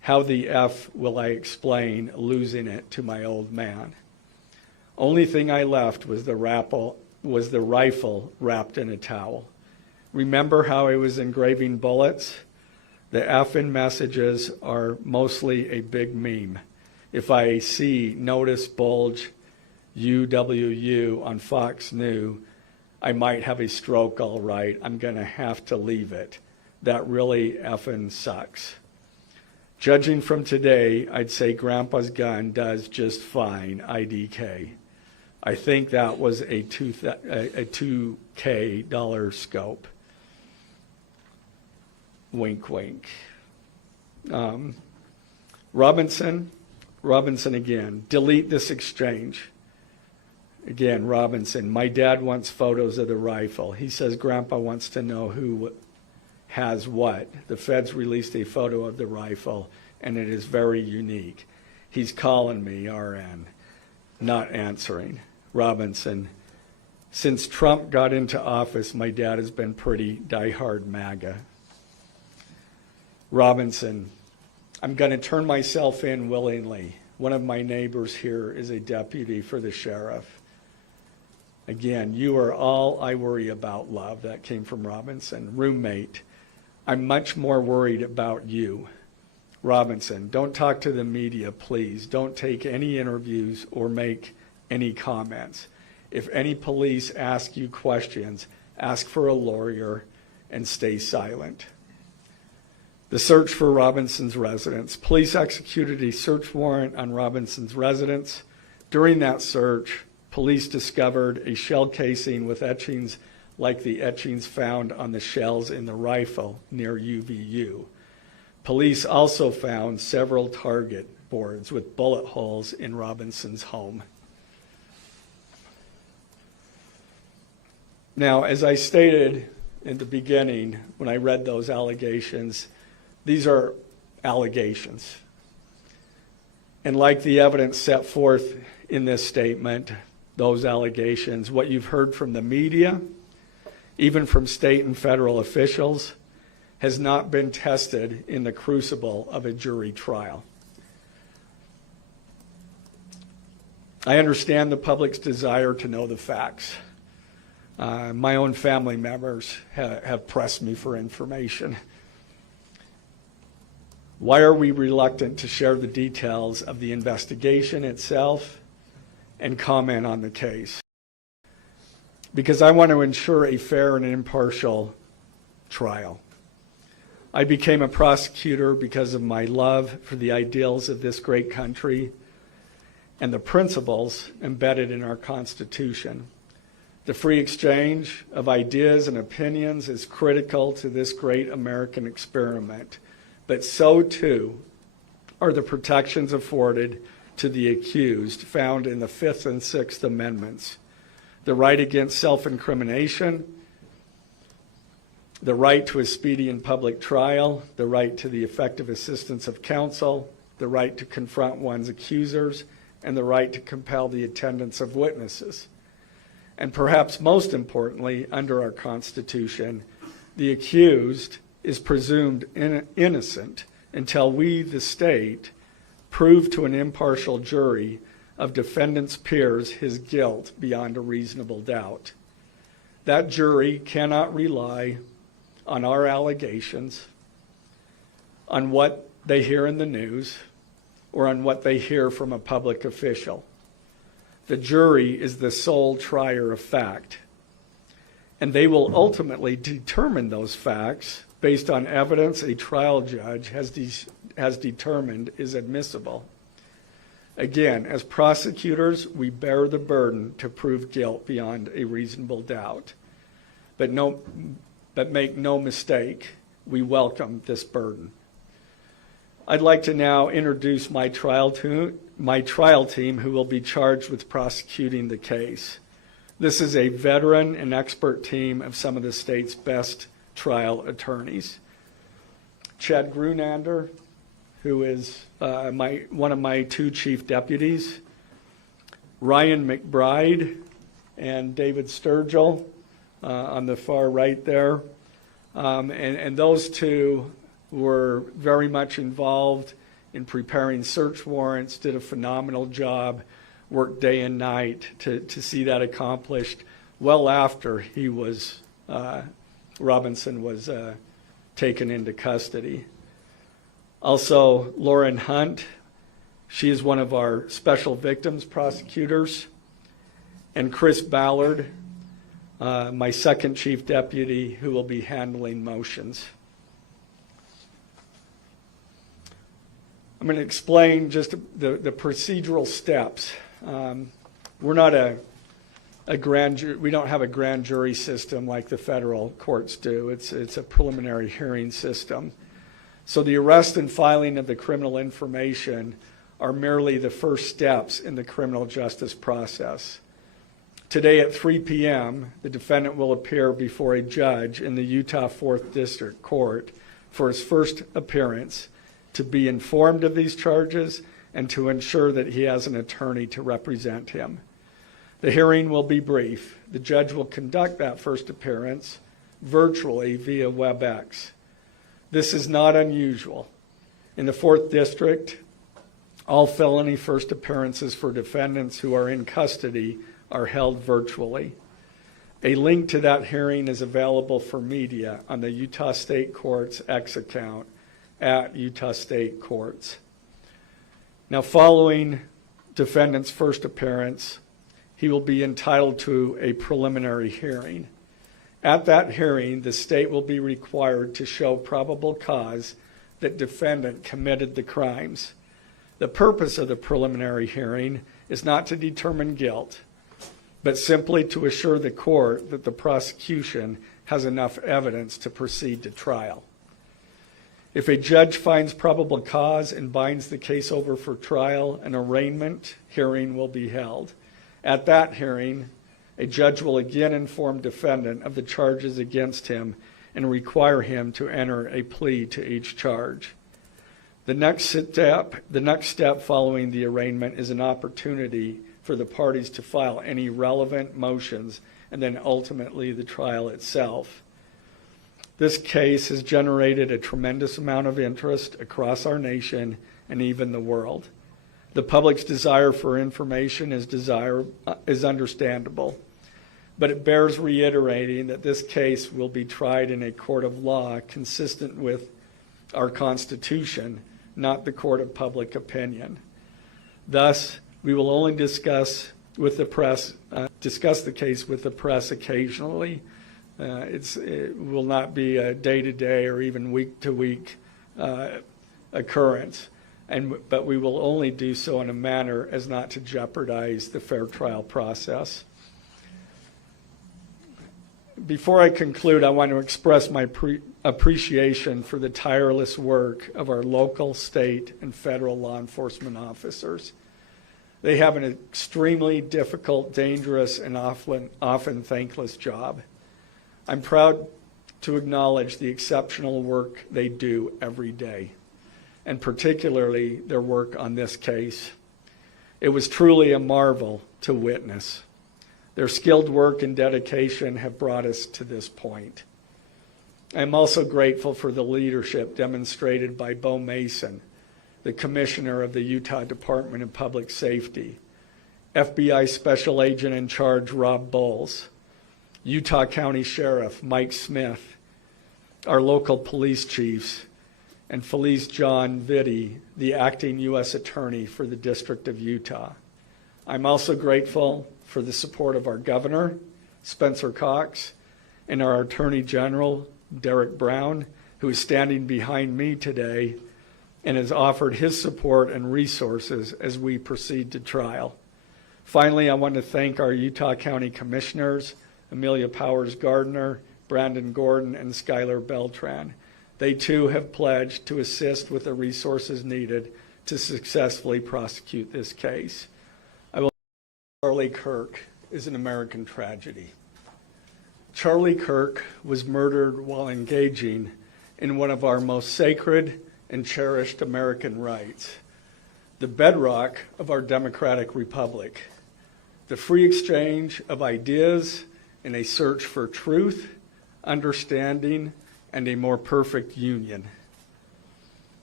How the F will I explain losing it to my old man? Only thing I left was the rifle wrapped in a towel. Remember how I was engraving bullets? The F in messages are mostly a big meme. If I see notice bulge UWU on Fox News, I might have a stroke all right. I'm going to have to leave it. That really effing sucks. Judging from today, I'd say Grandpa's gun does just fine, IDK. I think that was a $2K dollar scope. Wink, wink. Robinson again, delete this exchange. Again, Robinson, my dad wants photos of the rifle. He says Grandpa wants to know who has what. The feds released a photo of the rifle, and it is very unique. He's calling me, RN, not answering. Robinson, since Trump got into office, my dad has been pretty diehard MAGA. Robinson, I'm going to turn myself in willingly. One of my neighbors here is a deputy for the sheriff. Again, you are all I worry about, love. That came from Robinson. Roommate, I'm much more worried about you. Robinson, don't talk to the media, please. Don't take any interviews or make any comments. If any police ask you questions, ask for a lawyer and stay silent. The search for Robinson's residence. Police executed a search warrant on Robinson's residence. During that search, police discovered a shell casing with etchings like the etchings found on the shells in the rifle near UVU. Police also found several target boards with bullet holes in Robinson's home. Now, as I stated in the beginning when I read those allegations, these are allegations. And like the evidence set forth in this statement, those allegations, what you've heard from the media, even from state and federal officials, has not been tested in the crucible of a jury trial. I understand the public's desire to know the facts. My own family members have pressed me for information. Why are we reluctant to share the details of the investigation itself and comment on the case? Because I want to ensure a fair and impartial trial. I became a prosecutor because of my love for the ideals of this great country and the principles embedded in our Constitution. The free exchange of ideas and opinions is critical to this great American experiment, but so too are the protections afforded to the accused found in the Fifth and Sixth Amendments. The right against self-incrimination, the right to a speedy and public trial, the right to the effective assistance of counsel, the right to confront one's accusers, and the right to compel the attendance of witnesses. And perhaps most importantly, under our Constitution, the accused is presumed innocent until we, the state, prove to an impartial jury of defendant's peers his guilt beyond a reasonable doubt. That jury cannot rely on our allegations, on what they hear in the news, or on what they hear from a public official. The jury is the sole trier of fact, and they will ultimately determine those facts based on evidence a trial judge has determined is admissible. Again, as prosecutors, we bear the burden to prove guilt beyond a reasonable doubt. But make no mistake, we welcome this burden. I'd like to now introduce my trial team who will be charged with prosecuting the case. This is a veteran and expert team of some of the state's best trial attorneys. Chad Grunander, who is one of my two chief deputies, Ryan McBride and David Sturgill on the far right there. And those two were very much involved in preparing search warrants, did a phenomenal job, worked day and night to see that accomplished well after he was, Robinson was taken into custody. Also, Lauren Hunt, she is one of our special victims prosecutors, and Chris Ballard, my second chief deputy, who will be handling motions. I'm going to explain just the procedural steps. We're not a grand jury. We don't have a grand jury system like the federal courts do. It's a preliminary hearing system. So the arrest and filing of the criminal information are merely the first steps in the criminal justice process. Today at 3 p.m., the defendant will appear before a judge in the Utah 4th District Court for his first appearance to be informed of these charges and to ensure that he has an attorney to represent him. The hearing will be brief. The judge will conduct that first appearance virtually via WebEx. This is not unusual. In the 4th District, all felony first appearances for defendants who are in custody are held virtually. A link to that hearing is available for media on the Utah State Courts X account at Utah State Courts. Now, following defendant's first appearance, he will be entitled to a preliminary hearing. At that hearing, the state will be required to show probable cause that defendant committed the crimes. The purpose of the preliminary hearing is not to determine guilt, but simply to assure the court that the prosecution has enough evidence to proceed to trial. If a judge finds probable cause and binds the case over for trial, an arraignment hearing will be held. At that hearing, a judge will again inform defendant of the charges against him and require him to enter a plea to each charge. The next step following the arraignment is an opportunity for the parties to file any relevant motions and then ultimately the trial itself. This case has generated a tremendous amount of interest across our nation and even the world. The public's desire for information is understandable, but it bears reiterating that this case will be tried in a court of law consistent with our Constitution, not the court of public opinion. Thus, we will only discuss the case with the press occasionally. It will not be a day-to-day or even week-to-week occurrence, but we will only do so in a manner as not to jeopardize the fair trial process. Before I conclude, I want to express my appreciation for the tireless work of our local, state, and federal law enforcement officers. They have an extremely difficult, dangerous, and often thankless job. I'm proud to acknowledge the exceptional work they do every day, and particularly their work on this case. It was truly a marvel to witness. Their skilled work and dedication have brought us to this point. I'm also grateful for the leadership demonstrated by Bo Mason, the Commissioner of the Utah Department of Public Safety, FBI Special Agent in Charge Rob Bowles, Utah County Sheriff Mike Smith, our local police chiefs, and Felice John Vitti, the acting U.S. Attorney for the District of Utah. I'm also grateful for the support of our Governor, Spencer Cox, and our Attorney General, Derek Brown, who is standing behind me today and has offered his support and resources as we proceed to trial. Finally, I want to thank our Utah County Commissioners, Amelia Powers Gardner, Brandon Gordon, and Skylar Beltran. They too have pledged to assist with the resources needed to successfully prosecute this case. Charlie Kirk is an American tragedy. Charlie Kirk was murdered while engaging in one of our most sacred and cherished American rights, the bedrock of our democratic republic, the free exchange of ideas in a search for truth, understanding, and a more perfect union.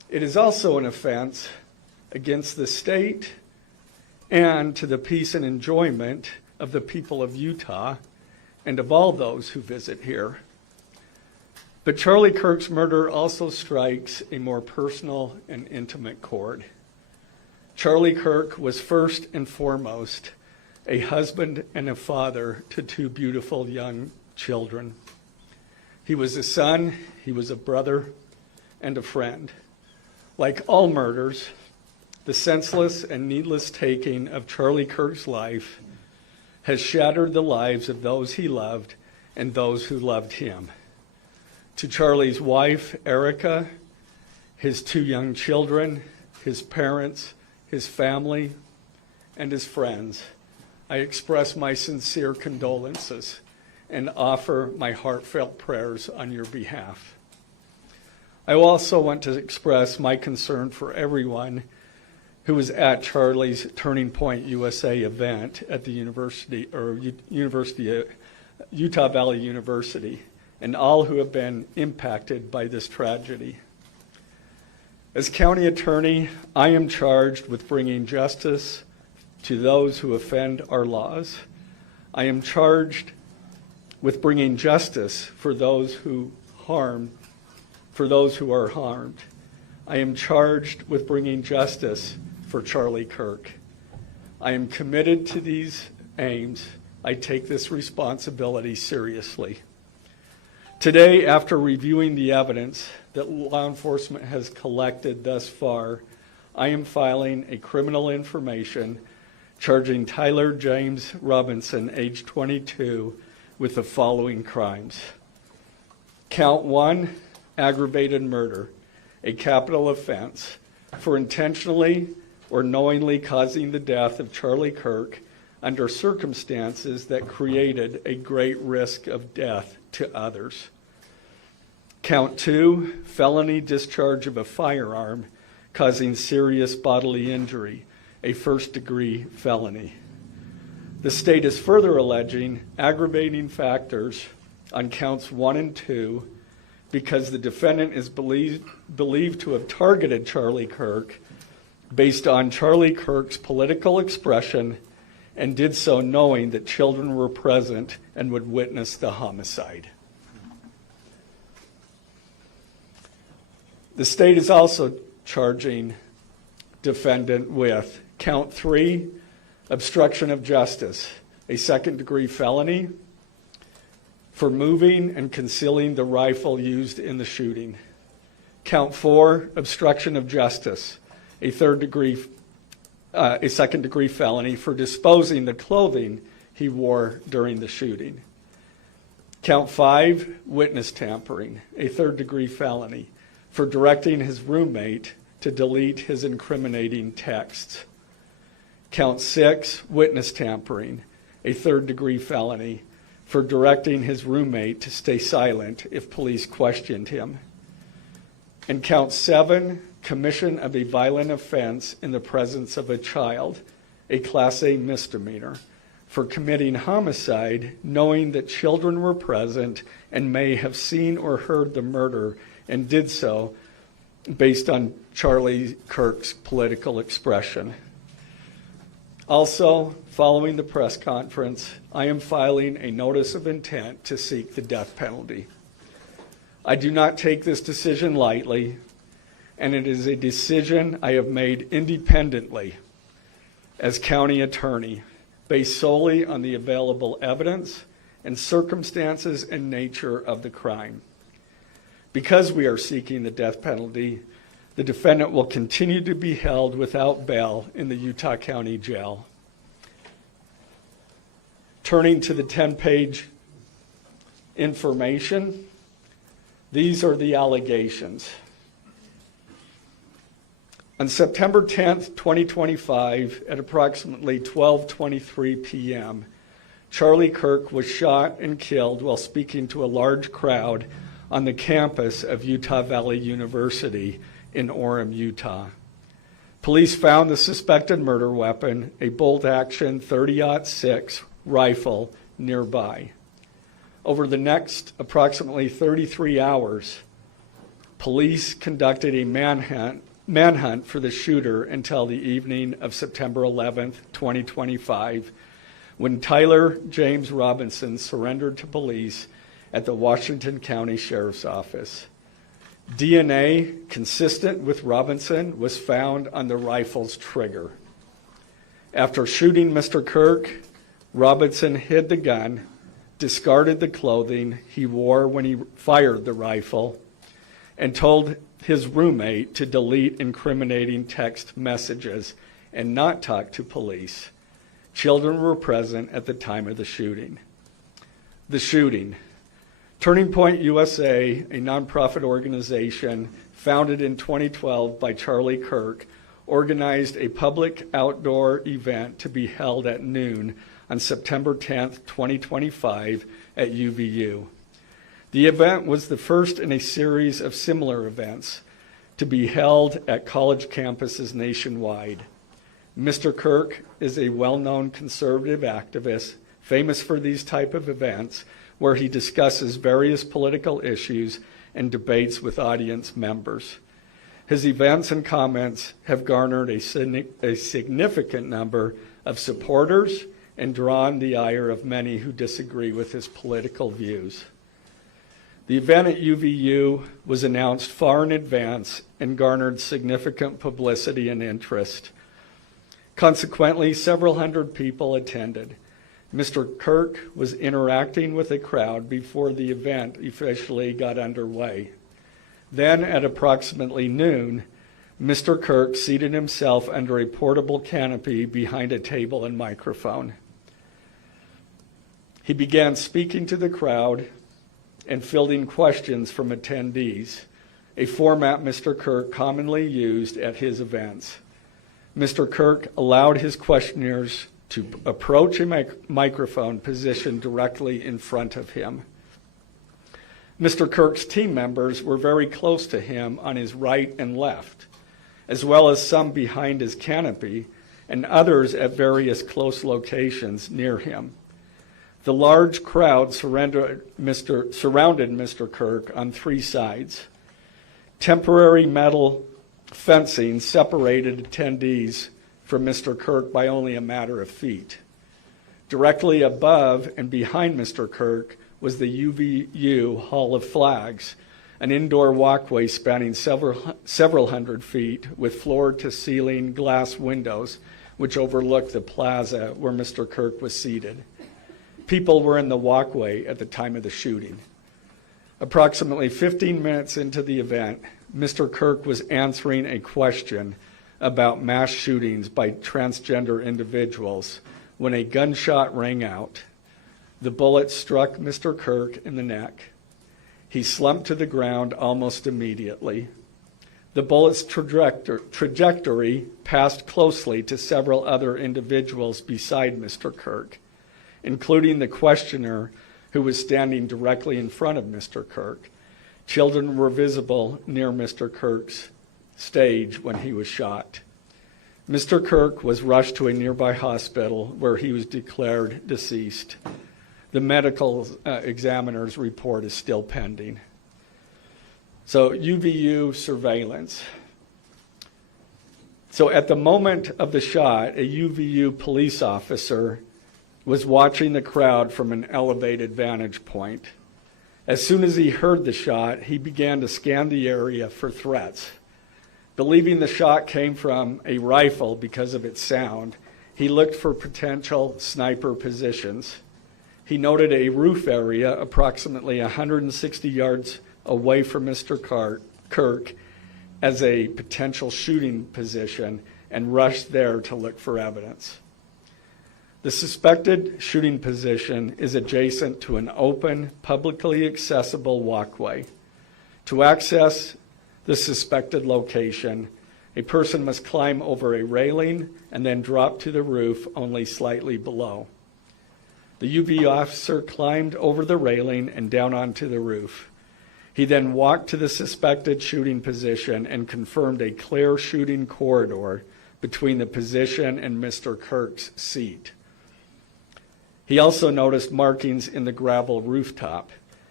It is also an offense against the state and to the peace and enjoyment of the people of Utah and of all those who visit here. But Charlie Kirk's murder also strikes a more personal and intimate chord. Charlie Kirk was first and foremost a husband and a father to two beautiful young children. He was a son, he was a brother, and a friend. Like all murders, the senseless and needless taking of Charlie Kirk's life has shattered the lives of those he loved and those who loved him. To Charlie's wife, Erica, his two young children, his parents, his family, and his friends, I express my sincere condolences and offer my heartfelt prayers on your behalf. I also want to express my concern for everyone who was at Charlie's Turning Point USA event at the Utah Valley University, and all who have been impacted by this tragedy. As county attorney, I am charged with bringing justice to those who offend our laws. I am charged with bringing justice for those who are harmed. I am charged with bringing justice for Charlie Kirk. I am committed to these aims. I take this responsibility seriously. Today, after reviewing the evidence that law enforcement has collected thus far, I am filing a criminal information charging Tyler James Robinson, age 22, with the following crimes. Count 1, aggravated murder, a capital offense, for intentionally or knowingly causing the death of Charlie Kirk under circumstances that created a great risk of death to others. Count 2, felony discharge of a firearm causing serious bodily injury, a first-degree felony. The state is further alleging aggravating factors on counts 1 and 2 because the defendant is believed to have targeted Charlie Kirk based on Charlie Kirk's political expression and did so knowing that children were present and would witness the homicide. The state is also charging defendant with count 3, obstruction of justice, a second-degree felony for moving and concealing the rifle used in the shooting. Count 4, obstruction of justice, a second-degree felony for disposing the clothing he wore during the shooting. Count 5, witness tampering, a third-degree felony for directing his roommate to delete his incriminating texts. Count 6, witness tampering, a third-degree felony for directing his roommate to stay silent if police questioned him. And count 7, commission of a violent offense in the presence of a child, a Class A misdemeanor, for committing homicide knowing that children were present and may have seen or heard the murder and did so based on Charlie Kirk's political expression. Also, following the press conference, I am filing a notice of intent to seek the death penalty. I do not take this decision lightly, and it is a decision I have made independently as county attorney, based solely on the available evidence and circumstances and nature of the crime. Because we are seeking the death penalty, the defendant will continue to be held without bail in the Utah County Jail. Turning to the 10-page information, these are the allegations. On September 10th, 2025, at approximately 12:23 p.m., Charlie Kirk was shot and killed while speaking to a large crowd on the campus of Utah Valley University in Orem, Utah. Police found the suspected murder weapon, a bolt-action .30-06 rifle, nearby. Over the next approximately 33 hours, Police conducted a manhunt for the shooter until the evening of September 11th, 2025, when Tyler James Robinson surrendered to police at the Washington County Sheriff's Office. DNA consistent with Robinson was found on the rifle's trigger. After shooting Mr. Kirk, Robinson hid the gun, discarded the clothing he wore when he fired the rifle, and told his roommate to delete incriminating text messages and not talk to police. Children were present at the time of the shooting. The shooting. Turning Point USA, a nonprofit organization founded in 2012 by Charlie Kirk, organized a public outdoor event to be held at noon on September 10th, 2025 at UVU. The event was the first in a series of similar events to be held at college campuses nationwide. Mr. Kirk is a well-known conservative activist, famous for these type of events, where he discusses various political issues and debates with audience members. His events and comments have garnered a significant number of supporters and drawn the ire of many who disagree with his political views. The event at UVU was announced far in advance and garnered significant publicity and interest. Consequently, several hundred people attended. Mr. Kirk was interacting with a crowd before the event officially got underway. Then, at approximately noon, Mr. Kirk seated himself under a portable canopy behind a table and microphone. He began speaking to the crowd and fielding questions from attendees, a format Mr. Kirk commonly used at his events. Mr. Kirk allowed his questioners to approach a microphone positioned directly in front of him. Mr. Kirk's team members were very close to him on his right and left, as well as some behind his canopy and others at various close locations near him. The large crowd surrounded Mr. Kirk on three sides. Temporary metal fencing separated attendees from Mr. Kirk by only a matter of feet. Directly above and behind Mr. Kirk was the UVU Hall of Flags, an indoor walkway spanning several hundred feet with floor-to-ceiling glass windows which overlooked the plaza where Mr. Kirk was seated. People were in the walkway at the time of the shooting. Approximately 15 minutes into the event, Mr. Kirk was answering a question about mass shootings by transgender individuals when a gunshot rang out. The bullet struck Mr. Kirk in the neck. He slumped to the ground almost immediately. The bullet's trajectory passed closely to several other individuals beside Mr. Kirk, including the questioner who was standing directly in front of Mr. Kirk. Children were visible near Mr. Kirk's stage when he was shot. Mr. Kirk was rushed to a nearby hospital where he was declared deceased. The medical examiner's report is still pending. So UVU surveillance. So at the moment of the shot, a UVU police officer was watching the crowd from an elevated vantage point. As soon as he heard the shot, he began to scan the area for threats. Believing the shot came from a rifle because of its sound, he looked for potential sniper positions. He noted a roof area approximately 160 yards away from Mr. Kirk as a potential shooting position and rushed there to look for evidence. The suspected shooting position is adjacent to an open, publicly accessible walkway. To access the suspected location, a person must climb over a railing and then drop to the roof only slightly below. The UV officer climbed over the railing and down onto the roof. He then walked to the suspected shooting position and confirmed a clear shooting corridor between the position and Mr. Kirk's seat. He also noticed markings in the gravel rooftop.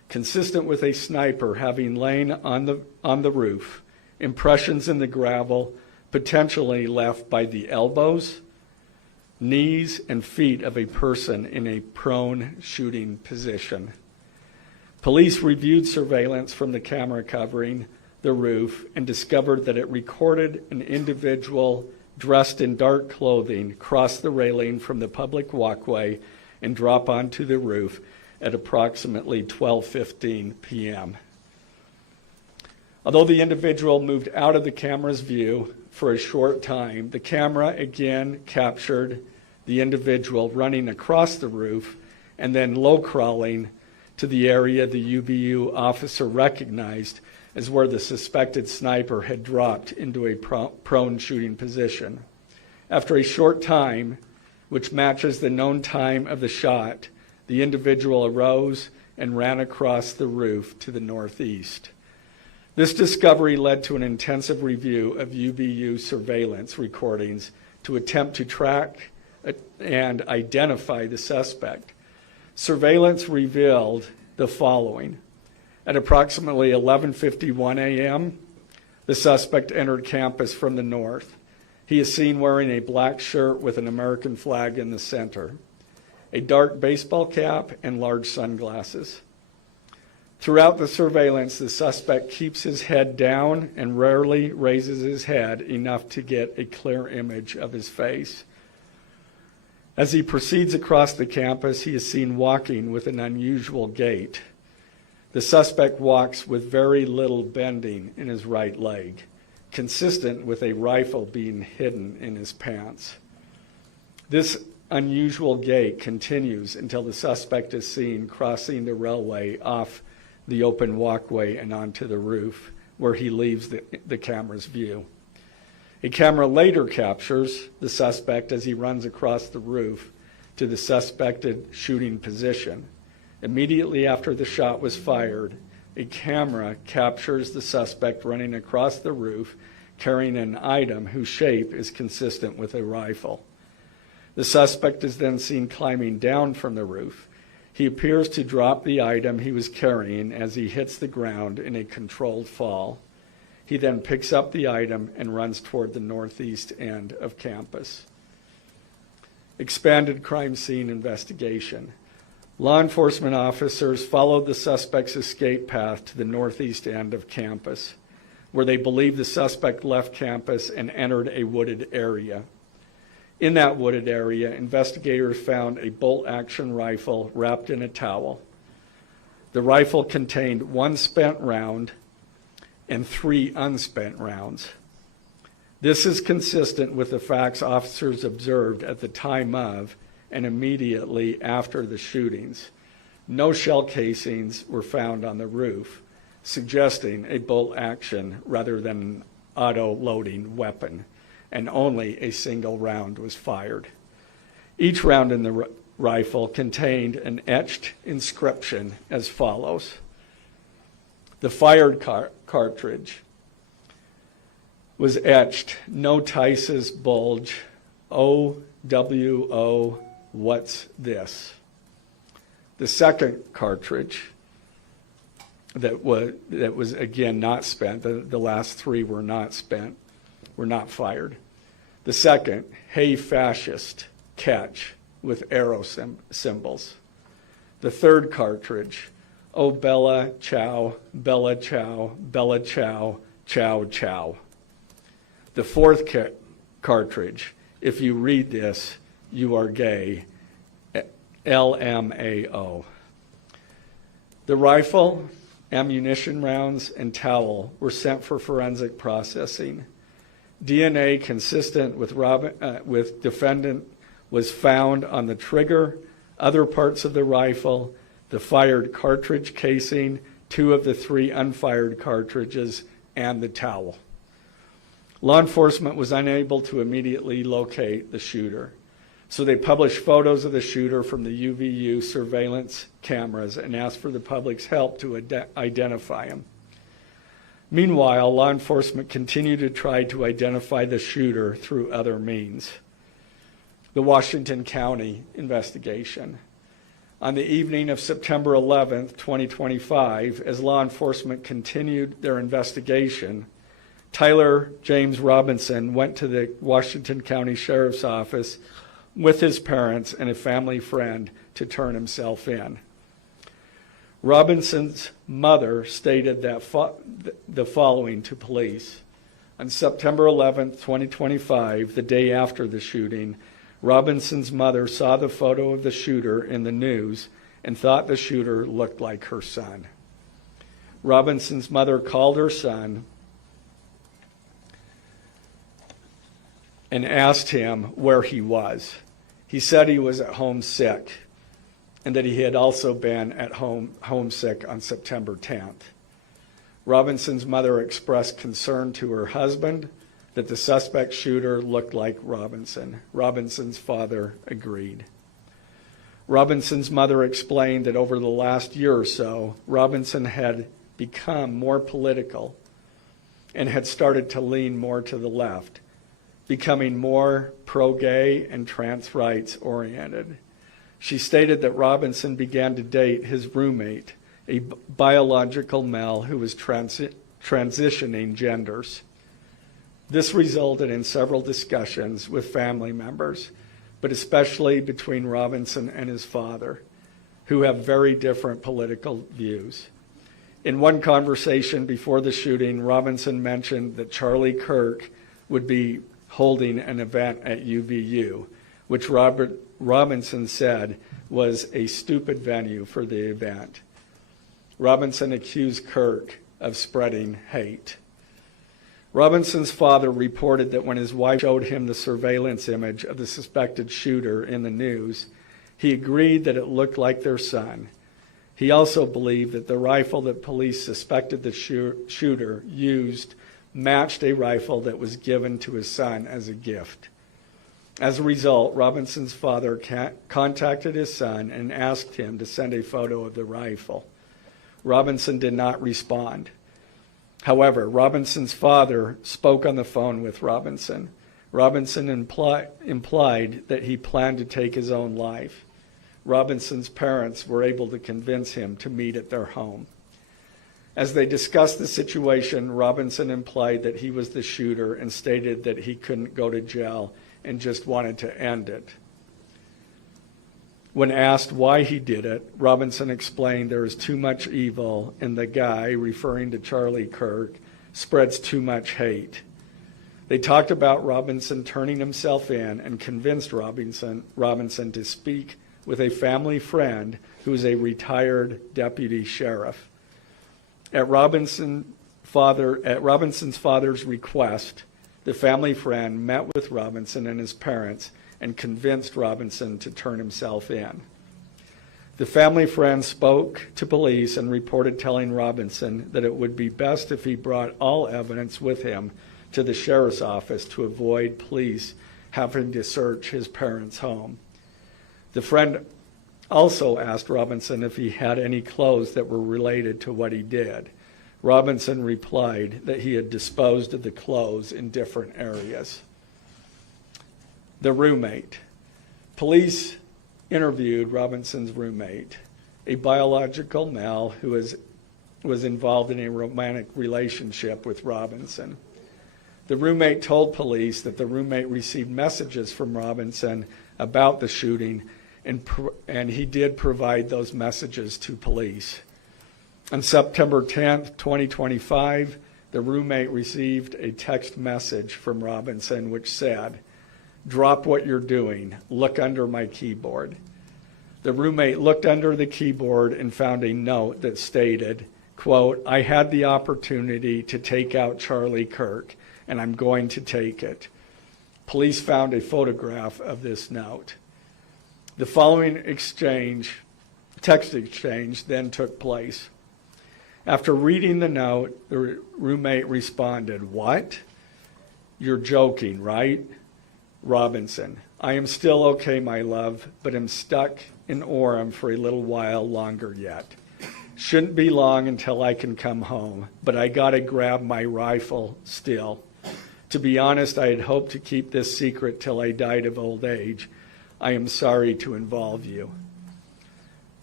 consistent with a sniper having lain on the roof, impressions in the gravel potentially left by the elbows, knees, and feet of a person in a prone shooting position. Police reviewed surveillance from the camera covering the roof and discovered that it recorded an individual dressed in dark clothing cross the railing from the public walkway and drop onto the roof at approximately 12:15 p.m. Although the individual moved out of the camera's view for a short time, the camera again captured the individual running across the roof and then low crawling to the area the UBU officer recognized as where the suspected sniper had dropped into a prone shooting position. After a short time, which matches the known time of the shot, the individual arose and ran across the roof to the northeast. This discovery led to an intensive review of UBU surveillance recordings to attempt to track and identify the suspect. Surveillance revealed the following. At approximately 11:51 a.m., the suspect entered campus from the north. He is seen wearing a black shirt with an American flag in the center, a dark baseball cap, and large sunglasses. Throughout the surveillance, the suspect keeps his head down and rarely raises his head enough to get a clear image of his face. As he proceeds across the campus, he is seen walking with an unusual gait. The suspect walks with very little bending in his right leg, consistent with a rifle being hidden in his pants. This unusual gait continues until the suspect is seen crossing the railway off the open walkway and onto the roof, where he leaves the camera's view. A camera later captures the suspect as he runs across the roof to the suspected shooting position. Immediately after the shot was fired, a camera captures the suspect running across the roof carrying an item whose shape is consistent with a rifle. The suspect is then seen climbing down from the roof. He appears to drop the item he was carrying as he hits the ground in a controlled fall. He then picks up the item and runs toward the northeast end of campus. Expanded crime scene investigation. Law enforcement officers followed the suspect's escape path to the northeast end of campus, where they believe the suspect left campus and entered a wooded area. In that wooded area, investigators found a bolt-action rifle wrapped in a towel. The rifle contained 1 spent round and 3 unspent rounds. This is consistent with the facts officers observed at the time of and immediately after the shootings. No shell casings were found on the roof, suggesting a bolt action rather than an auto-loading weapon, and only a single round was fired. Each round in the rifle contained an etched inscription as follows. The fired cartridge was etched, "No Tice's bulge, OWO, what's this?" The second cartridge that was again not spent, the last 3 were not spent, were not fired. The second, "Hey fascist, catch," with arrow symbols. The third cartridge, "Oh Bella Chow, Bella Chow, Bella Chow, Chow Chow." The fourth cartridge, "If you read this, you are gay," LMAO. The rifle, ammunition rounds, and towel were sent for forensic processing. DNA consistent with defendant was found on the trigger, other parts of the rifle, the fired cartridge casing, 2 of the 3 unfired cartridges, and the towel. Law enforcement was unable to immediately locate the shooter, so they published photos of the shooter from the UVU surveillance cameras and asked for the public's help to identify him. Meanwhile, law enforcement continued to try to identify the shooter through other means. The Washington County investigation. On the evening of September 11th, 2025, as law enforcement continued their investigation, Tyler James Robinson went to the Washington County Sheriff's Office with his parents and a family friend to turn himself in. Robinson's mother stated that the following to police. On September 11th, 2025, the day after the shooting, Robinson's mother saw the photo of the shooter in the news and thought the shooter looked like her son. Robinson's mother called her son and asked him where he was. He said he was at home sick and that he had also been at home homesick on September 10th. Robinson's mother expressed concern to her husband that the suspect shooter looked like Robinson. Robinson's father agreed. Robinson's mother explained that over the last year or so, Robinson had become more political and had started to lean more to the left, becoming more pro-gay and trans rights oriented. She stated that Robinson began to date his roommate, a biological male who was transitioning genders. This resulted in several discussions with family members, but especially between Robinson and his father, who have very different political views. In one conversation before the shooting, Robinson mentioned that Charlie Kirk would be holding an event at UVU, which Robinson said was a stupid venue for the event. Robinson accused Kirk of spreading hate. Robinson's father reported that when his wife showed him the surveillance image of the suspected shooter in the news, he agreed that it looked like their son. He also believed that the rifle that police suspected the shooter used matched a rifle that was given to his son as a gift. As a result, Robinson's father contacted his son and asked him to send a photo of the rifle. Robinson did not respond. However, Robinson's father spoke on the phone with Robinson. Robinson implied that he planned to take his own life. Robinson's parents were able to convince him to meet at their home. As they discussed the situation, Robinson implied that he was the shooter and stated that he couldn't go to jail and just wanted to end it. When asked why he did it, Robinson explained there is too much evil and the guy, referring to Charlie Kirk, spreads too much hate. They talked about Robinson turning himself in and convinced Robinson to speak with a family friend who is a retired deputy sheriff. At Robinson's father's request, the family friend met with Robinson and his parents and convinced Robinson to turn himself in. The family friend spoke to police and reported telling Robinson that it would be best if he brought all evidence with him to the sheriff's office to avoid police having to search his parents' home. The friend also asked Robinson if he had any clothes that were related to what he did. Robinson replied that he had disposed of the clothes in different areas. The roommate. Police interviewed Robinson's roommate, a biological male who was involved in a romantic relationship with Robinson. The roommate told police that the roommate received messages from Robinson about the shooting, and he did provide those messages to police. On September 10th, 2025, the roommate received a text message from Robinson which said, "Drop what you're doing. Look under my keyboard." The roommate looked under the keyboard and found a note that stated, quote, "I had the opportunity to take out Charlie Kirk, and I'm going to take it." Police found a photograph of this note. The following text exchange, then took place. After reading the note, the roommate responded, "What? You're joking, right?" Robinson, "I am still okay, my love, but am stuck in Orem for a little while longer yet. Shouldn't be long until I can come home, but I gotta grab my rifle still. To be honest, I had hoped to keep this secret till I died of old age. I am sorry to involve you."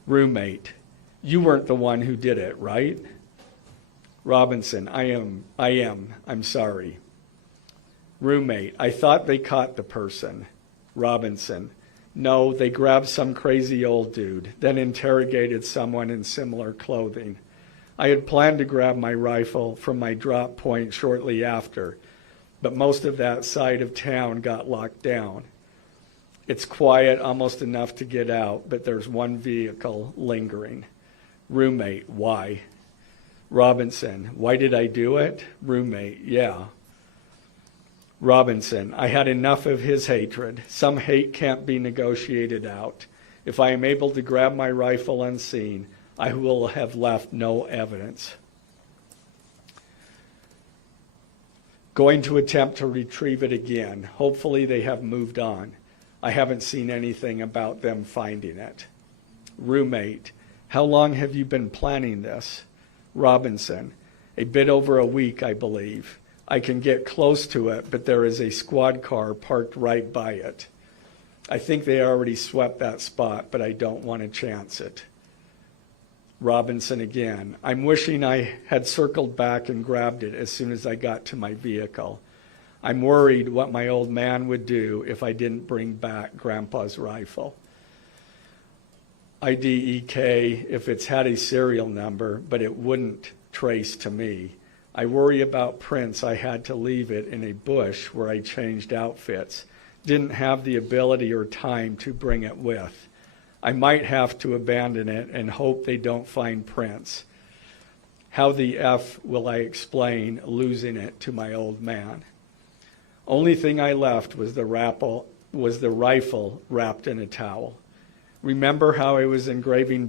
Roommate, you weren't the one who did it, right? Robinson, I am. I'm sorry. Roommate, I thought they caught the person. Robinson, no, they grabbed some crazy old dude, then interrogated someone in similar clothing. I had planned to grab my rifle from my drop point shortly after, but most of that side of town got locked down. It's quiet, almost enough to get out, but there's one vehicle lingering. Roommate, why? Robinson, why did I do it? Roommate, yeah. Robinson, I had enough of his hatred. Some hate can't be negotiated out. If I am able to grab my rifle unseen, I will have left no evidence. Going to attempt to retrieve it again. Hopefully they have moved on. I haven't seen anything about them finding it. Roommate, how long have you been planning this? Robinson, a bit over a week, I believe. I can get close to it, but there is a squad car parked right by it. I think they already swept that spot, but I don't want to chance it. Robinson again, I'm wishing I had circled back and grabbed it as soon as I got to my vehicle. I'm worried what my old man would do if I didn't bring back Grandpa's rifle. IDEK if it's had a serial number, but it wouldn't trace to me. I worry about prints. I had to leave it in a bush where I changed outfits. Didn't have the ability or time to bring it with. I might have to abandon it and hope they don't find prints. How the F will I explain losing it to my old man? Only thing I left was the rifle wrapped in a towel. Remember how I was engraving